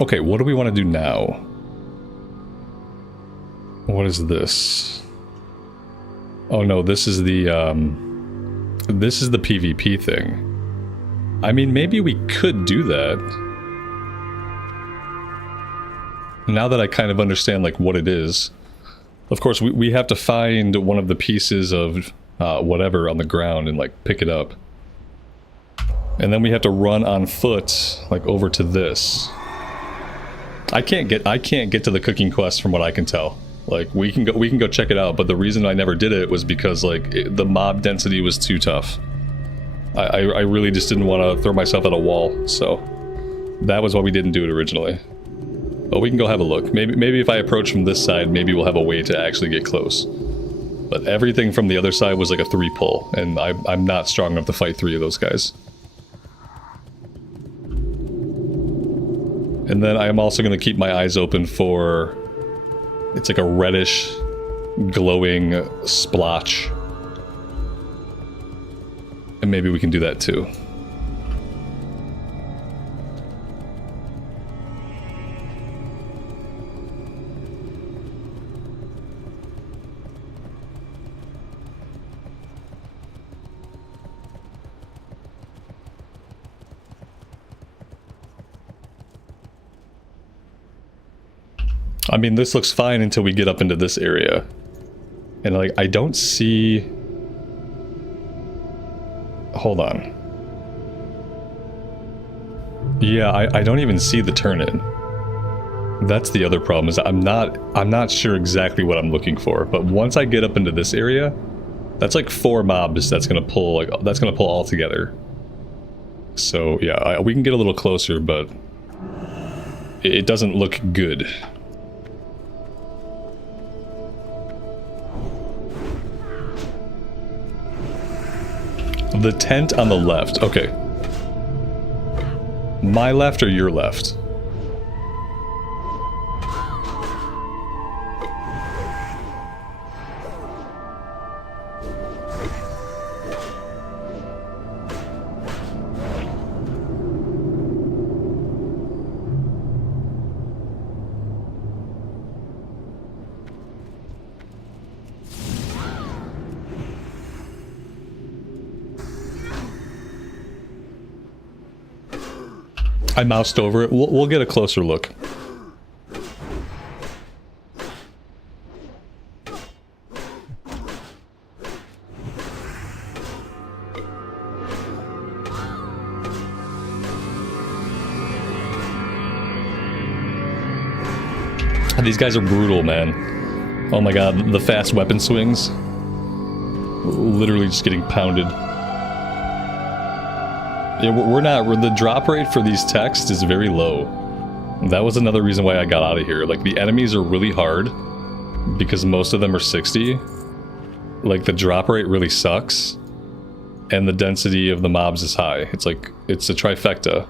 Okay, what do we want to do now? What is this? Oh no, this is the PvP thing. I mean, maybe we could do that. Now that I kind of understand, like, what it is. Of course, we have to find one of the pieces of whatever on the ground and, like, pick it up. And then we have to run on foot, like, over to this. I can't get to the cooking quest from what I can tell. Like, we can go check it out, but the reason I never did it was because, like, the mob density was too tough. I really just didn't want to throw myself at a wall, so that was why we didn't do it originally. But we can go have a look. Maybe if I approach from this side, maybe we'll have a way to actually get close. But everything from the other side was like a 3-pull, and I'm not strong enough to fight 3 of those guys. And then I'm also going to keep my eyes open for... It's like a reddish, glowing splotch. And maybe we can do that too. I mean, this looks fine until we get up into this area. And, like, I don't see... Hold on. Yeah, I don't even see the turn-in. That's the other problem, is I'm not sure exactly what I'm looking for, but once I get up into this area, that's like 4 mobs that's gonna pull all together. So yeah, we can get a little closer, but it doesn't look good. The tent on the left. Okay. My left or your left? I moused over it. We'll get a closer look. These guys are brutal, man. Oh my god, the fast weapon swings. Literally just getting pounded. Yeah, the drop rate for these texts is very low. That was another reason why I got out of here. Like, the enemies are really hard because most of them are 60. Like, the drop rate really sucks. And the density of the mobs is high. It's like, it's a trifecta.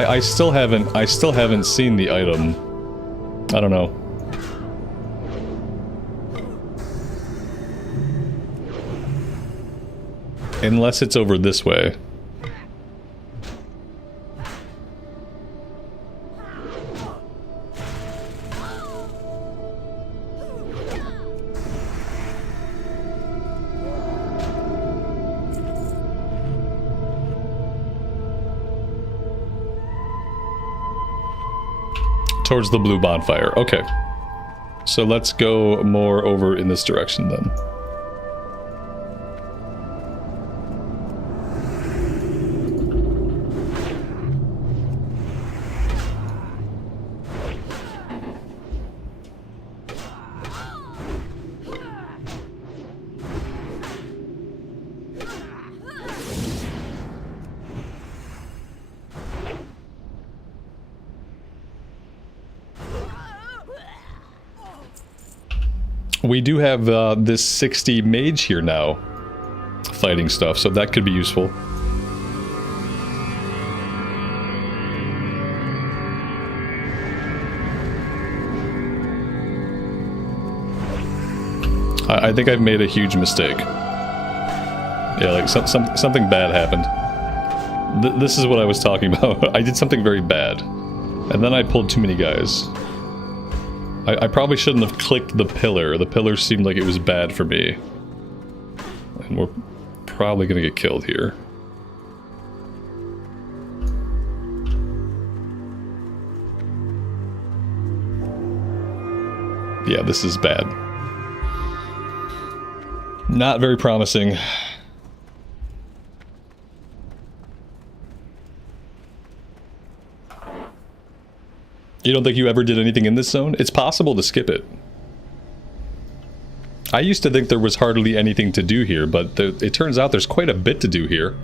I still haven't seen the item. I don't know. Unless it's over this way. Towards the blue bonfire. Okay. So let's go more over in this direction then. We do have this 60 mage here now, fighting stuff, so that could be useful. I think I've made a huge mistake. Yeah, like something bad happened. This is what I was talking about. I did something very bad, and then I pulled too many guys. I probably shouldn't have clicked the pillar. The pillar seemed like it was bad for me. And we're probably gonna get killed here. Yeah, this is bad. Not very promising. You don't think you ever did anything in this zone? It's possible to skip it. I used to think there was hardly anything to do here, but it turns out there's quite a bit to do here.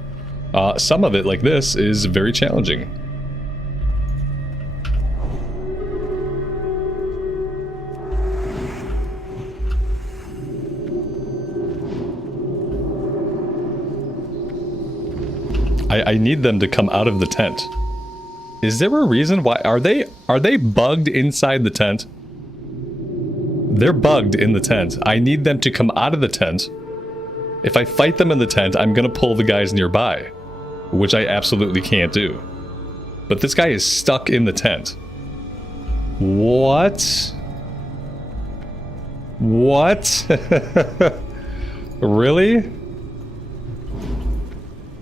Some of it, like this, is very challenging. I need them to come out of the tent. Is there a reason why? Are they bugged inside the tent? They're bugged in the tent. I need them to come out of the tent. If I fight them in the tent, I'm gonna pull the guys nearby, which I absolutely can't do. But this guy is stuck in the tent. What? What? Really?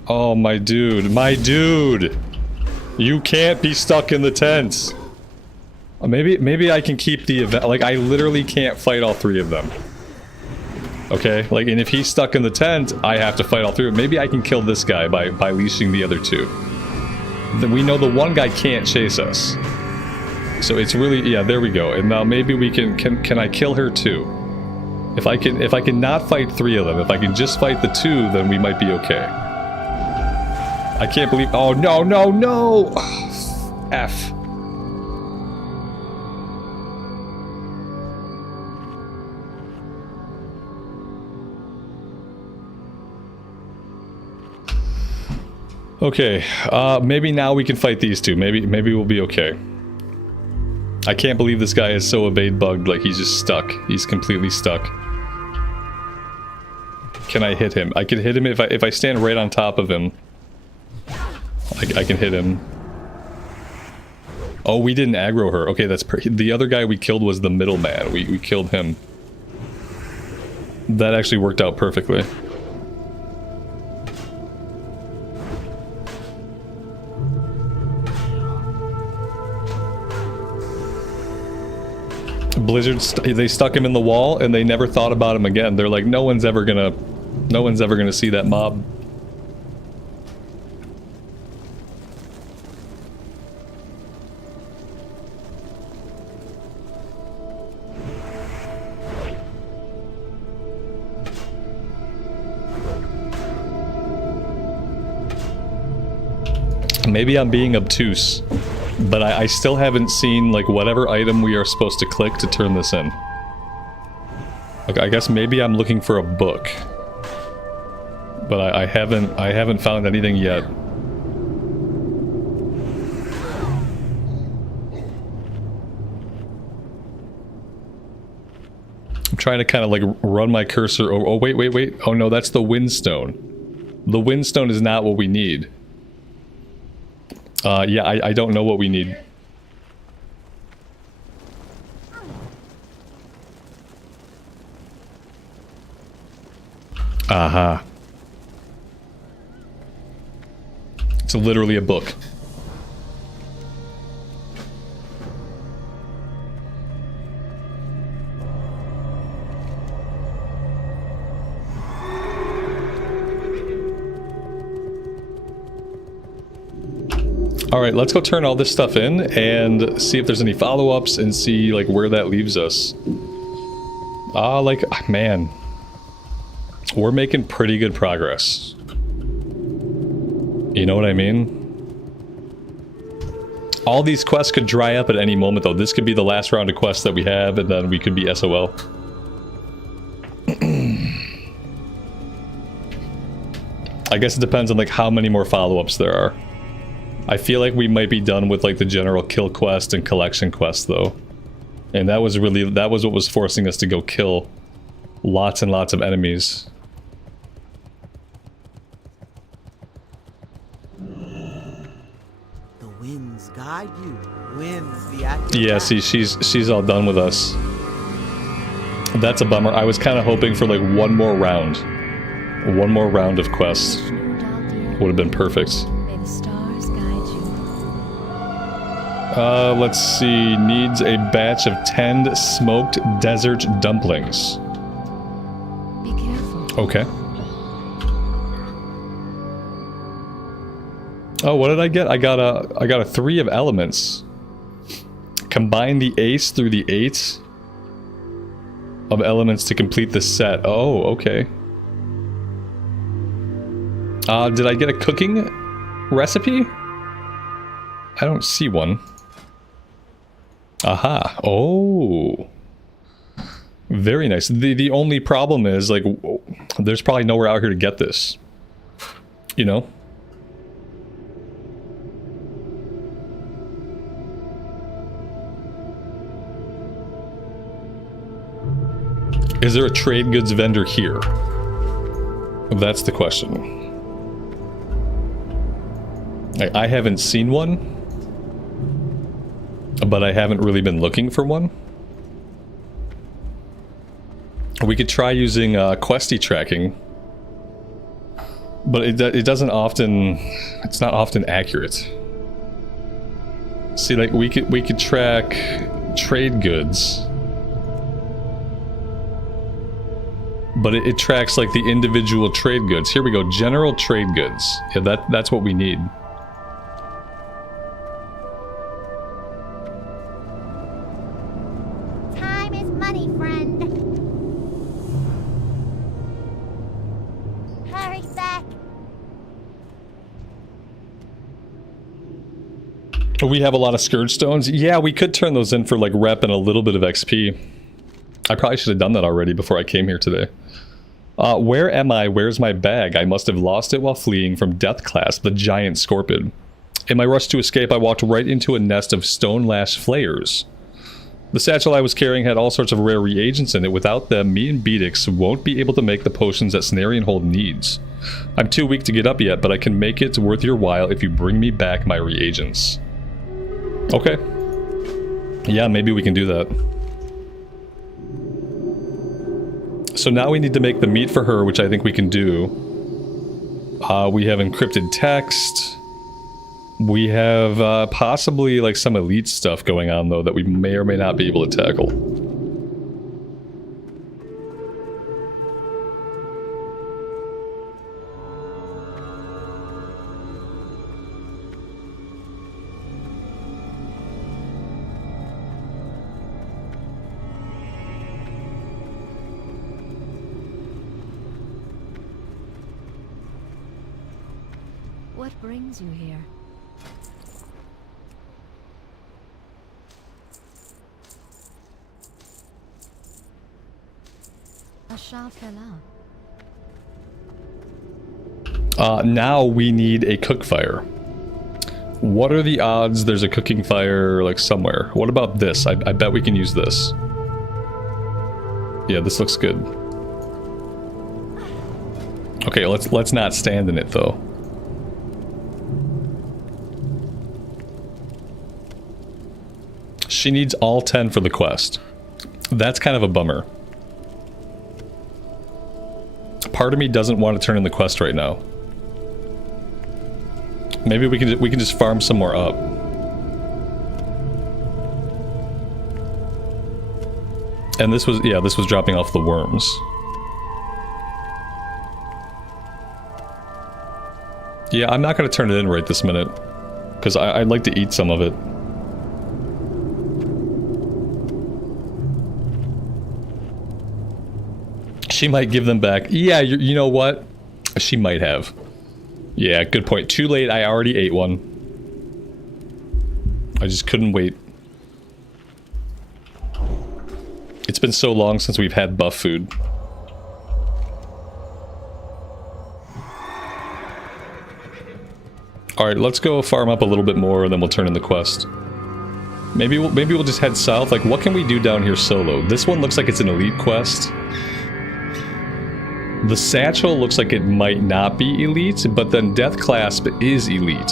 Oh, my dude. My dude! You can't be stuck in the tent. Maybe I can keep the event. Like, I literally can't fight all three of them. Okay? Like, and if he's stuck in the tent, I have to fight all three. Maybe I can kill this guy by leashing the other two. We know the one guy can't chase us. So it's really, yeah, there we go. And now maybe we can I kill her too? If I can not fight three of them, if I can just fight the two, then we might be okay. I can't believe, oh no, no, no! F. Okay, maybe now we can fight these two. Maybe we'll be okay. I can't believe this guy is so evade bugged, like he's just stuck. He's completely stuck. Can I hit him? I can hit him if I stand right on top of him. I can hit him. Oh, we didn't aggro her. Okay, that's the other guy we killed was the middleman. We killed him. That actually worked out perfectly. Blizzard, they stuck him in the wall and they never thought about him again. They're like, no one's ever gonna see that mob. Maybe I'm being obtuse, but I still haven't seen, like, whatever item we are supposed to click to turn this in. Like, I guess maybe I'm looking for a book. But I haven't found anything yet. I'm trying to kind of, like, run my cursor over. Oh, wait. Oh, no, that's the windstone. The windstone is not what we need. Yeah, I don't know what we need. Aha. It's literally a book. Alright, let's go turn all this stuff in and see if there's any follow-ups and see, like, where that leaves us. Man. We're making pretty good progress. You know what I mean? All these quests could dry up at any moment, though. This could be the last round of quests that we have, and then we could be SOL. I guess it depends on, like, how many more follow-ups there are. I feel like we might be done with, like, the general kill quest and collection quest, though. And that was what was forcing us to go kill lots and lots of enemies. The winds guide you. Winds the active. Yeah, see, she's all done with us. That's a bummer. I was kind of hoping for, like, one more round. One more round of quests would have been perfect. Let's see. Needs a batch of 10 smoked desert dumplings. Be careful. Okay. Oh, what did I get? I got a 3 of elements. Combine the ace through the 8 of elements to complete the set. Oh, okay. Did I get a cooking recipe? I don't see one. Aha. Oh. Very nice. The only problem is, like, there's probably nowhere out here to get this. You know? Is there a trade goods vendor here? That's the question. I haven't seen one. but I haven't really been looking for one. We could try using Questie tracking, but it doesn't often, it's not often accurate. See, like we could track trade goods, but it tracks like the individual trade goods. Here we go, general trade goods. Yeah, that's what we need. Time is money, friend. Hurry back. We have a lot of Scourge Stones. Yeah, we could turn those in for like rep and a little bit of XP. I probably should have done that already before I came here today. Where am I? Where's my bag? I must have lost it while fleeing from Deathclasp, the giant scorpion. In my rush to escape, I walked right into a nest of stone-lashed flayers. The satchel I was carrying had all sorts of rare reagents in it. Without them, me and Beatix won't be able to make the potions that Cenarian Hold needs. I'm too weak to get up yet, but I can make it worth your while if you bring me back my reagents. Okay. Yeah, maybe we can do that. So now we need to make the meat for her, which I think we can do. We have encrypted text. We have possibly like some elite stuff going on though that we may or may not be able to tackle. What brings you here? A shot fell out. Now we need a cook fire. What are the odds there's a cooking fire like somewhere? What about this? I bet we can use this. Yeah, this looks good. Okay, let's not stand in it though. She needs all 10 for the quest. That's kind of a bummer. Part of me doesn't want to turn in the quest right now. Maybe we can just farm some more up. And this was, yeah, this was dropping off the worms. Yeah, I'm not going to turn it in right this minute, because I'd like to eat some of it. She might give them back. Yeah, you know what? She might have. Yeah, good point. Too late, I already ate one. I just couldn't wait. It's been so long since we've had buff food. Alright, let's go farm up a little bit more and then we'll turn in the quest. Maybe we'll just head south. Like, what can we do down here solo? This one looks like it's an elite quest. The satchel looks like it might not be elite, but then Deathclasp is elite.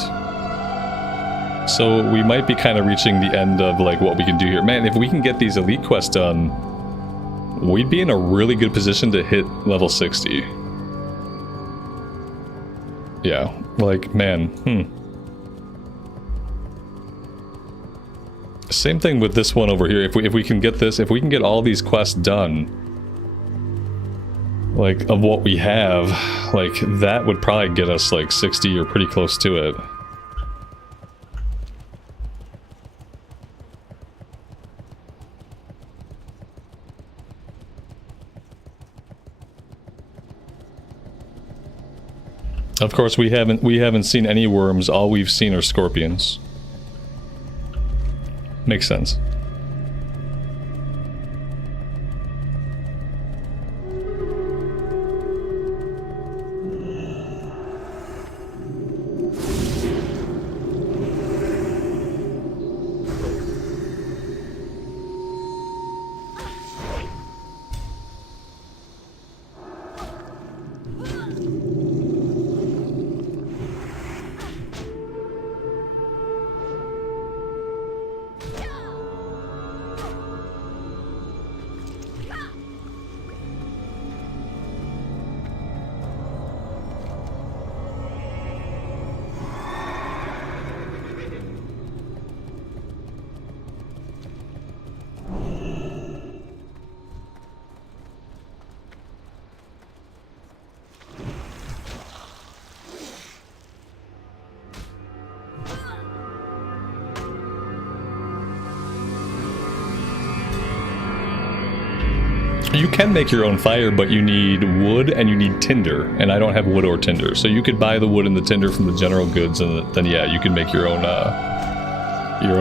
So we might be kind of reaching the end of like what we can do here. Man, if we can get these elite quests done, we'd be in a really good position to hit level 60. Yeah, like, man, Same thing with this one over here. If we can get this, if we can get all these quests done, like, of what we have, like, that would probably get us, like, 60 or pretty close to it. Of course, we haven't seen any worms. All we've seen are scorpions. Makes sense. You can make your own fire, but you need wood and you need tinder, and I don't have wood or tinder. So you could buy the wood and the tinder from the general goods, and then yeah, you can make your own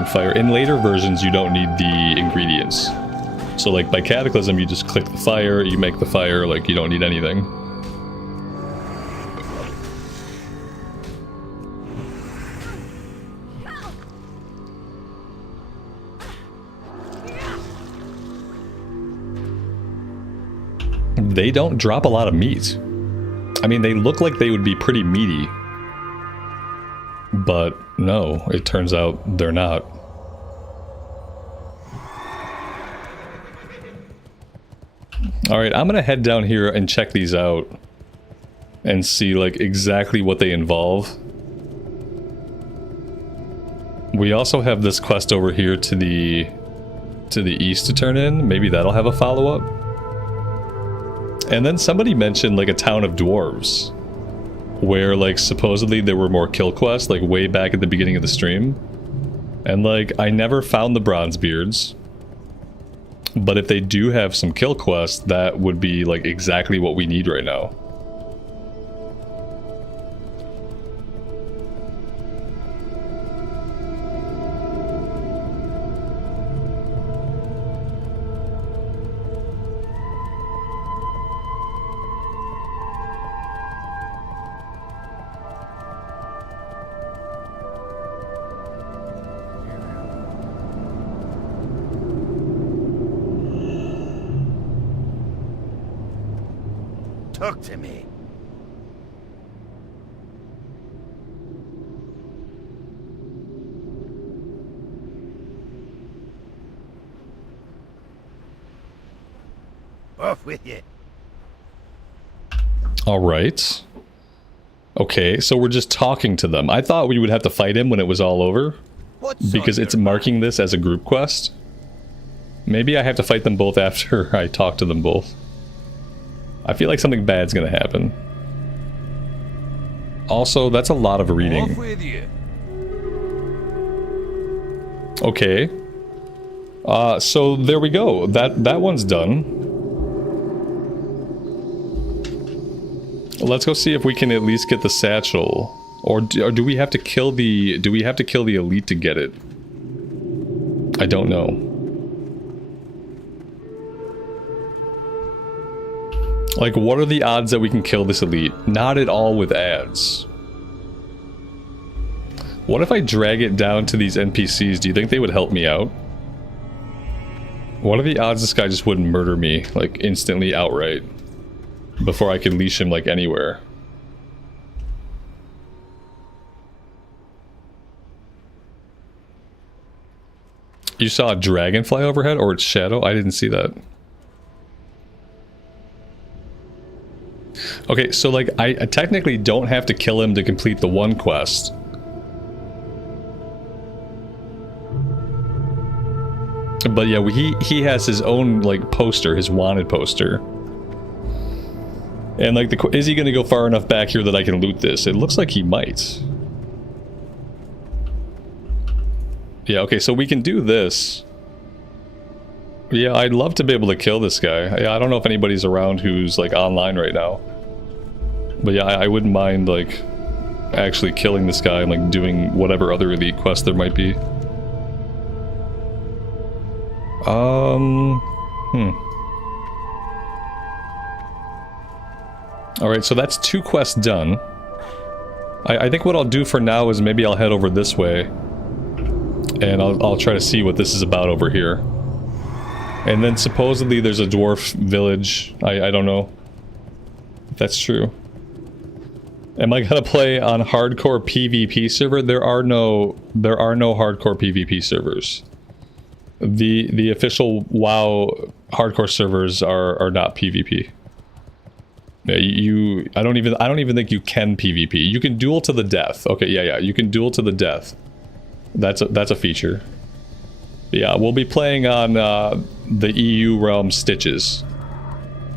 fire. In later versions, you don't need the ingredients. So like by Cataclysm, you just click the fire, you make the fire, like you don't need anything. They don't drop a lot of meat. I mean, they look like they would be pretty meaty. But no, it turns out they're not. Alright, I'm gonna head down here and check these out. And see, like, exactly what they involve. We also have this quest over here to the east to turn in. Maybe that'll have a follow-up. And then somebody mentioned, like, a town of dwarves. Where, like, supposedly there were more kill quests, like, way back at the beginning of the stream. And, like, I never found the Bronzebeards. But if they do have some kill quests, that would be, like, exactly what we need right now. Talk to me. Off with you. All right. Okay, so we're just talking to them. I thought we would have to fight him when it was all over. Because it's marking this as a group quest. Maybe I have to fight them both after I talk to them both. I feel like something bad's gonna happen. Also, that's a lot of reading. Off with you. Okay. So there we go. That one's done. Let's go see if we can at least get the satchel. Or do we have to kill the elite to get it? I don't know. Like, what are the odds that we can kill this elite? Not at all with ads. What if I drag it down to these NPCs? Do you think they would help me out? What are the odds this guy just wouldn't murder me, like, instantly outright? Before I can leash him, like, anywhere? You saw a dragonfly overhead, or its shadow? I didn't see that. Okay, so like, I technically don't have to kill him to complete the one quest. But yeah, he has his own, like, poster, his wanted poster. And like, is he gonna go far enough back here that I can loot this? It looks like he might. Yeah, okay, so we can do this. Yeah, I'd love to be able to kill this guy. I don't know if anybody's around who's, like, online right now. But yeah, I wouldn't mind, like, actually killing this guy and, like, doing whatever other elite quest there might be. Alright, so that's 2 quests done. I think what I'll do for now is maybe I'll head over this way. And I'll try to see what this is about over here. And then supposedly there's a dwarf village. I don't know if that's true. Am I gonna play on hardcore PvP server? There are no hardcore PvP servers. The official WoW hardcore servers are not PvP. Yeah, I don't even think you can PvP. You can duel to the death. Okay, yeah, you can duel to the death. That's a feature. Yeah, we'll be playing on the EU realm Stitches,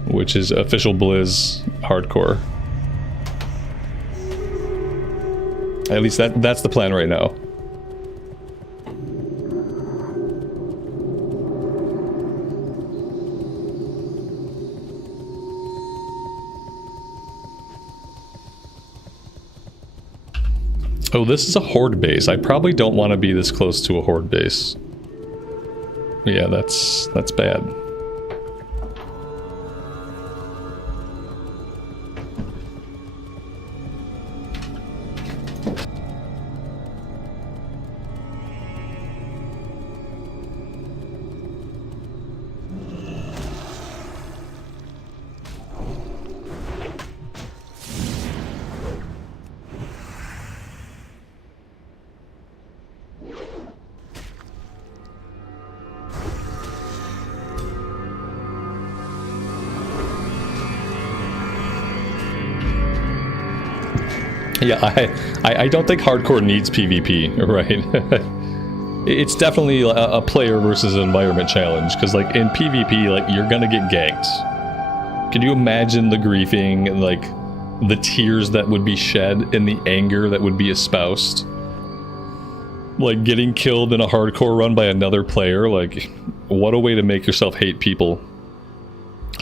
which is official Blizz hardcore. At least that's the plan right now. Oh, this is a horde base. I probably don't want to be this close to a horde base. Yeah, that's bad. Yeah, I don't think hardcore needs PvP, right? It's definitely a player versus environment challenge, because like in PvP, like you're gonna get ganked. Can you imagine the griefing and like the tears that would be shed and the anger that would be espoused? Like getting killed in a hardcore run by another player, like what a way to make yourself hate people.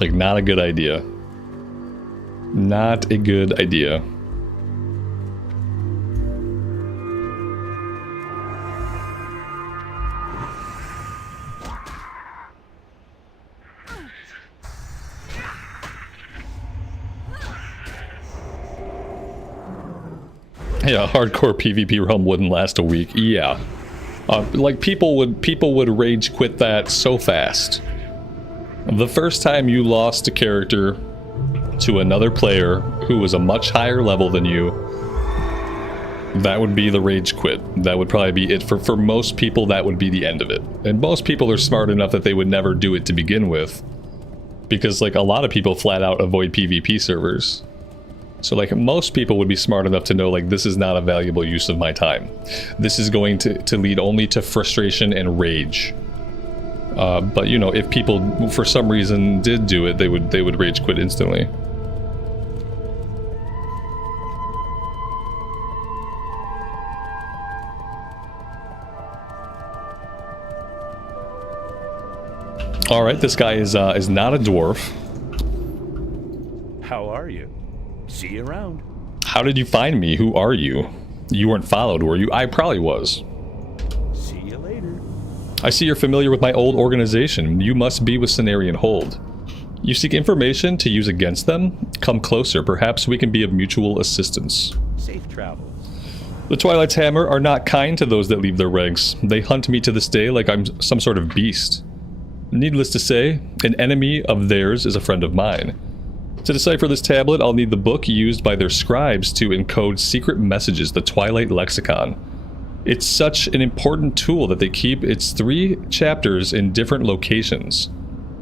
Like not a good idea. Not a good idea. Yeah, hardcore PvP realm wouldn't last a week. Yeah, like people would rage quit that so fast. The first time you lost a character to another player who was a much higher level than you, that would be the rage quit. That would probably be it for most people. That would be the end of it. And most people are smart enough that they would never do it to begin with, because like a lot of people flat out avoid PvP servers. So like most people would be smart enough to know like this is not a valuable use of my time. This is going to lead only to frustration and rage. But you know, if people for some reason did do it, they would rage quit instantly. All right, this guy is not a dwarf. How are you? See you around. How did you find me? Who are you? You weren't followed, were you? I probably was. See you later. I see you're familiar with my old organization. You must be with Cenarian Hold. You seek information to use against them? Come closer. Perhaps we can be of mutual assistance. Safe travels. The Twilight's Hammer are not kind to those that leave their ranks. They hunt me to this day like I'm some sort of beast. Needless to say, an enemy of theirs is a friend of mine. To decipher this tablet, I'll need the book used by their scribes to encode secret messages, the Twilight Lexicon. It's such an important tool that they keep its 3 chapters in different locations.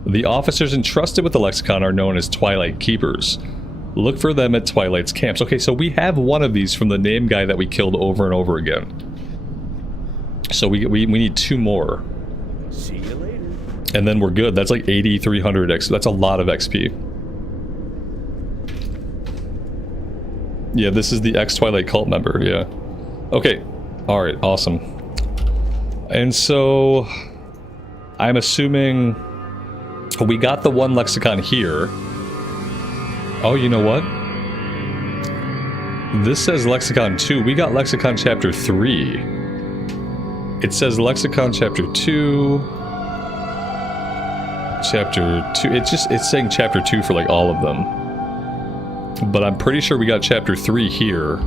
The officers entrusted with the lexicon are known as Twilight Keepers. Look for them at Twilight's camps. Okay, so we have one of these from the name guy that we killed over and over again. So we need 2 more. See you later. And then we're good. That's like 8,300 XP. That's a lot of XP. Yeah, this is the ex-Twilight cult member, yeah. Okay, alright, awesome. And so, I'm assuming we got the 1 lexicon here. Oh, you know what? This says lexicon 2. We got lexicon chapter 3. It says lexicon chapter 2. Chapter 2. It's saying chapter 2 for like all of them. But I'm pretty sure we got chapter 3 here.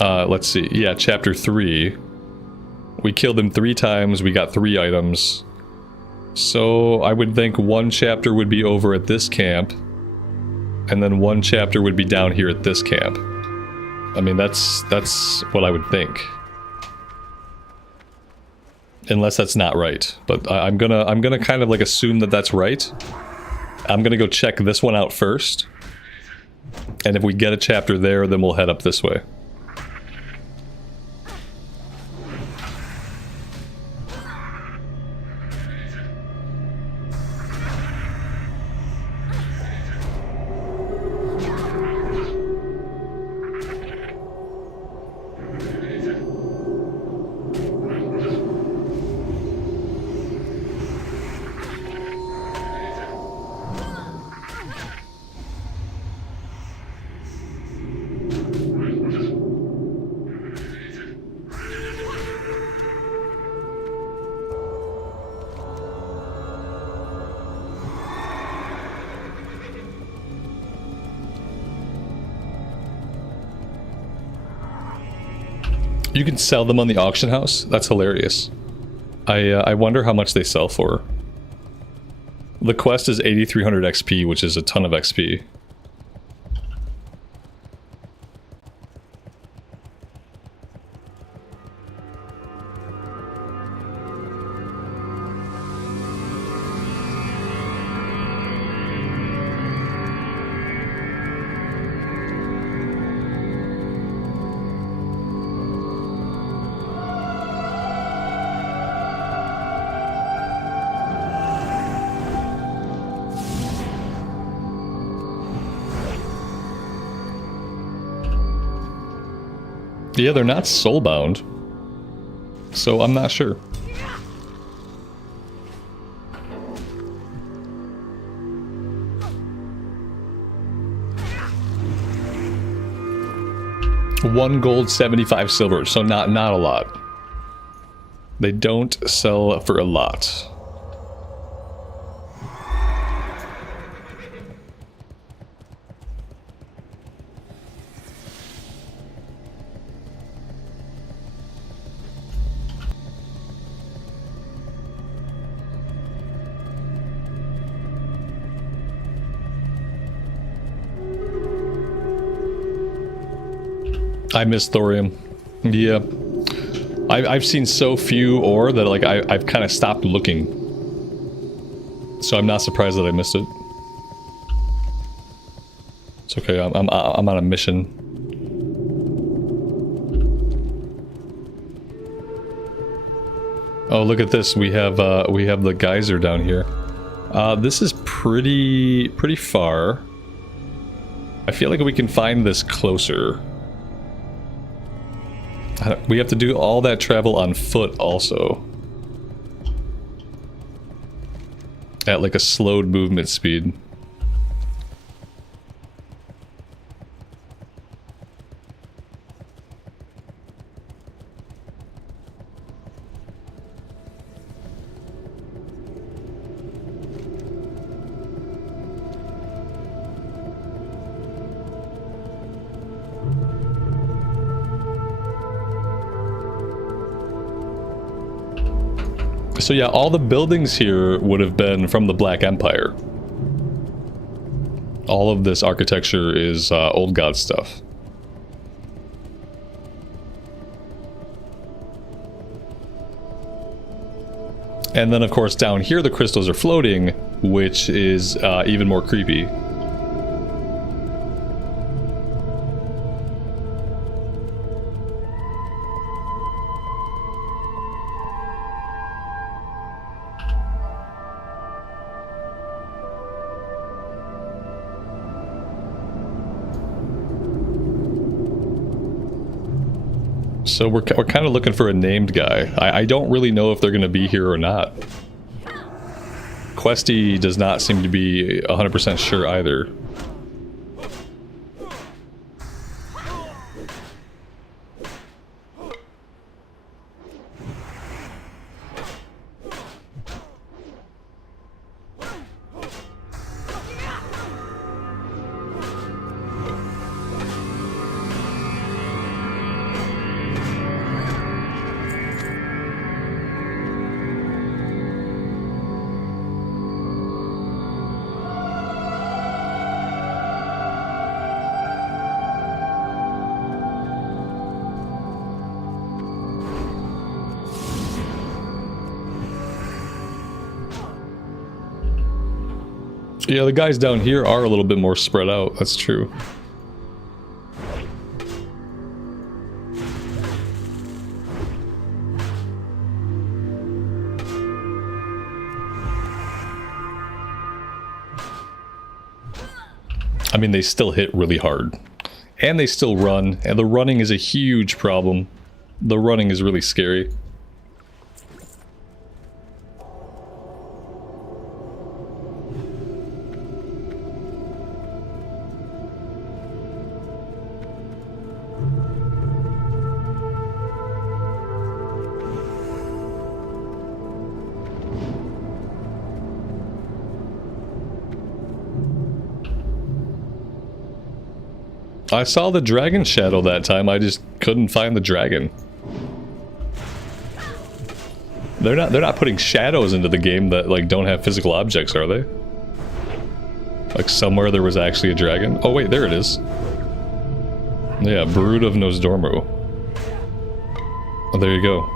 Let's see. Yeah, chapter 3. We killed him 3 times. We got 3 items. So I would think 1 chapter would be over at this camp. And then 1 chapter would be down here at this camp. I mean, that's what I would think. Unless that's not right, but I'm gonna kind of like assume that that's right. I'm gonna go check this one out first, and if we get a chapter there, then we'll head up this way. You can sell them on the auction house? That's hilarious. I wonder how much they sell for. The quest is 8,300 XP, which is a ton of XP. Yeah, they're not soulbound, so I'm not sure. $1 gold, 75 silver, so not a lot. They don't sell for a lot. I miss thorium. Yeah. I've seen so few ore that like I've kind of stopped looking. So I'm not surprised that I missed it. It's okay, I'm on a mission. Oh, look at this. We have the geyser down here. This is pretty far. I feel like we can find this closer. We have to do all that travel on foot also. At like a slowed movement speed. So yeah, all the buildings here would have been from the Black Empire. All of this architecture is Old God stuff. And then of course down here the crystals are floating, which is even more creepy. So we're kind of looking for a named guy. I don't really know if they're going to be here or not. Questie does not seem to be 100% sure either. Yeah, the guys down here are a little bit more spread out, that's true. I mean, they still hit really hard. And they still run, and the running is a huge problem. The running is really scary. I saw the dragon shadow that time, I just couldn't find the dragon. They're not putting shadows into the game that like don't have physical objects, are they? Like somewhere there was actually a dragon. Oh wait, there it is. Yeah, Brood of Nosdormu. Oh, there you go.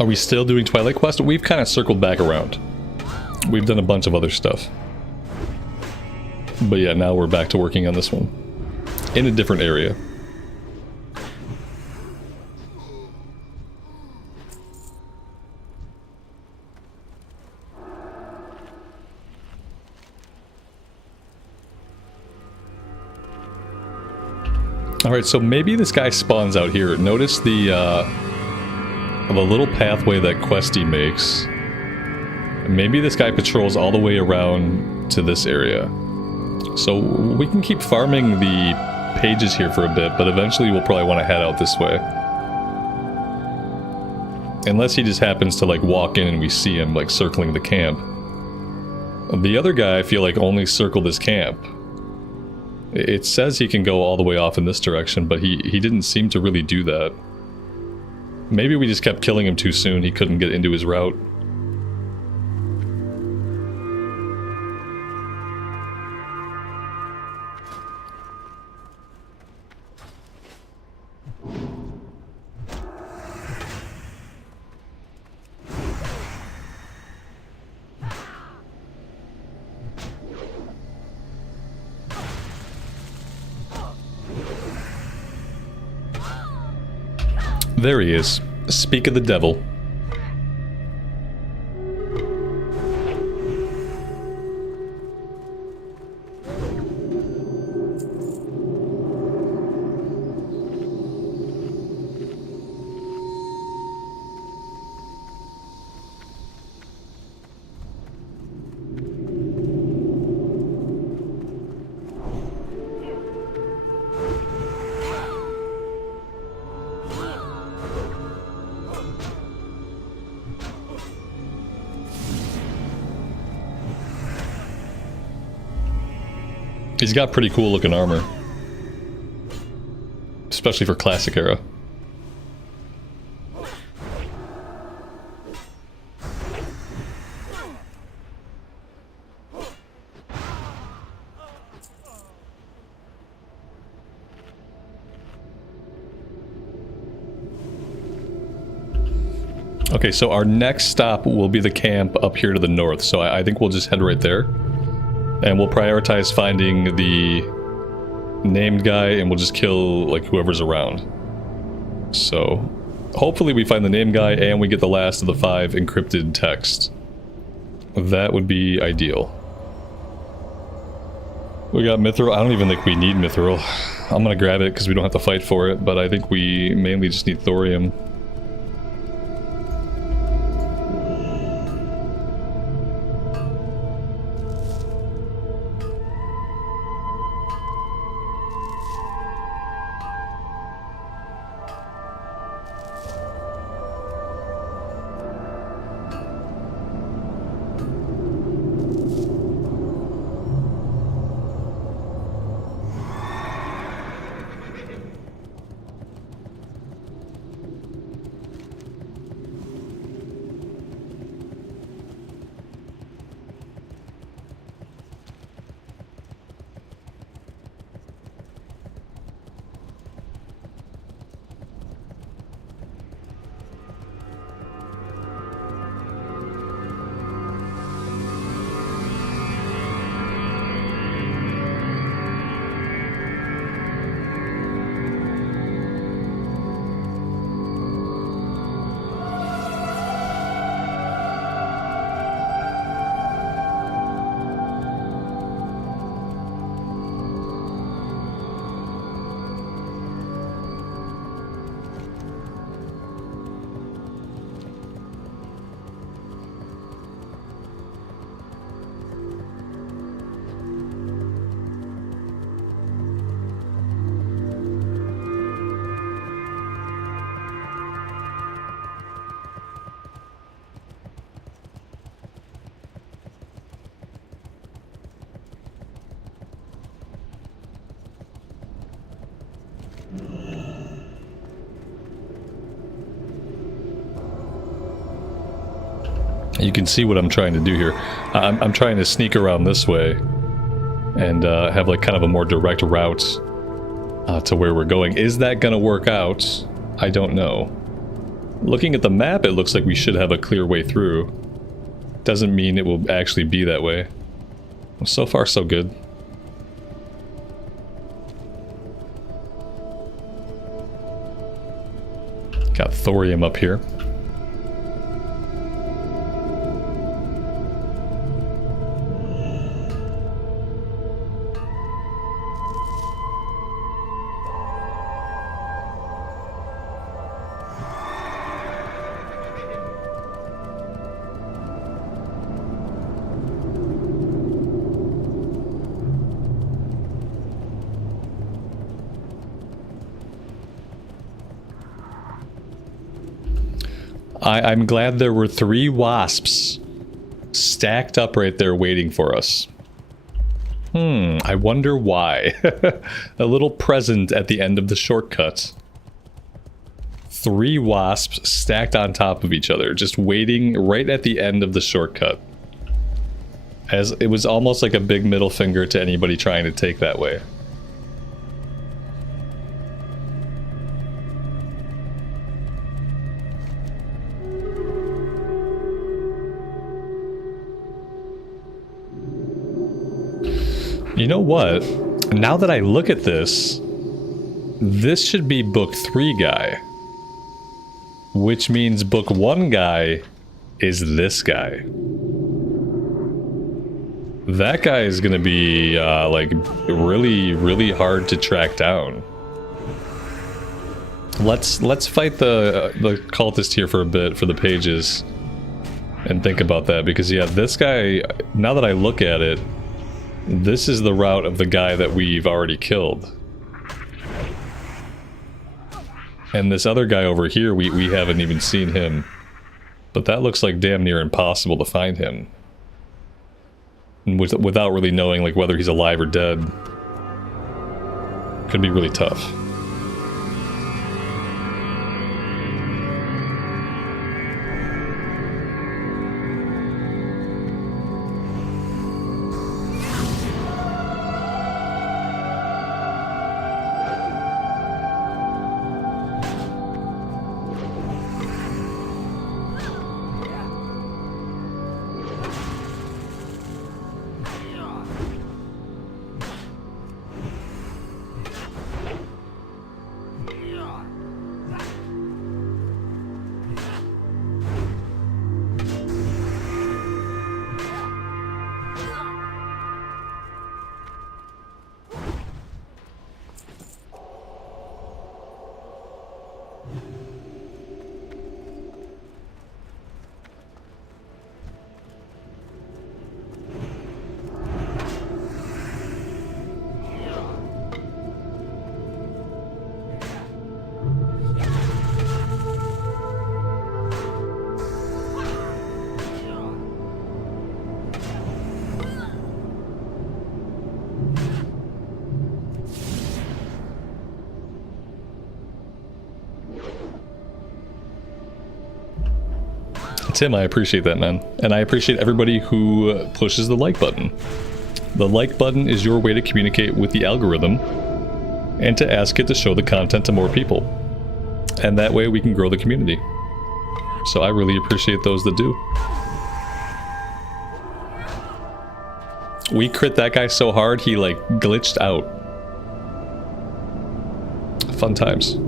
Are we still doing Twilight Quest? We've kind of circled back around. We've done a bunch of other stuff. But yeah, now we're back to working on this one. In a different area. Alright, so maybe this guy spawns out here. Notice the little pathway that Questie makes. Maybe this guy patrols all the way around to this area. So we can keep farming the pages here for a bit, but eventually we'll probably want to head out this way. Unless he just happens to like walk in and we see him like circling the camp. The other guy I feel like only circled his camp. It says he can go all the way off in this direction, but he didn't seem to really do that. Maybe we just kept killing him too soon. He couldn't get into his route. There he is. Speak of the devil. He's got pretty cool looking armor. Especially for classic era. Okay, so our next stop will be the camp up here to the north, so I think we'll just head right there. And we'll prioritize finding the named guy, and we'll just kill, like, whoever's around. So, hopefully we find the named guy, and we get the last of the 5 encrypted texts. That would be ideal. We got Mithril. I don't even think we need Mithril. I'm gonna grab it, because we don't have to fight for it, but I think we mainly just need thorium. You can see what I'm trying to do here. I'm trying to sneak around this way and have like kind of a more direct route to where we're going. Is that going to work out? I don't know. Looking at the map, it looks like we should have a clear way through. Doesn't mean it will actually be that way. Well, so far, so good. Got thorium up here. I'm glad there were 3 wasps stacked up right there waiting for us. I wonder why. A little present at the end of the shortcut. 3 wasps stacked on top of each other, just waiting right at the end of the shortcut. As it was almost like a big middle finger to anybody trying to take that way. You know what? Now that I look at this, this should be book 3 guy. Which means book 1 guy is this guy. That guy is gonna be, like, really, really hard to track down. Let's fight the cultist here for a bit, for the pages. And think about that, because yeah, this guy, now that I look at it, this is the route of the guy that we've already killed. And this other guy over here, we haven't even seen him. But that looks like damn near impossible to find him. And without really knowing like whether he's alive or dead. Could be really tough. Tim, I appreciate that, man. And I appreciate everybody who pushes the like button. The like button is your way to communicate with the algorithm and to ask it to show the content to more people. And that way we can grow the community. So I really appreciate those that do. We crit that guy so hard he like glitched out. Fun times.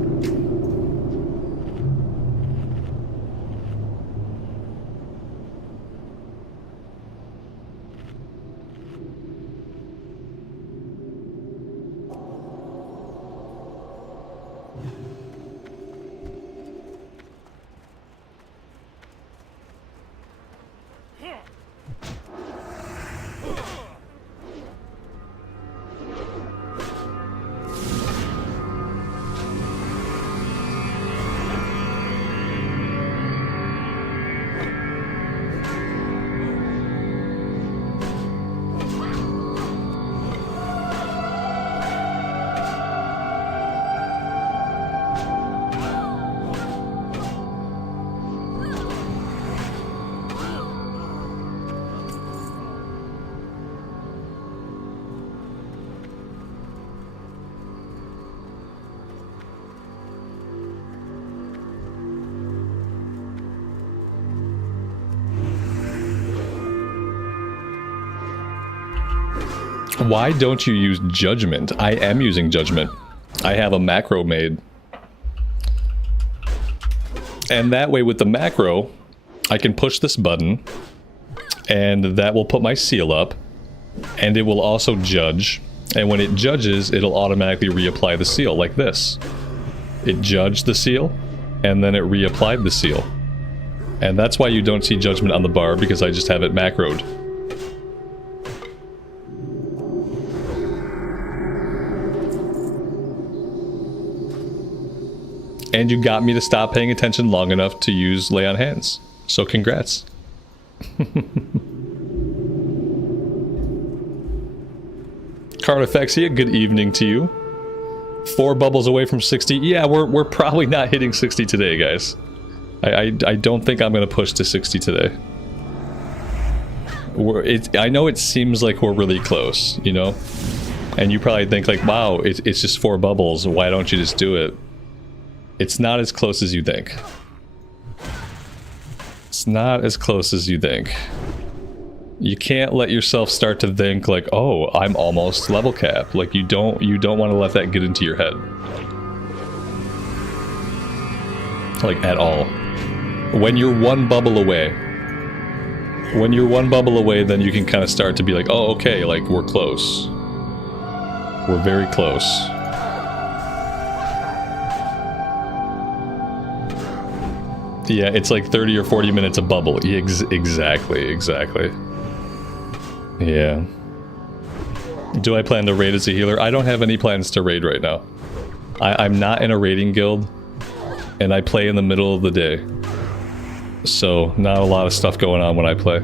Why don't you use Judgment? I am using Judgment. I have a macro made. And that way with the macro, I can push this button, and that will put my seal up, and it will also judge. And when it judges, it'll automatically reapply the seal, like this. It judged the seal, and then it reapplied the seal. And that's why you don't see Judgment on the bar, because I just have it macroed. And you got me to stop paying attention long enough to use Lay on Hands. So congrats. Carnifexia, good evening to you. 4 bubbles away from 60. Yeah, we're probably not hitting 60 today, guys. I don't think I'm gonna push to 60 today. I know it seems like we're really close, you know? And you probably think like, wow, it's just 4 bubbles, why don't you just do it? It's not as close as you think. It's not as close as you think. You can't let yourself start to think like, oh, I'm almost level cap. Like you don't want to let that get into your head. Like at all. When you're 1 bubble away. When you're 1 bubble away, then you can kind of start to be like, oh, okay, like we're close. We're very close. Yeah, it's like 30 or 40 minutes a bubble. Exactly. Yeah. Do I plan to raid as a healer? I don't have any plans to raid right now. I'm not in a raiding guild, and I play in the middle of the day. So, not a lot of stuff going on when I play.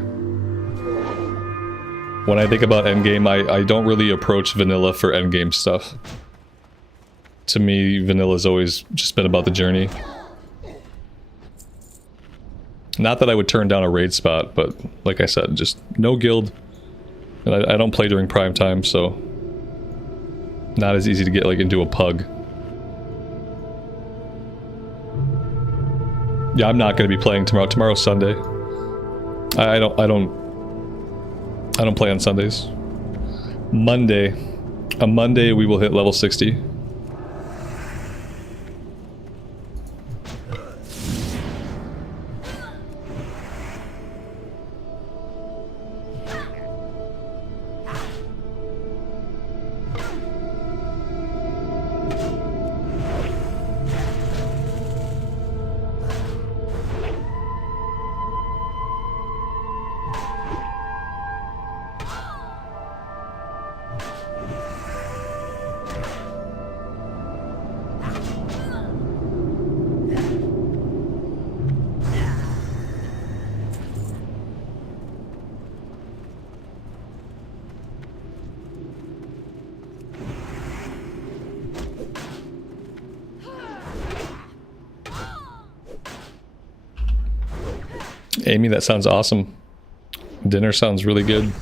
When I think about endgame, I don't really approach vanilla for endgame stuff. To me, vanilla's always just been about the journey. Not that I would turn down a raid spot, but like I said, just no guild. And I don't play during prime time, so not as easy to get like into a pug. Yeah, I'm not going to be playing tomorrow. Tomorrow's Sunday. I don't play on Sundays. Monday. On Monday we will hit level 60. Amy, that sounds awesome. Dinner sounds really good.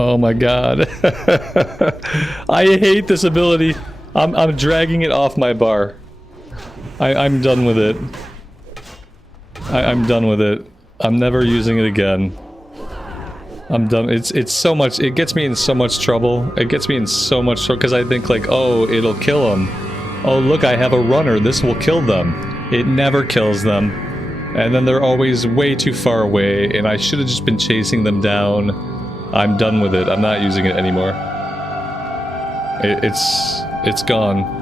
Oh my god. I hate this ability. I'm dragging it off my bar. I'm done with it. I'm done with it. I'm never using it again. I'm done. It's so much. It gets me in so much trouble. It gets me in so much trouble because I think like, oh, it'll kill them. Oh, look, I have a runner. This will kill them. It never kills them. And then they're always way too far away, and I should have just been chasing them down. I'm done with it. I'm not using it anymore. It's gone.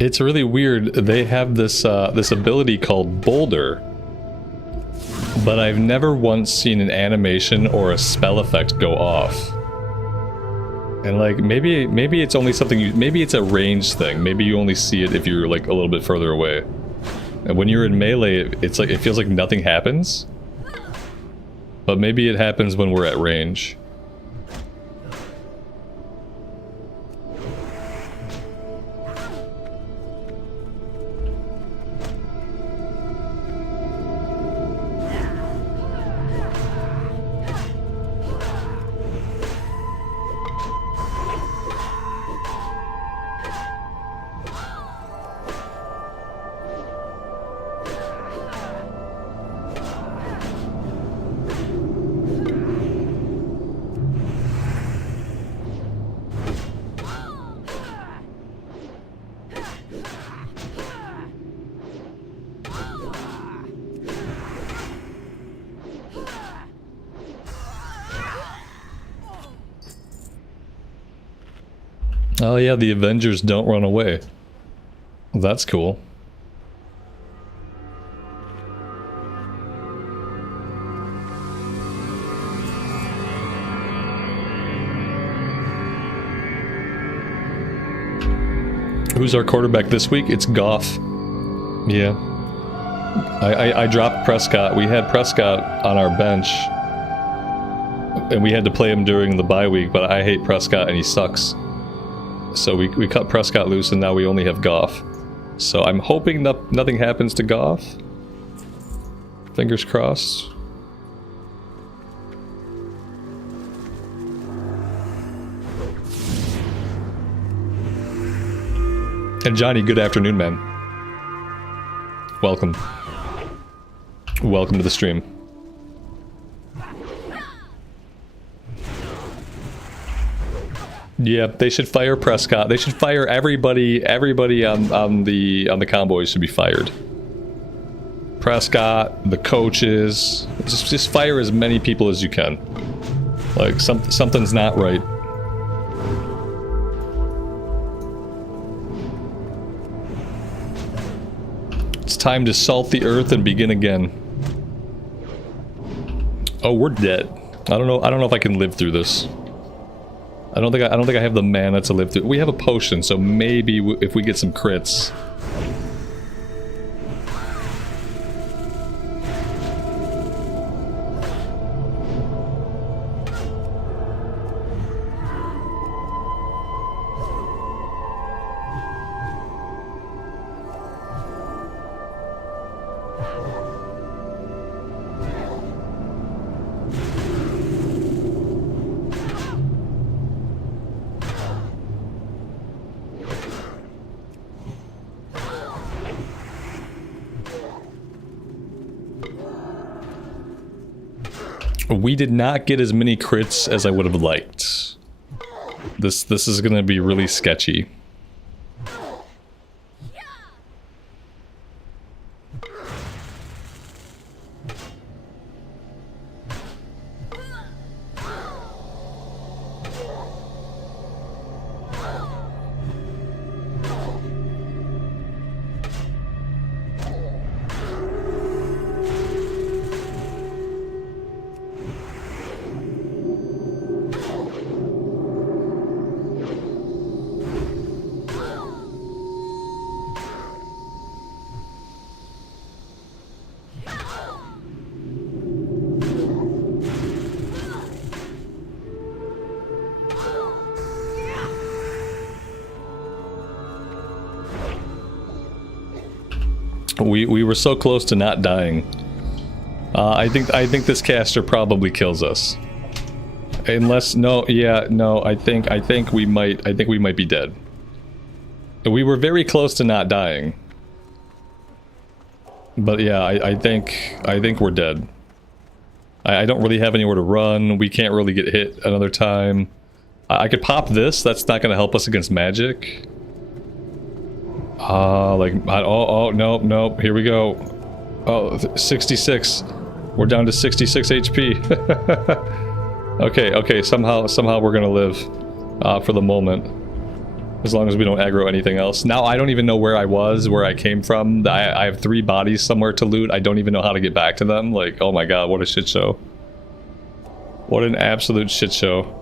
It's really weird. They have this this ability called Boulder, but I've never once seen an animation or a spell effect go off. And like maybe it's only something maybe it's a range thing. Maybe you only see it if you're like a little bit further away. And when you're in melee, it's like it feels like nothing happens. But maybe it happens when we're at range. Oh yeah, the Avengers don't run away. That's cool. Who's our quarterback this week? It's Goff. Yeah. I dropped Prescott. We had Prescott on our bench. And we had to play him during the bye week, but I hate Prescott and he sucks. So we cut Prescott loose and now we only have Goff. So I'm hoping nothing happens to Goff. Fingers crossed. And Johnny, good afternoon, man. Welcome. Welcome to the stream. Yeah, they should fire Prescott. They should fire everybody. Everybody on the Cowboys should be fired. Prescott, the coaches. Just fire as many people as you can. Like something's not right. It's time to salt the earth and begin again. Oh, we're dead. I don't know if I can live through this. I don't think I have the mana to live through. We have a potion, so maybe if we get some crits. We did not get as many crits as I would have liked. This is gonna be really sketchy. We were so close to not dying. I think this caster probably kills us. Unless I think we might be dead. We were very close to not dying. But yeah, I think we're dead. I don't really have anywhere to run. We can't really get hit another time. I could pop this. That's not going to help us against magic. Nope, here we go. Oh, 66. We're down to 66 HP. okay, somehow we're gonna live for the moment. As long as we don't aggro anything else. Now I don't even know where I was, where I came from. I have 3 bodies somewhere to loot. I don't even know how to get back to them. Like, oh my god, what a shit show. What an absolute shit show.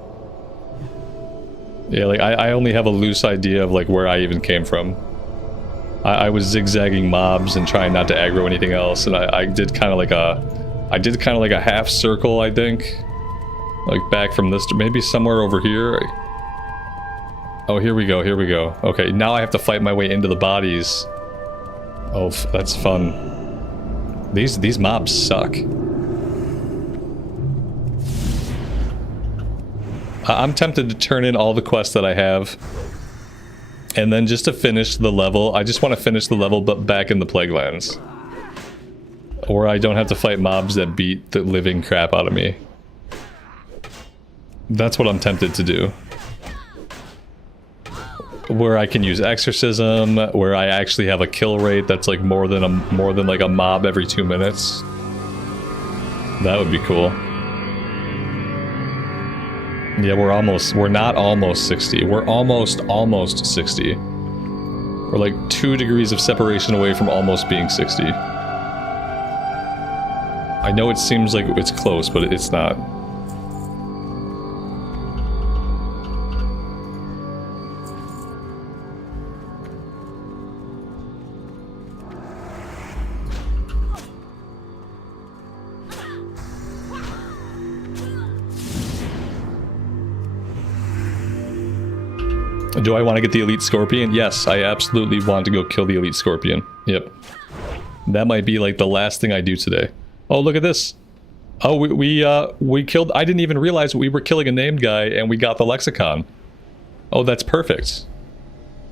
Yeah, like, I only have a loose idea of, like, where I even came from. I was zigzagging mobs and trying not to aggro anything else, and I did kind of like a half circle, I think. Like, back from this, maybe somewhere over here. Oh, here we go, here we go. Okay, now I have to fight my way into the bodies. Oh, that's fun. These mobs suck. I'm tempted to turn in all the quests that I have. And then just to finish the level, I just want to finish the level but back in the Plaguelands. Or I don't have to fight mobs that beat the living crap out of me. That's what I'm tempted to do. Where I can use exorcism, where I actually have a kill rate that's like more than like a mob every 2 minutes. That would be cool. Yeah, we're not almost 60. We're almost 60. We're like 2 degrees of separation away from almost being 60. I know it seems like it's close, but it's not. Do I want to get the Elite Scorpion? Yes, I absolutely want to go kill the Elite Scorpion. Yep. That might be like the last thing I do today. Oh, look at this. Oh, we killed... I didn't even realize we were killing a named guy and we got the lexicon. Oh, that's perfect.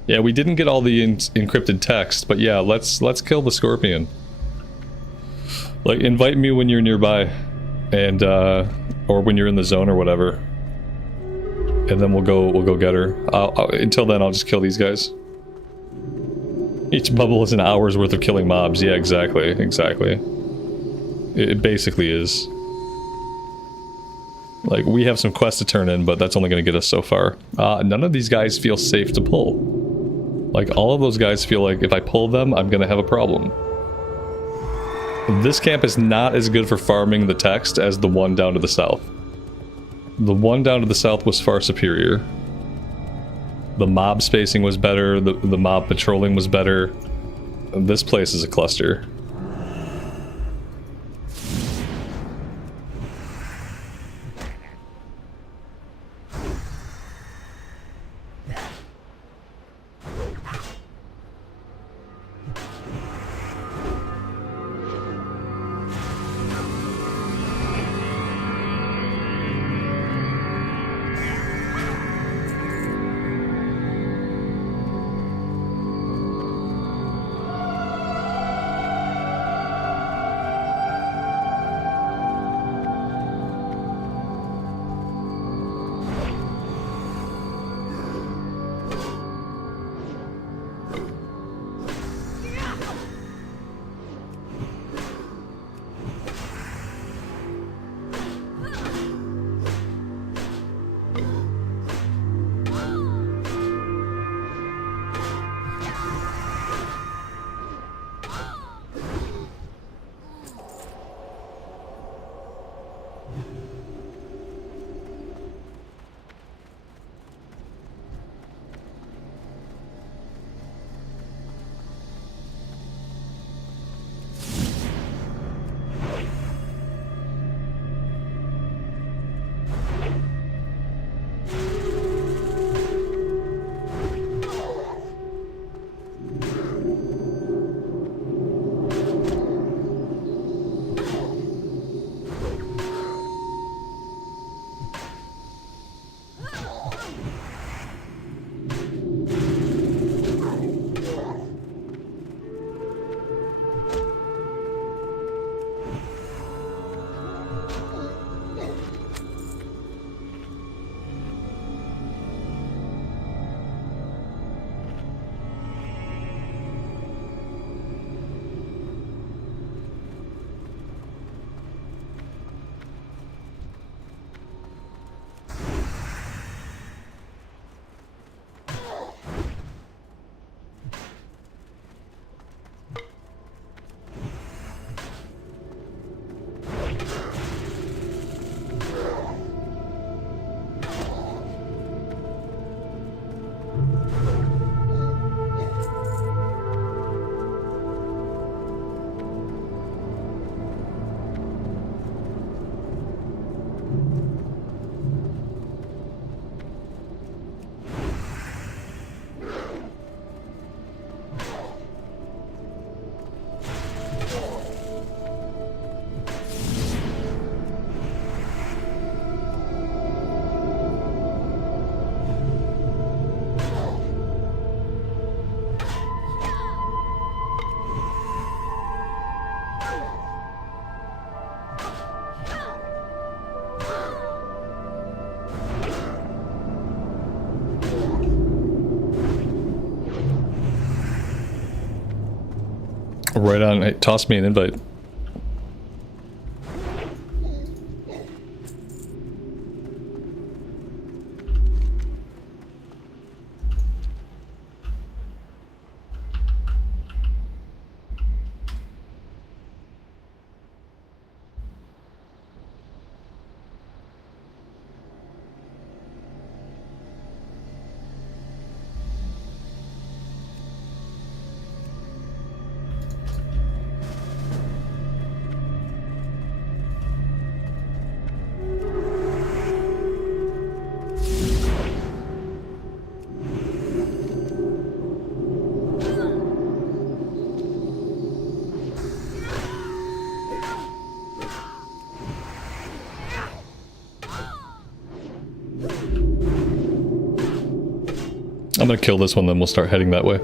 Yeah, we didn't get all the encrypted text, but yeah, let's kill the Scorpion. Like, invite me when you're nearby. And, or when you're in the zone or whatever. And then we'll go get her. Until then, I'll just kill these guys. Each bubble is an hour's worth of killing mobs. Yeah, exactly. Exactly. It basically is. Like, we have some quests to turn in, but that's only going to get us so far. None of these guys feel safe to pull. Like, all of those guys feel like if I pull them, I'm going to have a problem. This camp is not as good for farming the text as the one down to the south. The one down to the south was far superior. The mob spacing was better, the mob patrolling was better. This place is a cluster. Right on. Hey, toss me an invite. I'm gonna kill this one, then we'll start heading that way.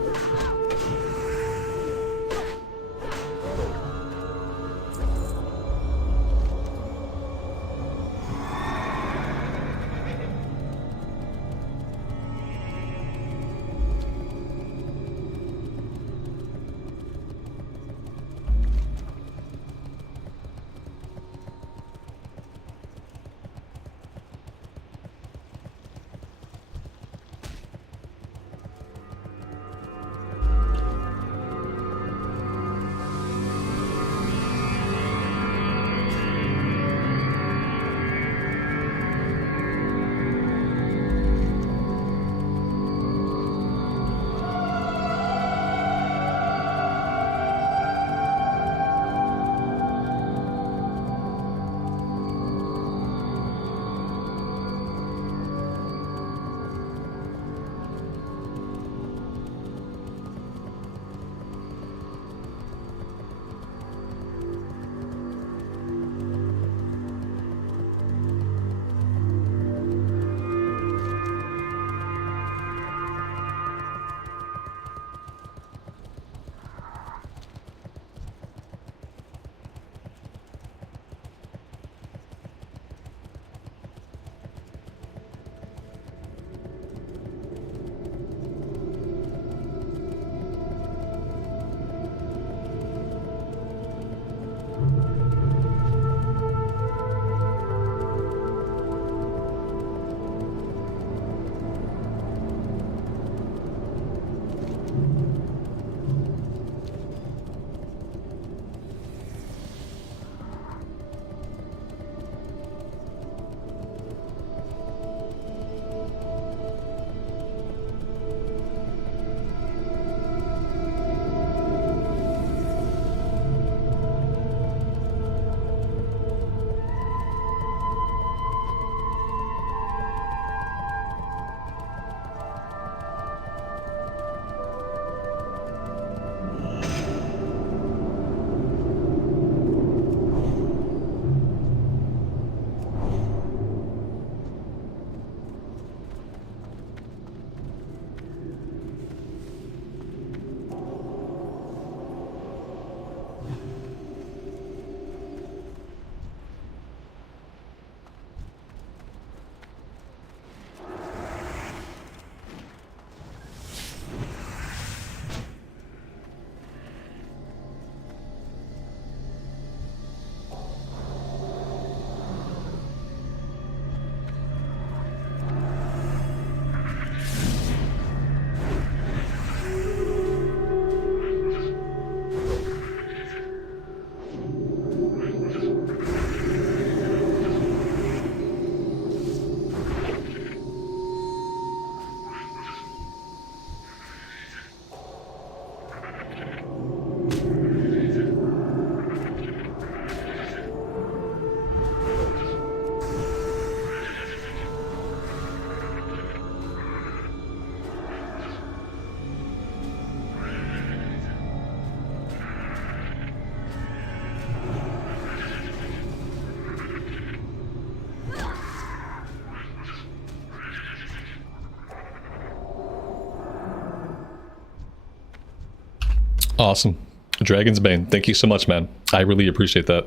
Awesome. Dragon's Bane, thank you so much, man. I really appreciate that.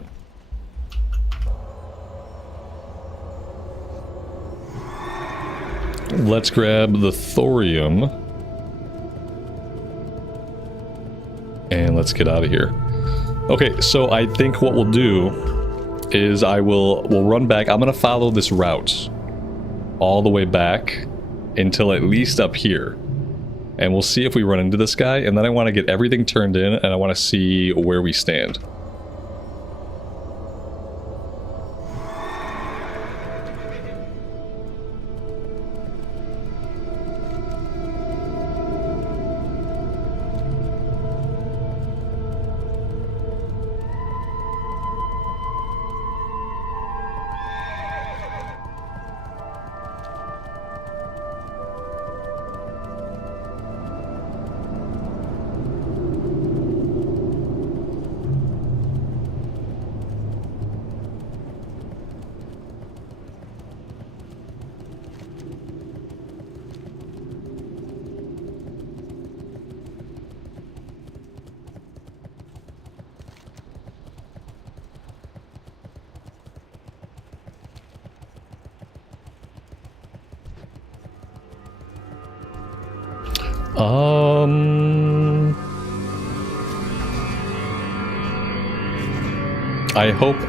Let's grab the thorium. And let's get out of here. Okay, so I think what we'll do is we'll run back. I'm gonna follow this route all the way back until at least up here. And we'll see if we run into this guy, and then I want to get everything turned in, and I want to see where we stand.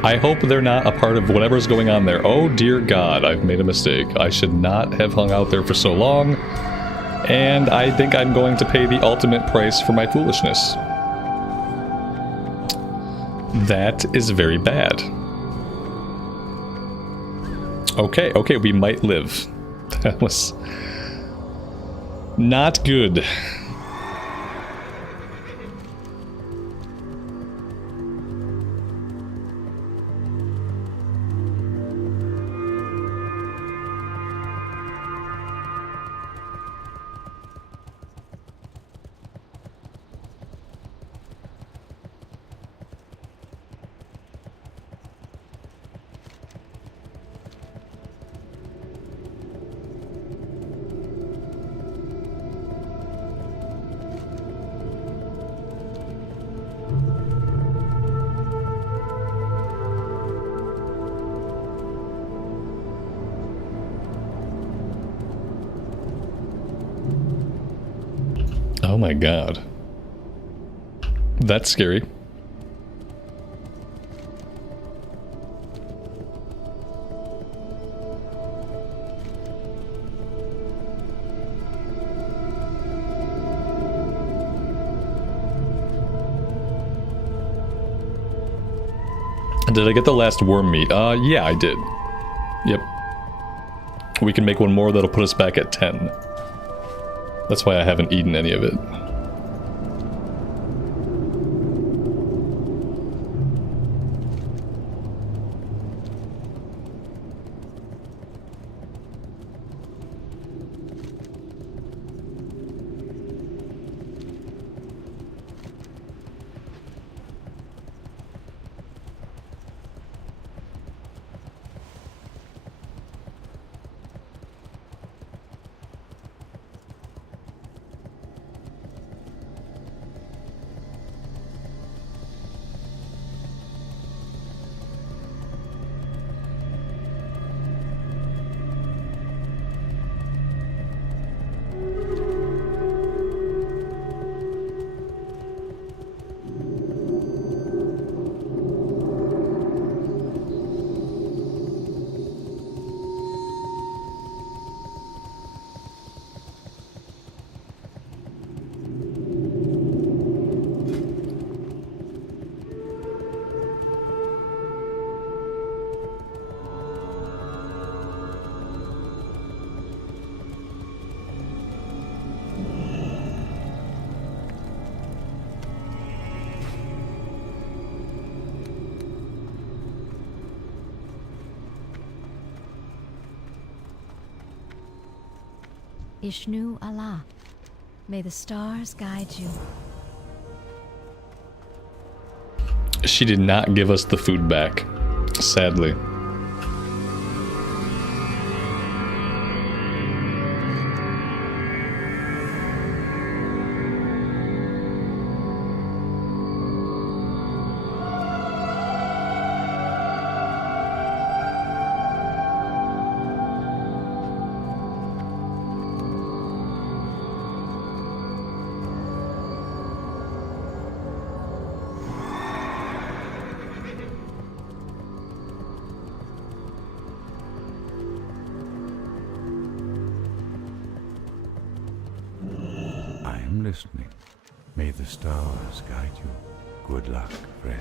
I hope they're not a part of whatever's going on there. Oh dear God, I've made a mistake. I should not have hung out there for so long, and I think I'm going to pay the ultimate price for my foolishness. That is very bad. Okay, we might live. That was not good. Oh my God. That's scary. Did I get the last worm meat? Yeah, I did. Yep. We can make one more that'll put us back at 10. That's why I haven't eaten any of it. Ishnu Allah, may the stars guide you. She did not give us the food back, sadly. I'm listening. May the stars guide you. Good luck, friend.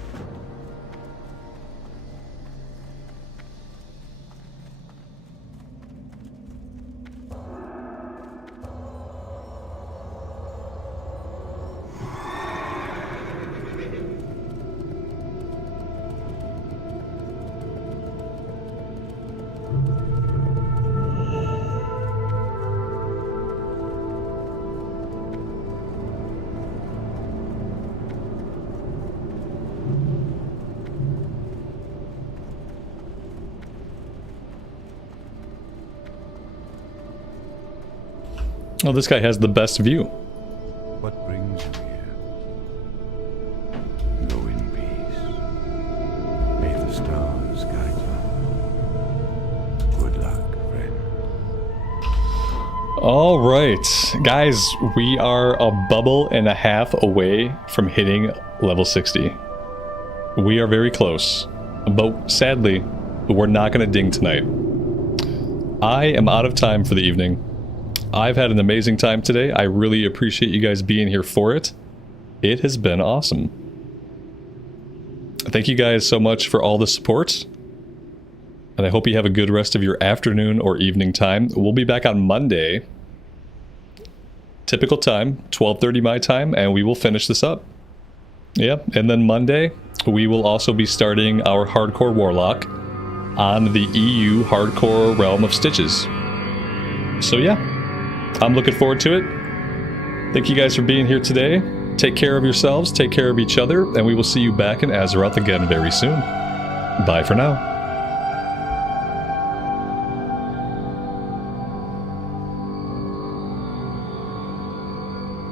Oh, this guy has the best view. What brings you here? Go in peace. May the stars guide you. Good luck, friend. All right, guys, we are a bubble and a half away from hitting level 60. We are very close, but sadly, we're not going to ding tonight. I am out of time for the evening. I've had an amazing time today. I really appreciate you guys being here for it. It has been awesome. Thank you guys so much for all the support. And I hope you have a good rest of your afternoon or evening time. We'll be back on Monday. Typical time, 12:30 my time, and we will finish this up. Yep, and then Monday, we will also be starting our Hardcore Warlock on the EU Hardcore Realm of Stitches. So yeah. I'm looking forward to it. Thank you guys for being here today. Take care of yourselves, take care of each other, and we will see you back in Azeroth again very soon. Bye for now.